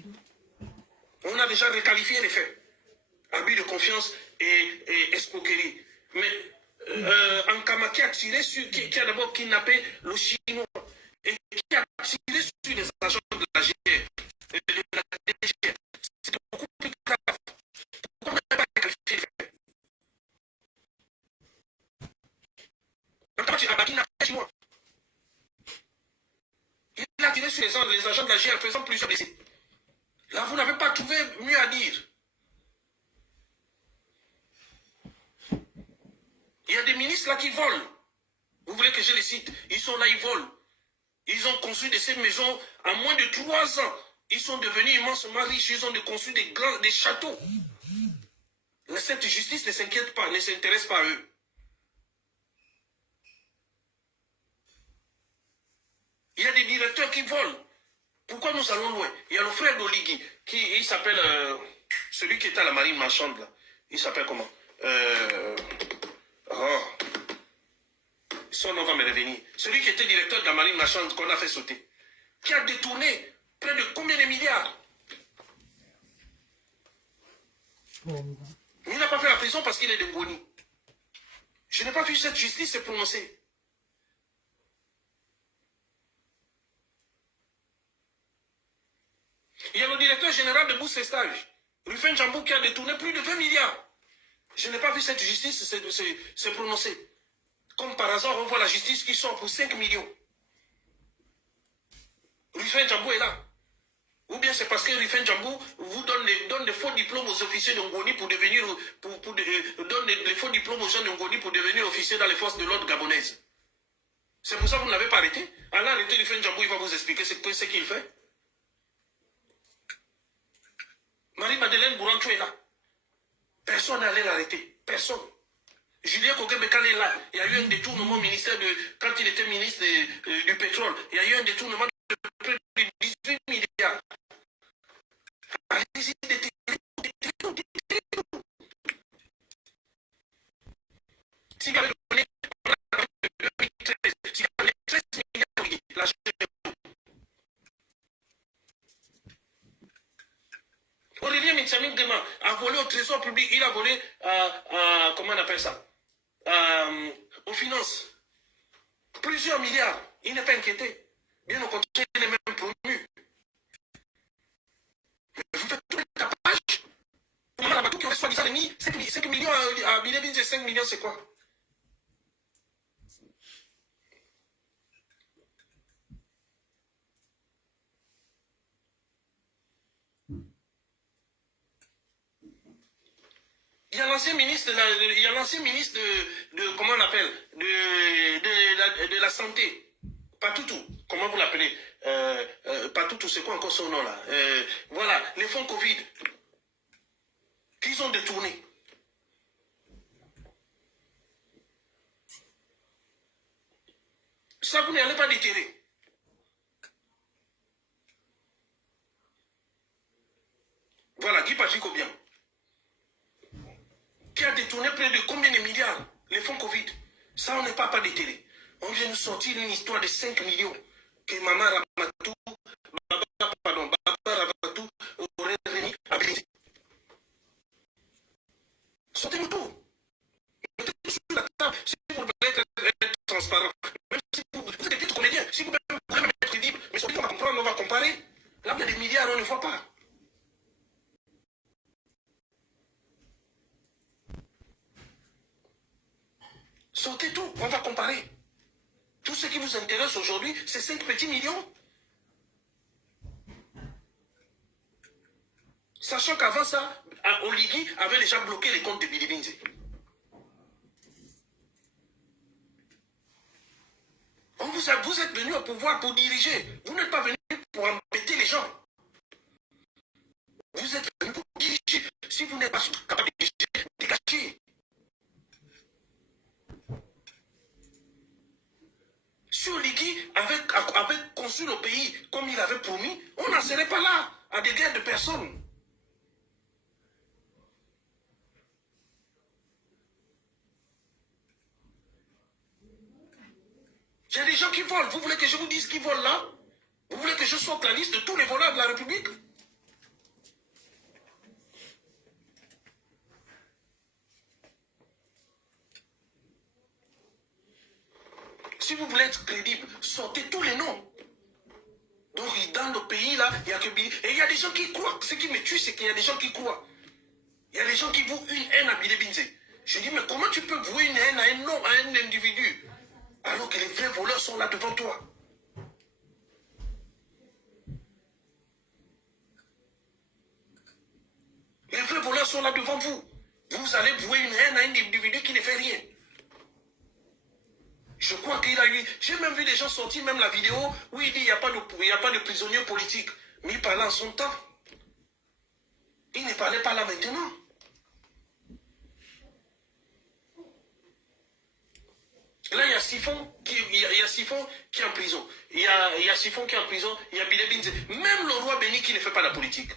On a déjà requalifié les faits. Abus de confiance et escroquerie. Mais Ankama qui a tiré sur, qui a d'abord kidnappé le Chinois et qui a tiré sur les agents de la GR, de la DGR, c'est beaucoup plus grave. Pourquoi on n'a pas qualifié les faits? Ankama a kidnappé le Chinois. Il a tiré sur les agents de la GR faisant plusieurs blessés. Là, vous n'avez pas trouvé mieux à dire. Il y a des ministres là qui volent. Vous voulez que je les cite? Ils sont là, ils volent. Ils ont construit de ces maisons en moins de 3 ans. Ils sont devenus immensement riches. Ils ont construit des châteaux. Cette justice ne s'inquiète pas, ne s'intéresse pas à eux. Il y a des directeurs qui volent. Pourquoi nous allons loin? Il y a le frère d'Oligui, il s'appelle, celui qui était à la marine marchande, là. Il s'appelle comment? Son nom va me revenir. Celui qui était directeur de la marine marchande qu'on a fait sauter. Qui a détourné près de combien de milliards? Il n'a pas fait la prison parce qu'il est de Ngoni. Je n'ai pas vu cette justice se prononcer. Il y a le directeur général de Bourse et Stage, Rufin Djambou, qui a détourné plus de 20 milliards. Je n'ai pas vu cette justice se prononcer. Comme par hasard, on voit la justice qui sort pour 5 millions. Rufin Djambou est là. Ou bien c'est parce que Rufin Djambou vous donne des faux diplômes aux officiers de Ngoni pour devenir, donne des faux diplômes aux gens de Ngoni pour devenir officiers dans les forces de l'ordre gabonaises. C'est pour ça que vous ne l'avez pas arrêté. Alors arrêtez Rufin Djambou, il va vous expliquer ce qu'il fait. Marie-Madeleine Bourancho est là. Personne n'est allé l'arrêter. Personne. Julien Kogue-Bekane est là. Il y a eu un détournement au ministère quand il était ministre du pétrole. Il y a eu un détournement de près de 18 milliards. Allez-y, détenez-nous. S'il y avait donné, en 2013, s'il y avait 13 milliards, l'argent Aurélien Mintsamin Dema a volé au trésor public, il a volé comment on appelle ça, aux finances. Plusieurs milliards, il n'est pas inquiété. Bien au contraire, il est même promu. Mais vous faites tous les tapages. Pour la bateau qui aurait soi-disant mis 5 millions à Bilebinze, 5 millions, c'est quoi? Il y a l'ancien ministre de comment on appelle, de la santé, Patoutou, comment vous l'appelez, Patoutou, c'est quoi encore son nom là, voilà, les fonds Covid, qu'ils ont détournés. Ça, vous n'allez pas déterrer. Voilà, Guy Patrick bien. Qui a détourné près de combien de milliards les fonds Covid. Ça, on n'est pas déterré. On vient nous sortir une histoire de 5 millions que Maman Ramatou, Baba Ramatou aurait remis à Bénin. Sortez-nous tout. Mettez-nous sur la table. Si vous voulez être transparent, même si vous êtes des petits comédiens, si vous voulez même être crédible, mais sortez, on va comprendre, on va comparer. Là, il y a des milliards, on ne voit pas. Sortez tout, on va comparer. Tout ce qui vous intéresse aujourd'hui, c'est 5 petits millions. Sachant qu'avant ça, Oligui avait déjà bloqué les comptes de Bilibinze. Vous êtes venu au pouvoir pour diriger. Vous n'êtes pas venu pour embêter les gens. Vous êtes venu pour diriger. Si vous n'êtes pas capable de diriger, dégagez. Si Oligui avait conçu le pays comme il avait promis, on n'en serait pas là, à des guerres de personnes. Il y a des gens qui volent. Vous voulez que je vous dise qui volent là? Vous voulez que je sorte la liste de tous les voleurs de la République? Si vous voulez être crédible, sortez tous les noms. Donc dans le pays là, il y a que Billy. Et il y a des gens qui croient. Ce qui me tue, c'est qu'il y a des gens qui croient. Il y a des gens qui vouent une haine à Bilebinze. Je dis, mais comment tu peux vouer une haine à un homme, à un individu, alors que les vrais voleurs sont là devant toi? Les vrais voleurs sont là devant vous. Vous allez vouer une haine à un individu qui ne fait rien. Je crois qu'il a eu... J'ai même vu des gens sortir, même la vidéo, où il dit il n'y a pas de prisonniers politiques. Mais il parlait en son temps. Il ne parlait pas là maintenant. Là, il y a Siphon qui est en prison. Il y a Siphon qui est en prison. Il y a Bilebinze. Même le roi Béni qui ne fait pas la politique.